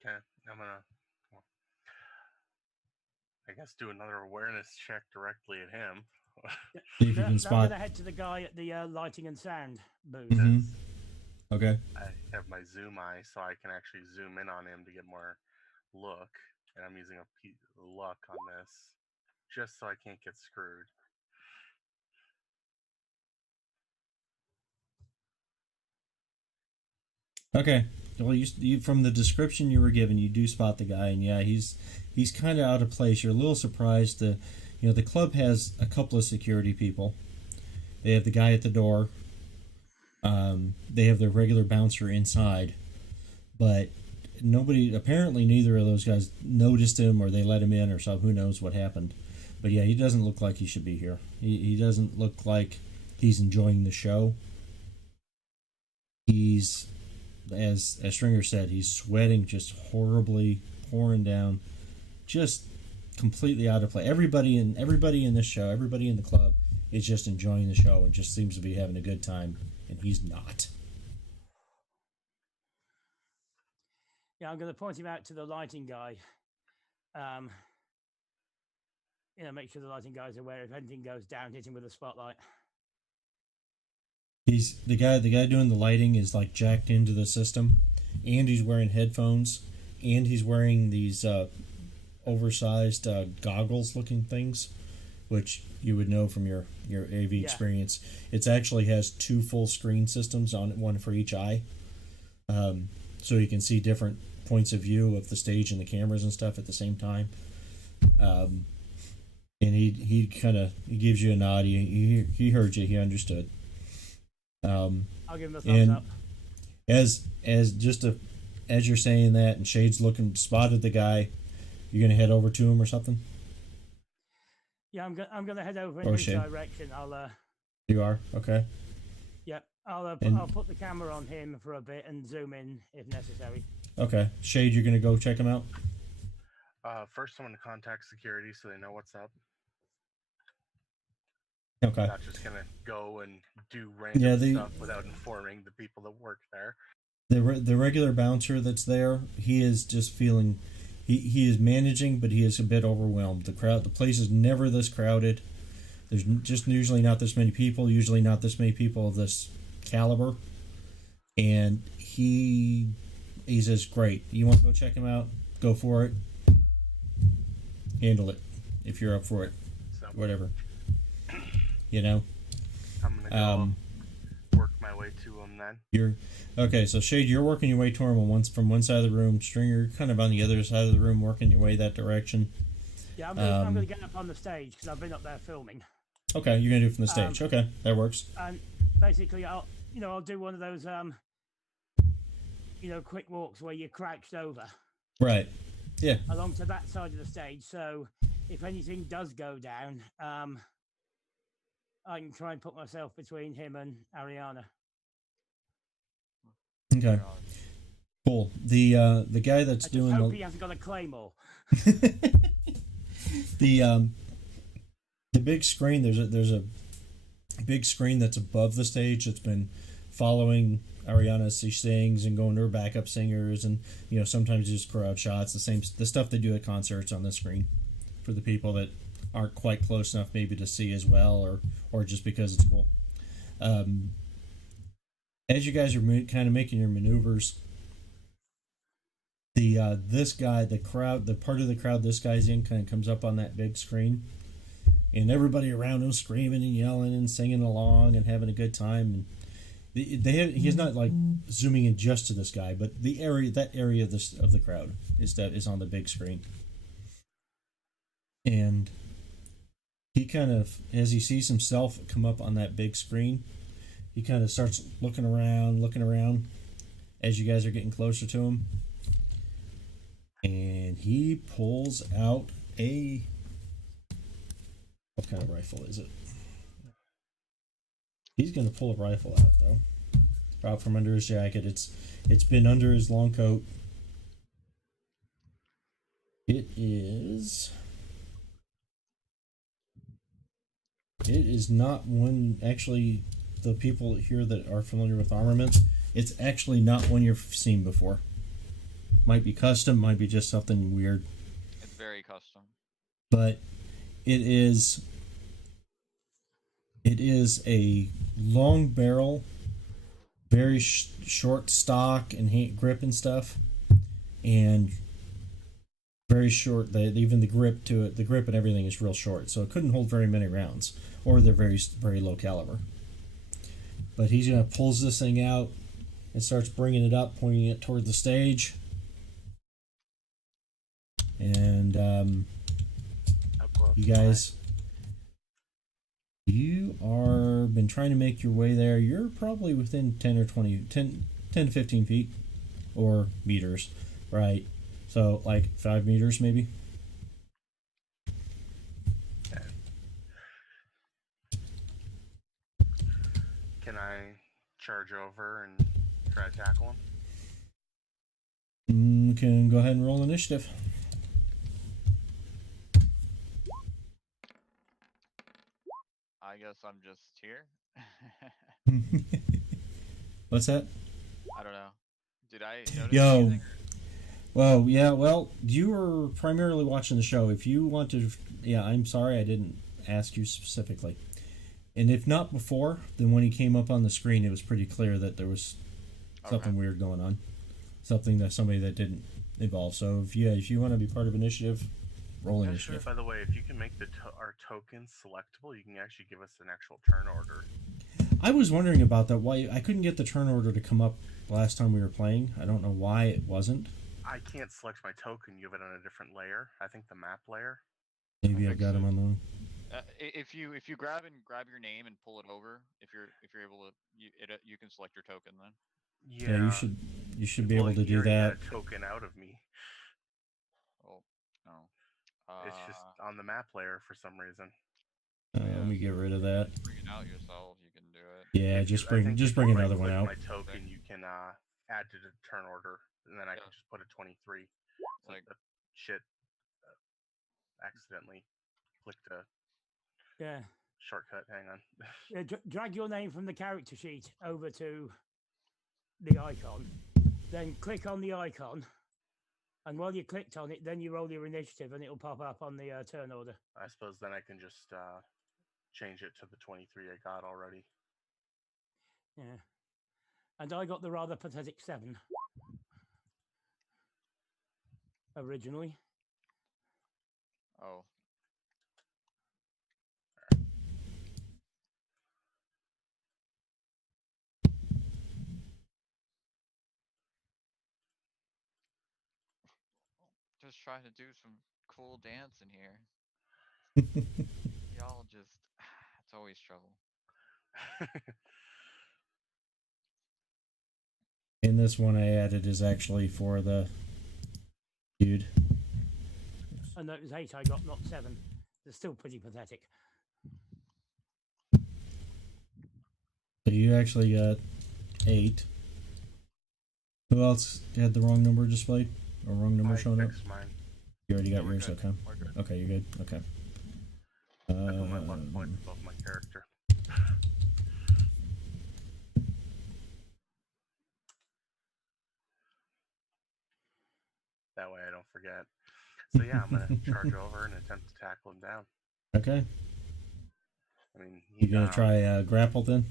Okay, I'm gonna, I guess, do another awareness check directly at him. See if you can I'm spot. gonna head to the guy at the lighting and sound booth. Mm-hmm. Okay. I have my zoom eye, so I can actually zoom in on him to get more look, and I'm using a piece of luck on this, just so I can't get screwed. Okay. well, you from the description you were given, you do spot the guy, and yeah, he's kind of out of place. You're a little surprised. The club has a couple of security people. They have the guy at the door. They have their regular bouncer inside, but apparently neither of those guys noticed him, or they let him in, or so. Who knows what happened? But yeah, he doesn't look like he should be here. He doesn't look like he's enjoying the show. He's, as Stringer said, he's sweating just horribly, pouring down, just completely out of play. Everybody in this show, everybody in the club is just enjoying the show and just seems to be having a good time, and he's not. Yeah, I'm going to point him out to the lighting guy. Make sure the lighting guy's aware if anything goes down, hit him with a spotlight. He's the guy doing the lighting is like jacked into the system, and he's wearing headphones, and he's wearing these oversized goggles looking things, which you would know from your AV experience. It actually has 2 full screen systems on it, one for each eye, so you can see different points of view of the stage and the cameras and stuff at the same time. And he gives you a nod. He heard you. He understood. I'll give him a thumbs up. As you're saying that, and Shade's spotted the guy, you're gonna head over to him or something. Yeah, I'm gonna head over in his direction. You are okay. Yeah, I'll put the camera on him for a bit and zoom in if necessary. Okay, Shade, you're gonna go check him out. First, I'm gonna contact security so they know what's up. Okay. Not just gonna go and do random stuff without informing the people that work there. The regular bouncer that's there, he is just feeling, he is managing, but he is a bit overwhelmed. The place is never this crowded. There's just usually not this many people. Usually not this many people of this caliber. And he says, "Great, you want to go check him out? Go for it. Handle it if you're up for it. So, whatever." I'm gonna go work my way to him then. Okay, so Shade, you're working your way to him from one side of the room. Stringer, you're kind of on the other side of the room, working your way that direction. Yeah, I'm going to get up on the stage because I've been up there filming. Okay, you're going to do it from the stage. Okay, that works. And basically, I'll do one of those quick walks where you're crouched over. Right. Yeah. Along to that side of the stage, so if anything does go down, I can try and put myself between him and Ariana. Okay. Cool. The guy that's doing hope he hasn't got a claymore. The big screen. There's a big screen that's above the stage that's been following Ariana as she sings and going to her backup singers, and sometimes just crowd shots. The stuff they do at concerts on the screen for the people that aren't quite close enough maybe to see as well, or just because it's cool. As you guys are kind of making your maneuvers, this guy, the part of the crowd this guy's in, kind of comes up on that big screen, and everybody around him screaming and yelling and singing along and having a good time. And he's not like zooming in just to this guy, but that area of the crowd is on the big screen. And he kind of, as he sees himself come up on that big screen, he kind of starts looking around as you guys are getting closer to him. And he pulls out what kind of rifle is it? He's going to pull a rifle out, though. Out from under his jacket. It's been under his long coat. It is not one, actually, the people here that are familiar with armaments, it's actually not one you've seen before. Might be custom, might be just something weird. It's very custom. But it is a long barrel, very short stock and grip and stuff, and very short. Even the grip to it, the grip and everything is real short, so it couldn't hold very many rounds, or they're very, very low caliber. But he's gonna pulls this thing out, and starts bringing it up, pointing it toward the stage. And How close you am I? guys, you are been trying to make your way there. You're probably within 10 or 20, 10 to 15 feet or meters, right? So like 5 meters maybe. Can I charge over and try to tackle him? Can go ahead and roll initiative. I guess I'm just here. What's that? I don't know. Did I notice Yo. anything? Well, yeah, well, you were primarily watching the show. If you want to, yeah, I'm sorry I didn't ask you specifically. And if not before, then when he came up on the screen, it was pretty clear that there was something weird going on. Something that somebody that didn't evolve. So if you want to be part of initiative, roll Yeah, sure. initiative. By the way, if you can make our tokens selectable, you can actually give us an actual turn order. I was wondering about that. Why I couldn't get the turn order to come up last time we were playing. I don't know why it wasn't. I can't select my token. You have it on a different layer. I think the map layer. Maybe I I've think got so. him on the wrong. If you grab your name and pull it over, if you're able to, you can select your token then. Yeah, you should be able to you do already that. got a token out of me. Oh no. It's just on the map layer for some reason. Let me get rid of that. Bring it out yourself. You can do it. Yeah, If just you- I bring think just if bring you another one right-click out. My token, you can add to the turn order, and then I can just put a 23. Like- Shit, accidentally clicked a Yeah. shortcut. Hang on. Yeah, drag your name from the character sheet over to the icon, then click on the icon, and while you clicked on it, then you roll your initiative, and it'll pop up on the turn order. I suppose then I can just change it to the 23 I got already. Yeah, and I got the rather pathetic 7 originally. Oh. Just trying to do some cool dance in here. Y'all just, it's always trouble. And this one I added is actually for the dude. And that was 8 I got, not 7. They're still pretty pathetic. So you actually got 8. Who else had the wrong number displayed? Or wrong number I showing up? fixed mine. You already got we're yours, good. okay. We're good. Okay, you're good. Okay. I put my 1 point above my character. That way I don't forget. So yeah, I'm gonna charge over and attempt to tackle him down. Okay. I mean, You gonna try grapple then?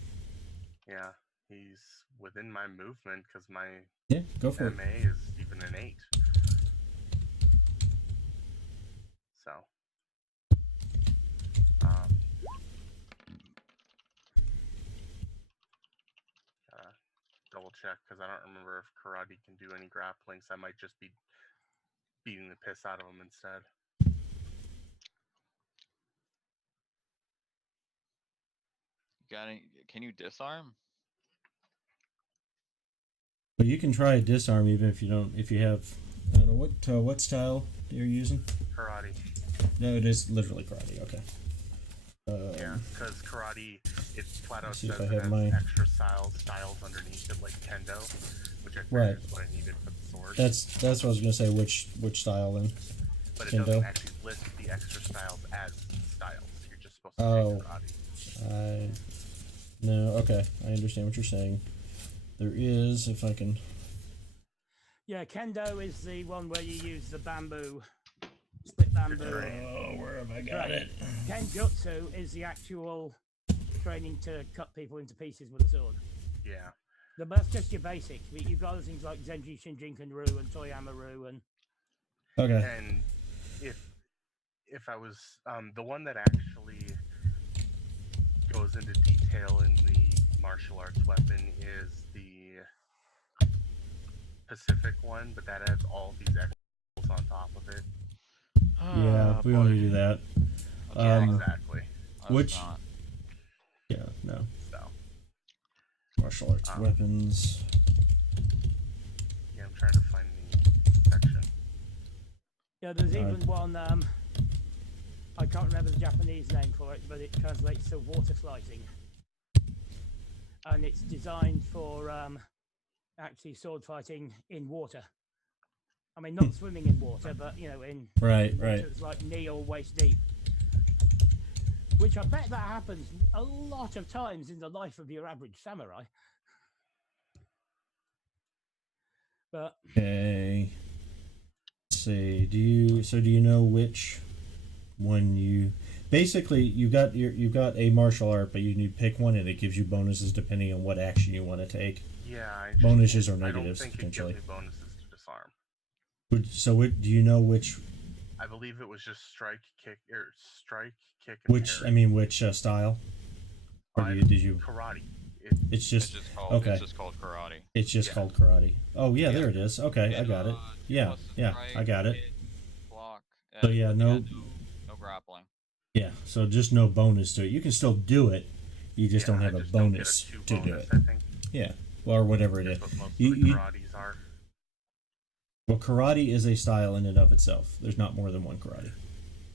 Yeah, he's within my movement because my Yeah, go for it. MA is even an 8. So, gotta double check because I don't remember if karate can do any grappling. So I might just be beating the piss out of him instead. Can you disarm? But you can try a disarm even if you don't. If you have, I don't know what style you're using. Karate. No, it is literally karate. Okay. Yeah, because karate, it flat out see if says I it have has my- extra styles underneath it, like kendo, which I figured Right. is what I needed for the sword. That's what I was gonna say. Which style then? But it kendo. doesn't actually list the extra styles as styles. You're just supposed to Oh. take karate. No. Okay, I understand what you're saying. There is, if I can. Yeah, kendo is the one where you use the bamboo, split bamboo. Oh, where have I got it? Kenjutsu is the actual training to cut people into pieces with a sword. Yeah. That's just your basics. But you've got other things like Zenji Shinjinkan-ryu and Toyama-ryu and Okay. And if I was the one that actually goes into detail in the martial arts weapon is the Pacific one, but that has all these extras on top of it. Yeah, we don't need to do that. Exactly. Which- Not. Yeah, no. So Martial arts weapons. yeah, I'm trying to find the section. Yeah, there's even one. I can't remember the Japanese name for it, but it translates to water slicing, and it's designed for actually sword fighting in water. I mean, not swimming in water, but in Right, water right. that's like knee or waist deep. Which I bet that happens a lot of times in the life of your average samurai. But Okay. Let's see. Do you know which one you basically you've got a martial art, but you need to pick one and it gives you bonuses depending on what action you want to take. Yeah, Bonuses or I negatives, don't think potentially. it gives me bonuses to disarm. Do you know which I believe it was just strike, kick, and which style? Or did you? Karate. It's just okay. It's just called karate. It's just called karate. Oh yeah, there it is. Okay, I got it. Yeah, I got it. Block. So yeah, no grappling. Yeah, so just no bonus to it. You can still do it. You just don't have a bonus to do it. I think. Yeah, or whatever it is. That's what most of the karates are. Well, karate is a style in and of itself. There's not more than one karate.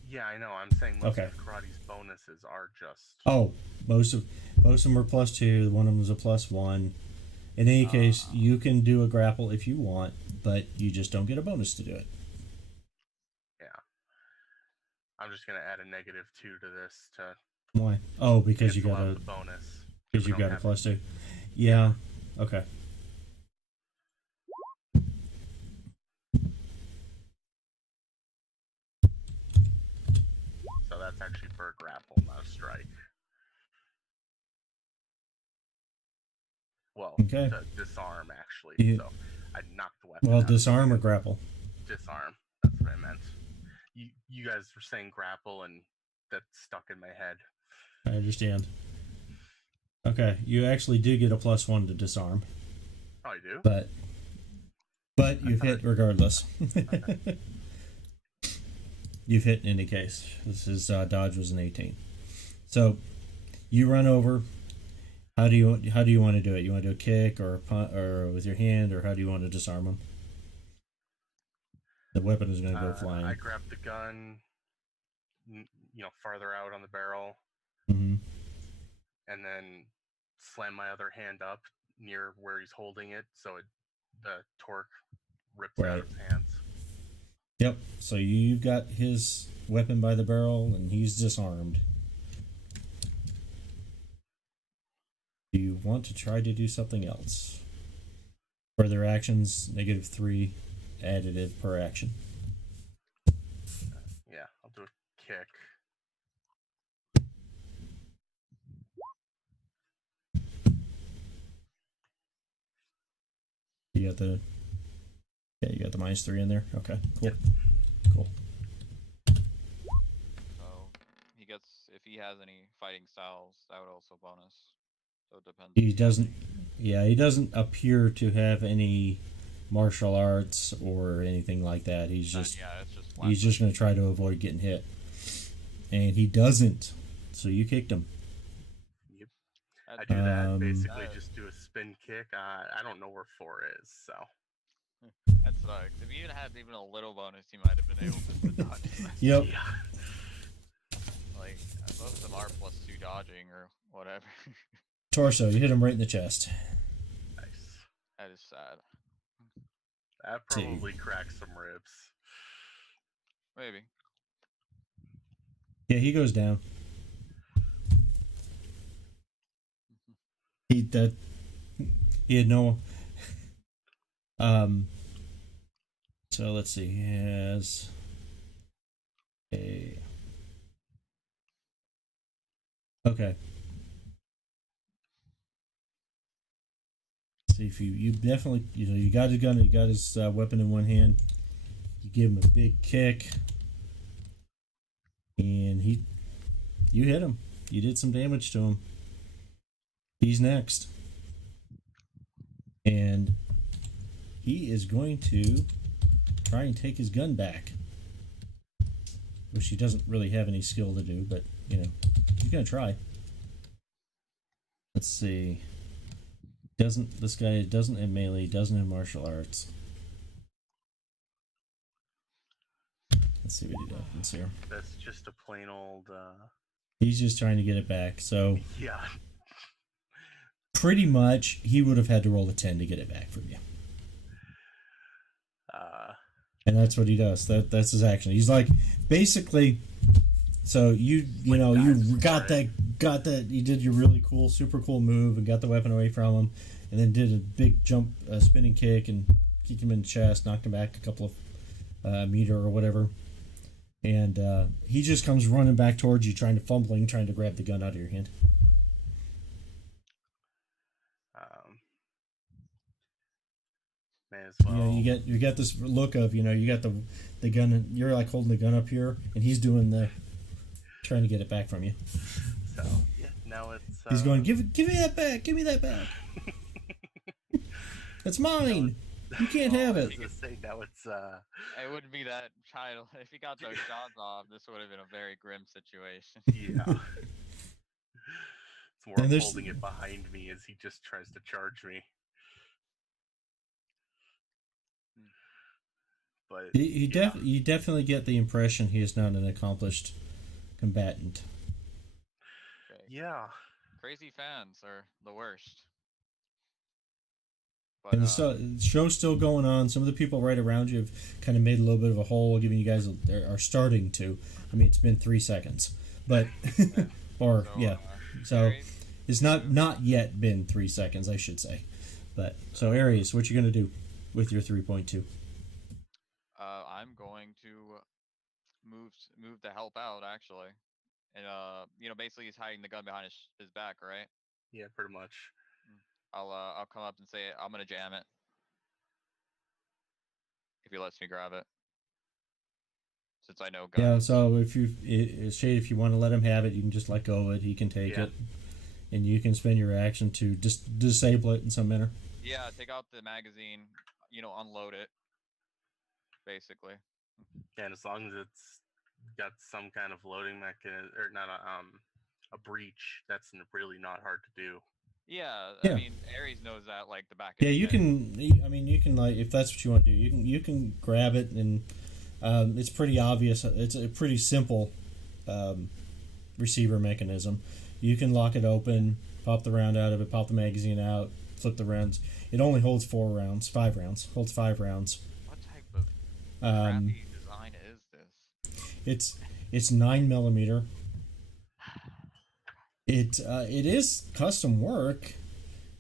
Yeah, I know. I'm saying most of karate's bonuses are just. Oh, most of them are +2. One of them is a +1. In any case, you can do a grapple if you want, but you just don't get a bonus to do it. Yeah. I'm just gonna add a -2 to this to. Why? Oh, because you got a bonus. Because you got a +2. Yeah. Okay. So that's actually for a grapple, not a strike. Well, Okay. to disarm, actually. So I knocked the weapon. Well, out. disarm or grapple? Disarm. That's what I meant. You guys were saying grapple, and that stuck in my head. I understand. Okay, you actually do get a +1 to disarm. Oh, I do? But you've hit regardless. Okay. You've hit in any case. This is dodge was an 18. So you run over. How do you want to do it? You want to do a kick or a punt, or with your hand, or how do you want to disarm them? The weapon is going to go flying. I grab the gun, farther out on the barrel, Mm-hmm. and then slam my other hand up near where he's holding it, so the torque rips out of his hands. Yep. So you've got his weapon by the barrel, and he's disarmed. Do you want to try to do something else? Further actions, -3, additive per action. Yeah, I'll do a kick. You got the -3 in there. Okay, cool. Yep. Cool. So he gets, if he has any fighting styles, that would also bonus. So it depends. He doesn't. Yeah, he doesn't appear to have any martial arts or anything like that. He's just. He's just going to try to avoid getting hit, and he doesn't. So you kicked him. Yep. I do that. Basically, just do a spin kick. I don't know where 4 is, so. That sucks. If you had even a little bonus, you might have been able to dodge. Yep. Yeah. Like most of them are +2 dodging or whatever. Torso, you hit him right in the chest. Nice. That is sad. That probably cracked some ribs. Maybe. Yeah, he goes down. He had no. So let's see. He has a. Okay. See if you definitely you got his gun, you got his weapon in one hand. You give him a big kick, and you hit him. You did some damage to him. He's next, and he is going to try and take his gun back. Which he doesn't really have any skill to do, but, you know, he's going to try. Let's see. This guy doesn't have melee, doesn't have martial arts. Let's see what he does here. That's just a plain old. He's just trying to get it back. So Yeah. pretty much, he would have had to roll a 10 to get it back from you. And that's what he does. That's his action. He's like, basically. So you know you got that you did your really cool, super cool move and got the weapon away from him, and then did a big jump, spinning kick and kicked him in the chest, knocked him back a couple of meter or whatever, and he just comes running back towards you, trying to grab the gun out of your hand. May as well. You get this look of, you got the gun, and you're like holding the gun up here, and he's doing trying to get it back from you. So yeah, now it's. He's going, give me that back, give me that back. It's mine. You can't have it. I was gonna say, now it's. It wouldn't be that child. If he got those shots off, this would have been a very grim situation. Yeah. It's more of holding it behind me as he just tries to charge me. But you definitely get the impression he is not an accomplished combatant. Okay. Yeah. Crazy fans are the worst. But, And the show's still going on. Some of the people right around you have kind of made a little bit of a hole, giving you guys are starting to. I mean, it's been 3 seconds, but or so, yeah, so Aries, it's not yet been 3 seconds, I should say. But so Aries, what you gonna do with your 3.2? I'm going to move to help out actually, and basically he's hiding the gun behind his back, right? Yeah, pretty much. I'll come up and say I'm gonna jam it if he lets me grab it, since I know guns. Yeah. So if Shade, if you want to let him have it, you can just let go of it. He can take it, and you can spend your action to just disable it in some manner. Yeah, take out the magazine, unload it, basically. Yeah, and as long as it's got some kind of loading mechanism, or not a breach, that's really not hard to do. Yeah, Yeah. I mean, Ares knows that like the back of Yeah, his you head. can. I mean, you can, like, if that's what you want to do, you can grab it, and it's pretty obvious. It's a pretty simple receiver mechanism. You can lock it open, pop the round out of it, pop the magazine out, flip the rounds. It only holds 5 rounds. Holds 5 rounds. What type of crappy design is this? It's 9mm. It is custom work,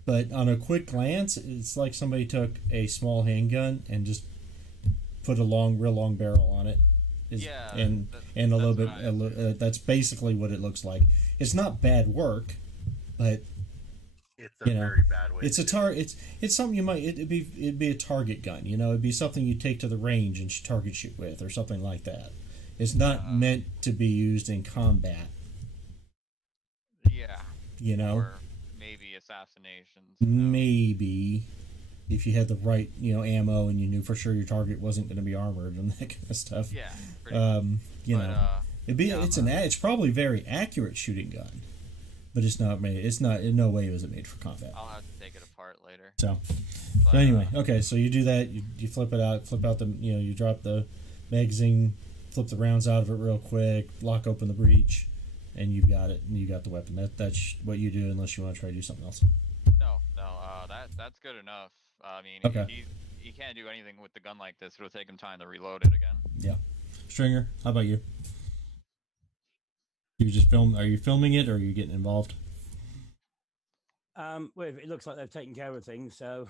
but on a quick glance, it's like somebody took a small handgun and just put a real long barrel on it. Yeah, and a little bit. That's basically what it looks like. It's not bad work, but it's a very bad way. It's it's something you might. It'd be a target gun. It'd be something you take to the range and target shoot with, or something like that. It's not meant to be used in combat. Yeah. Or maybe assassinations. Maybe if you had the right, ammo and you knew for sure your target wasn't going to be armored and that kind of stuff. Yeah. Pretty much. It's probably a very accurate shooting gun, but it's not made. It's not in no way was it made for combat. I'll have to take it apart later. So anyway, okay. So you do that. You flip it out. Flip out the. You drop the magazine. Flip the rounds out of it real quick. Lock open the breech. And you've got it, and you got the weapon. That's what you do, unless you want to try to do something else. No, that's good enough. I mean, okay. he can't do anything with the gun like this. It'll take him time to reload it again. Yeah. Stringer, how about you? You just Are you filming it, or are you getting involved? Well, it looks like they've taken care of things, so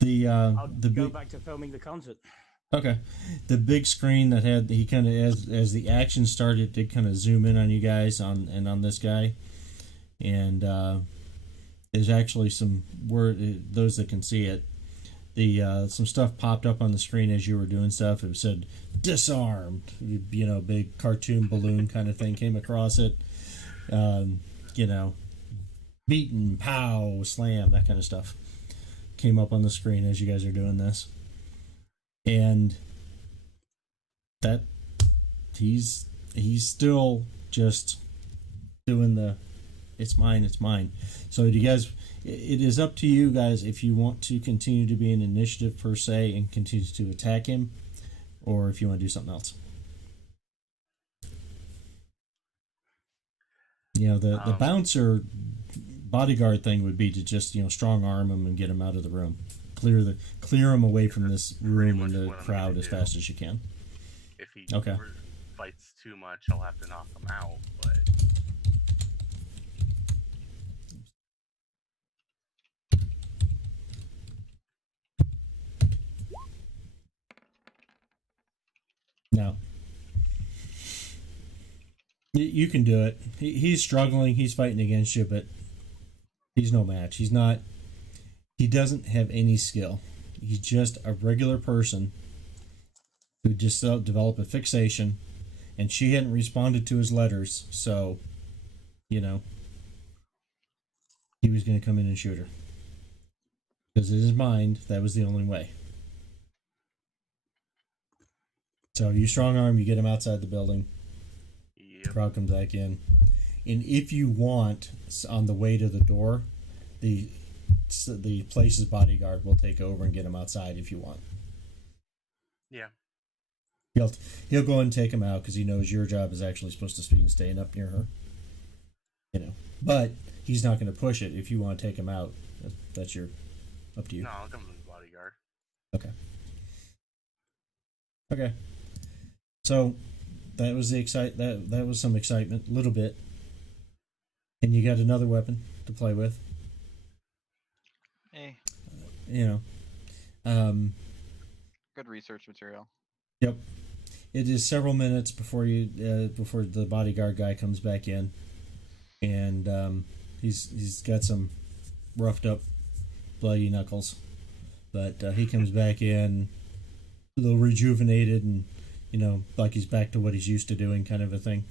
I'll go back to filming the concert. Okay, the big screen that had he kind of as the action started did kind of zoom in on you guys on this guy, and there's actually some word those that can see it. Some stuff popped up on the screen as you were doing stuff. It said disarmed. Big cartoon balloon kind of thing came across it. beaten, pow, slam, that kind of stuff came up on the screen as you guys are doing this. And that he's still just doing the it's mine. So do you guys, it is up to you guys if you want to continue to be an initiative per se and continue to attack him, or if you want to do something else. You know, the bouncer bodyguard thing would be to just, you know, strong arm him and get him out of the room. Clear him away from this room and the crowd as fast as you can. If he Okay. fights too much, I'll have to knock him out, but No. You can do it. He's struggling. He's fighting against you, but he's no match. He doesn't have any skill. He's just a regular person who just developed a fixation, and she hadn't responded to his letters, so, you know, he was going to come in and shoot her. Because in his mind, that was the only way. So you strong arm, you get him outside the building. yep. Crowd comes back in. And if you want, on the way to the door, the place's bodyguard will take over and get him outside if you want. Yeah. He'll go and take him out because he knows your job is actually supposed to be staying up near her. You know, but he's not going to push it. If you want to take him out, that's up to you. No, I'll come with the bodyguard. Okay. So that was that was some excitement, a little bit. And you got another weapon to play with. Hey, You know. good research material. Yep. It is several minutes before the bodyguard guy comes back in, and he's got some roughed up, bloody knuckles, but he comes back in a little rejuvenated and, you know, like he's back to what he's used to doing, kind of a thing.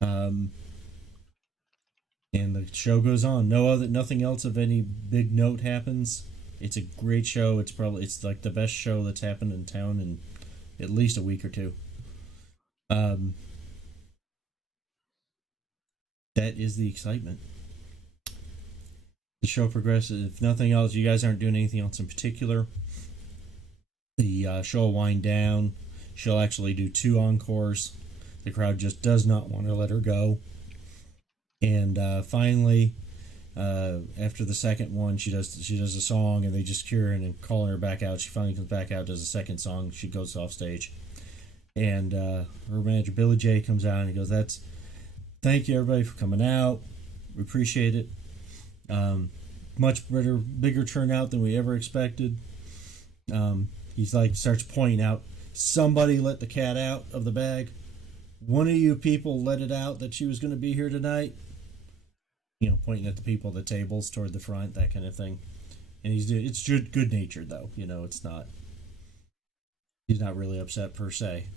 And the show goes on. Nothing else of any big note happens. It's a great show. It's like the best show that's happened in town in at least a week or two. That is the excitement. The show progresses. If nothing else, you guys aren't doing anything else in particular. The show will wind down. She'll actually do 2 encores. The crowd just does not want to let her go. And finally, after the second one, she does a song, and they just cure her and calling her back out. She finally comes back out, does a second song. She goes off stage, and her manager Billy J comes out and he goes, "Thank you everybody for coming out. We appreciate it. Much bigger turnout than we ever expected." He's like starts pointing out, "Somebody let the cat out of the bag. One of you people let it out that she was going to be here tonight." You know, pointing at the people at the tables toward the front, that kind of thing. And it's good natured though. You know, he's not really upset per se,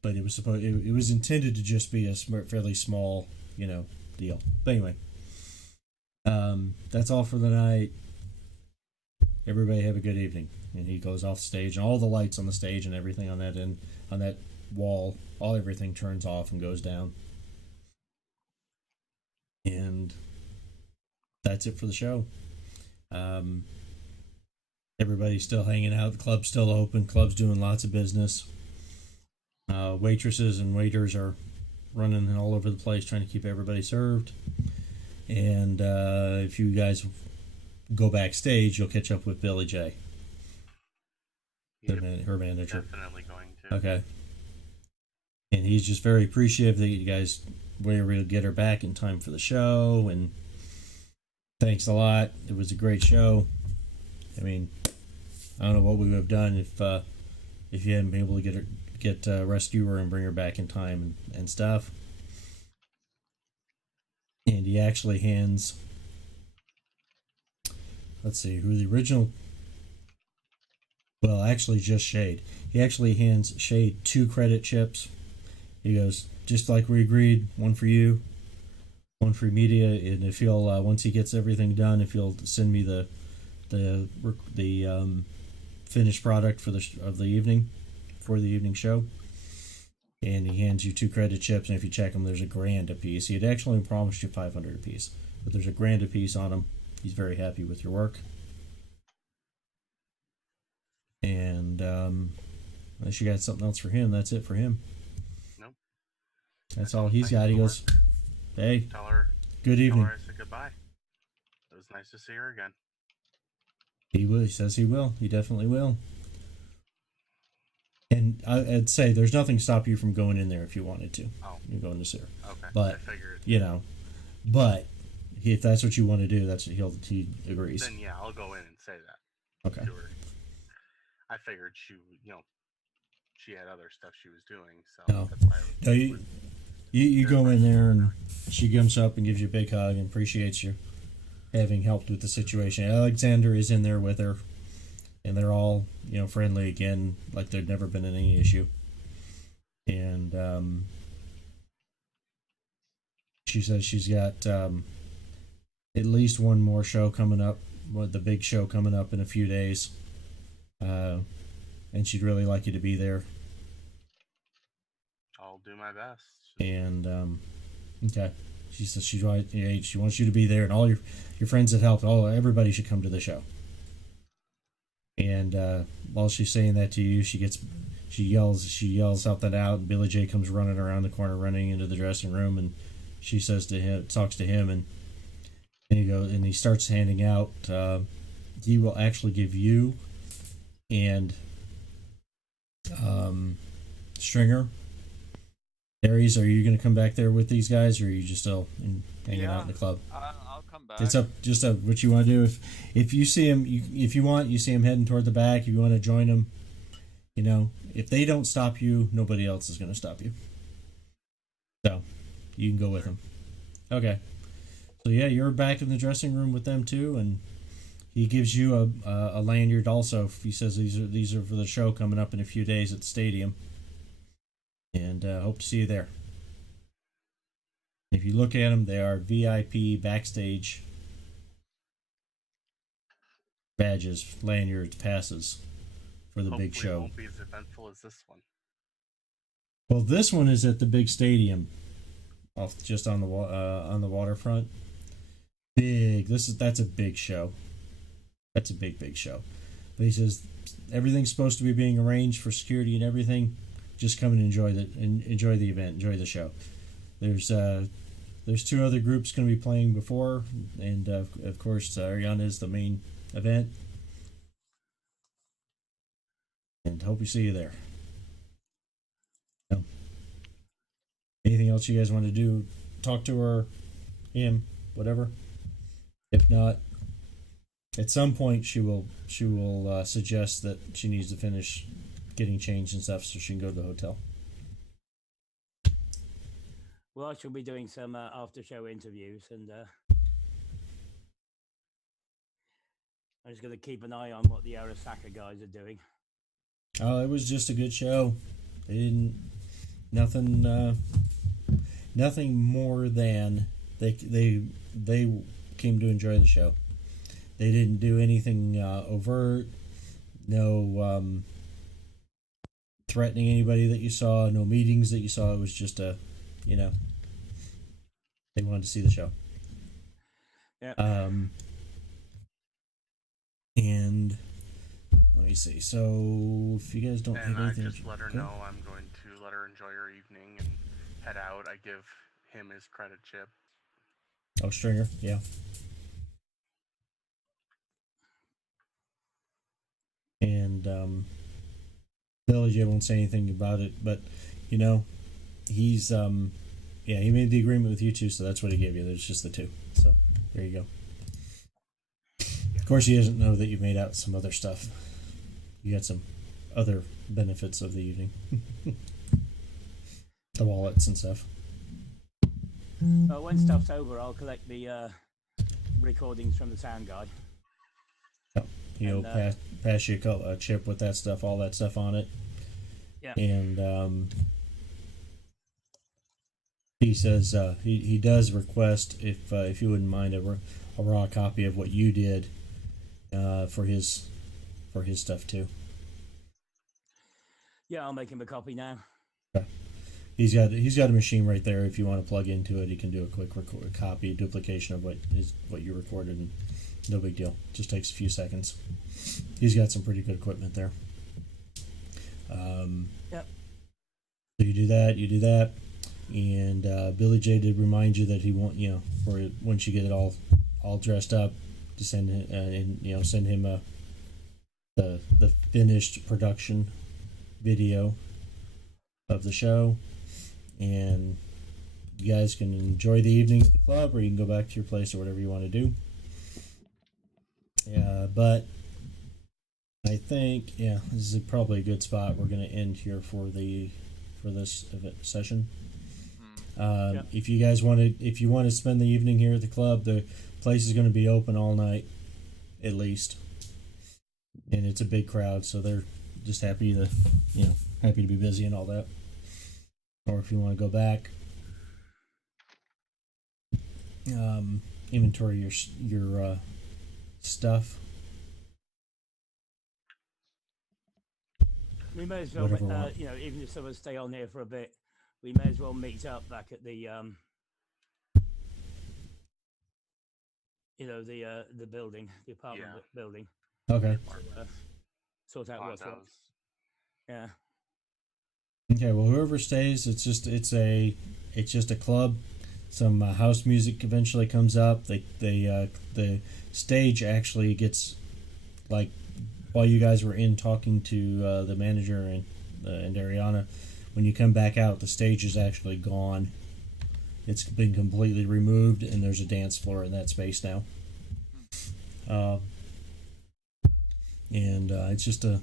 but it was intended to just be a fairly small, you know, deal. But anyway, that's all for the night. Everybody have a good evening. And he goes off stage, and all the lights on the stage and everything on that wall, everything turns off and goes down. And that's it for the show. Everybody's still hanging out. The club's still open. Club's doing lots of business. Waitresses and waiters are running all over the place trying to keep everybody served. And if you guys go backstage, you'll catch up with Billy J, Yep. her manager. Definitely going to. Okay. And he's just very appreciative that you guys were able to get her back in time for the show, and thanks a lot. It was a great show. I mean, I don't know what we would have done if you hadn't been able to rescue her and bring her back in time and stuff. And he actually hands, let's see, who the original, well, actually just Shade. He actually hands Shade 2 credit chips. He goes, "Just like we agreed, one for you, one free media, and if he'll once he gets everything done, if he'll send me the finished product for the evening for the evening show, and he hands you 2 credit chips, and if you check them, there's $1,000 a piece. He had actually promised you 500 a piece, but there's $1,000 a piece on them. He's very happy with your work, and unless you got something else for him, that's it for him. Nope. That's all he's got. He goes, "Hey, Tell her. good evening." Tell her I said goodbye. It was nice to see her again. He will. He says he will. He definitely will. And I'd say there's nothing to stop you from going in there if you wanted to. Oh. You go in to see her. Okay. But, I figured. But if that's what you want to do, he agrees. Then yeah, I'll go in and say that Okay. to her. I figured she had other stuff she was doing, so No. that's why I was. No, you go in there and she comes up and gives you a big hug and appreciates you having helped with the situation. Alexander is in there with her, and they're all friendly again, like there'd never been any issue. And she says she's got at least one more show coming up, the big show coming up in a few days, and she'd really like you to be there. I'll do my best. And okay, she says she wants you to be there, and all your friends that helped, everybody should come to the show. And while she's saying that to you, she yells something out, and Billy J comes running around the corner, running into the dressing room, and she talks to him, and he starts handing out. He will actually give you and Stringer. Aries, are you going to come back there with these guys, or are you just still hanging out in the club? I'll come back. It's up what you want to do. If you see him, if you see him heading toward the back, if you want to join him, if they don't stop you, nobody else is going to stop you. So you can go with them. Okay. So yeah, you're back in the dressing room with them too, and he gives you a lanyard also. He says these are for the show coming up in a few days at the stadium. And hope to see you there. If you look at them, they are VIP backstage badges, lanyards, passes for the big show. It won't be as eventful as this one. Well, this one is at the big stadium, just on the waterfront. That's a big show. That's a big show. But he says everything's supposed to be being arranged for security and everything. Just come and enjoy the event, enjoy the show. There's 2 other groups going to be playing before, and of course Ariana is the main event. And hope we see you there. Anything else you guys want to do? Talk to her, him, whatever. If not, at some point she will suggest that she needs to finish getting changed and stuff so she can go to the hotel. Well, I shall be doing some after show interviews, and I'm just going to keep an eye on what the Arasaka guys are doing. Oh, it was just a good show. They didn't nothing more than they came to enjoy the show. They didn't do anything overt. No threatening anybody that you saw, no meetings that you saw. It was just they wanted to see the show. Yeah. And let me see. So if you guys don't have And I anything, just let her know I'm going to let her enjoy her evening and head out. I give him his credit chip. Oh, Stringer, yeah. And Billy J won't say anything about it, but he's he made the agreement with you two, so that's what he gave you. There's just the 2. So there you go. Of course, he doesn't know that you made out some other stuff. You got some other benefits of the evening. The wallets and stuff. When stuff's over, I'll collect the recordings from the sound guy. He'll pass you a chip with that stuff, all that stuff on it. Yeah. And he says he does request if you wouldn't mind a raw copy of what you did for his stuff too. Yeah, I'll make him a copy now. Okay. He's got a machine right there. If you want to plug into it, he can do a quick copy duplication of what you recorded, and no big deal. Just takes a few seconds. He's got some pretty good equipment there. Yep. So you do that, and Billy J did remind you that he for once you get it all dressed up, to send send him the finished production video of the show, and you guys can enjoy the evening at the club, or you can go back to your place or whatever you want to do. But I think this is probably a good spot. We're going to end here for this event session. If you guys if you want to spend the evening here at the club, the place is going to be open all night, at least, and it's a big crowd, so they're just happy to be busy and all that. Or if you want to go back, inventory your stuff. We may as well, even if some of us stay on here for a bit, we may as well meet up back at the the building, the apartment building. Okay. Sort out what's what. Yeah. Okay. Well, whoever stays, it's just a club. Some house music eventually comes up. The stage actually gets, like, while you guys were in talking to the manager and Ariana, when you come back out, the stage is actually gone. It's been completely removed, and there's a dance floor in that space now. And it's just a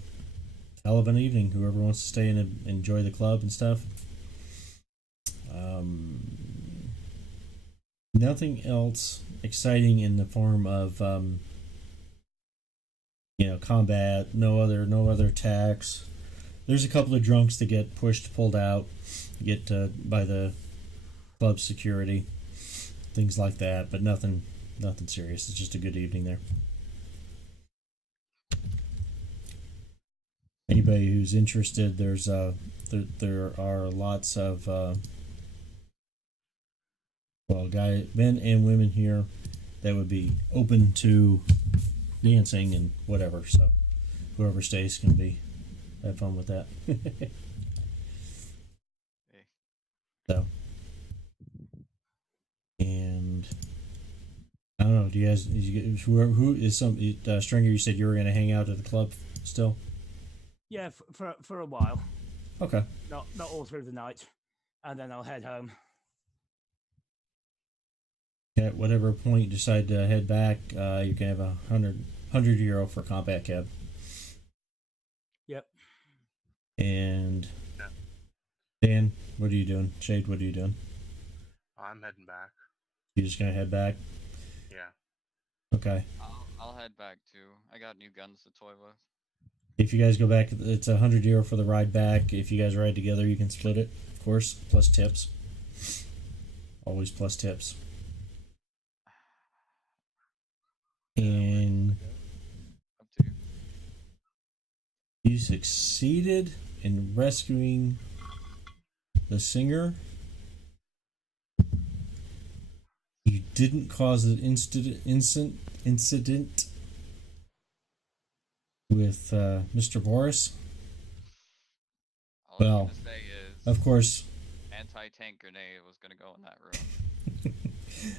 hell of an evening. Whoever wants to stay and enjoy the club and stuff. Nothing else exciting in the form of combat. No other attacks. There's a couple of drunks that get pulled out, by the club security, things like that, but nothing serious. It's just a good evening there. Anybody who's interested, there's there are lots of men and women here that would be open to dancing and whatever. So whoever stays can have fun with that. So, and I don't know. Do you guys? Who is some Stringer? You said you were going to hang out at the club still. Yeah, for a while. Okay. Not all through the night, and then I'll head home. At whatever point you decide to head back, you can have €100 for combat cab. Yep. And Dan, what are you doing? Shade, what are you doing? I'm heading back. You just gonna head back? Yeah. Okay. I'll head back too. I got new guns to toy with. If you guys go back, it's €100 for the ride back. If you guys ride together, you can split it, of course, plus tips. Always plus tips. And up to you. You succeeded in rescuing the singer. You didn't cause an incident with Mr. Boris. All I'm gonna say is, of course, anti-tank grenade was gonna go in that room.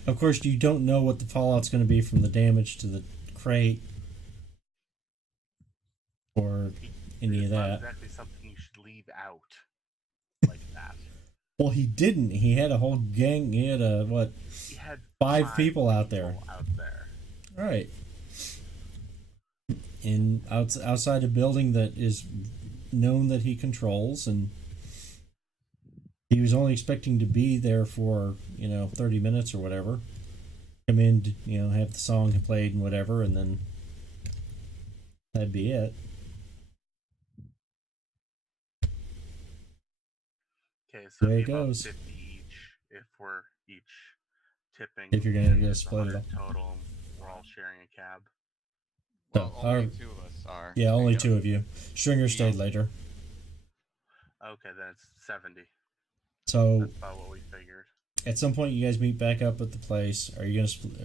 Of course, you don't know what the fallout's going to be from the damage to the crate or any of that. It's not exactly something you should leave out like that. Well, he didn't. He had a whole gang. He had He had five people out there. Right. Outside a building that is known that he controls, and he was only expecting to be there for 30 minutes or whatever. Come in, have the song played and whatever, and then that'd be it. Okay, so there it'd it be about goes. 50 each if we're each tipping. If you're gonna and get a it's split it 100 up. total, we're all sharing a cab. Well, So, only our- 2 of us are. Yeah, only Yeah. 2 of you. Stringer stayed Yeah. later. Okay, then it's 70. So That's about what we figured. at some point, you guys meet back up at the place. Are you gonna split?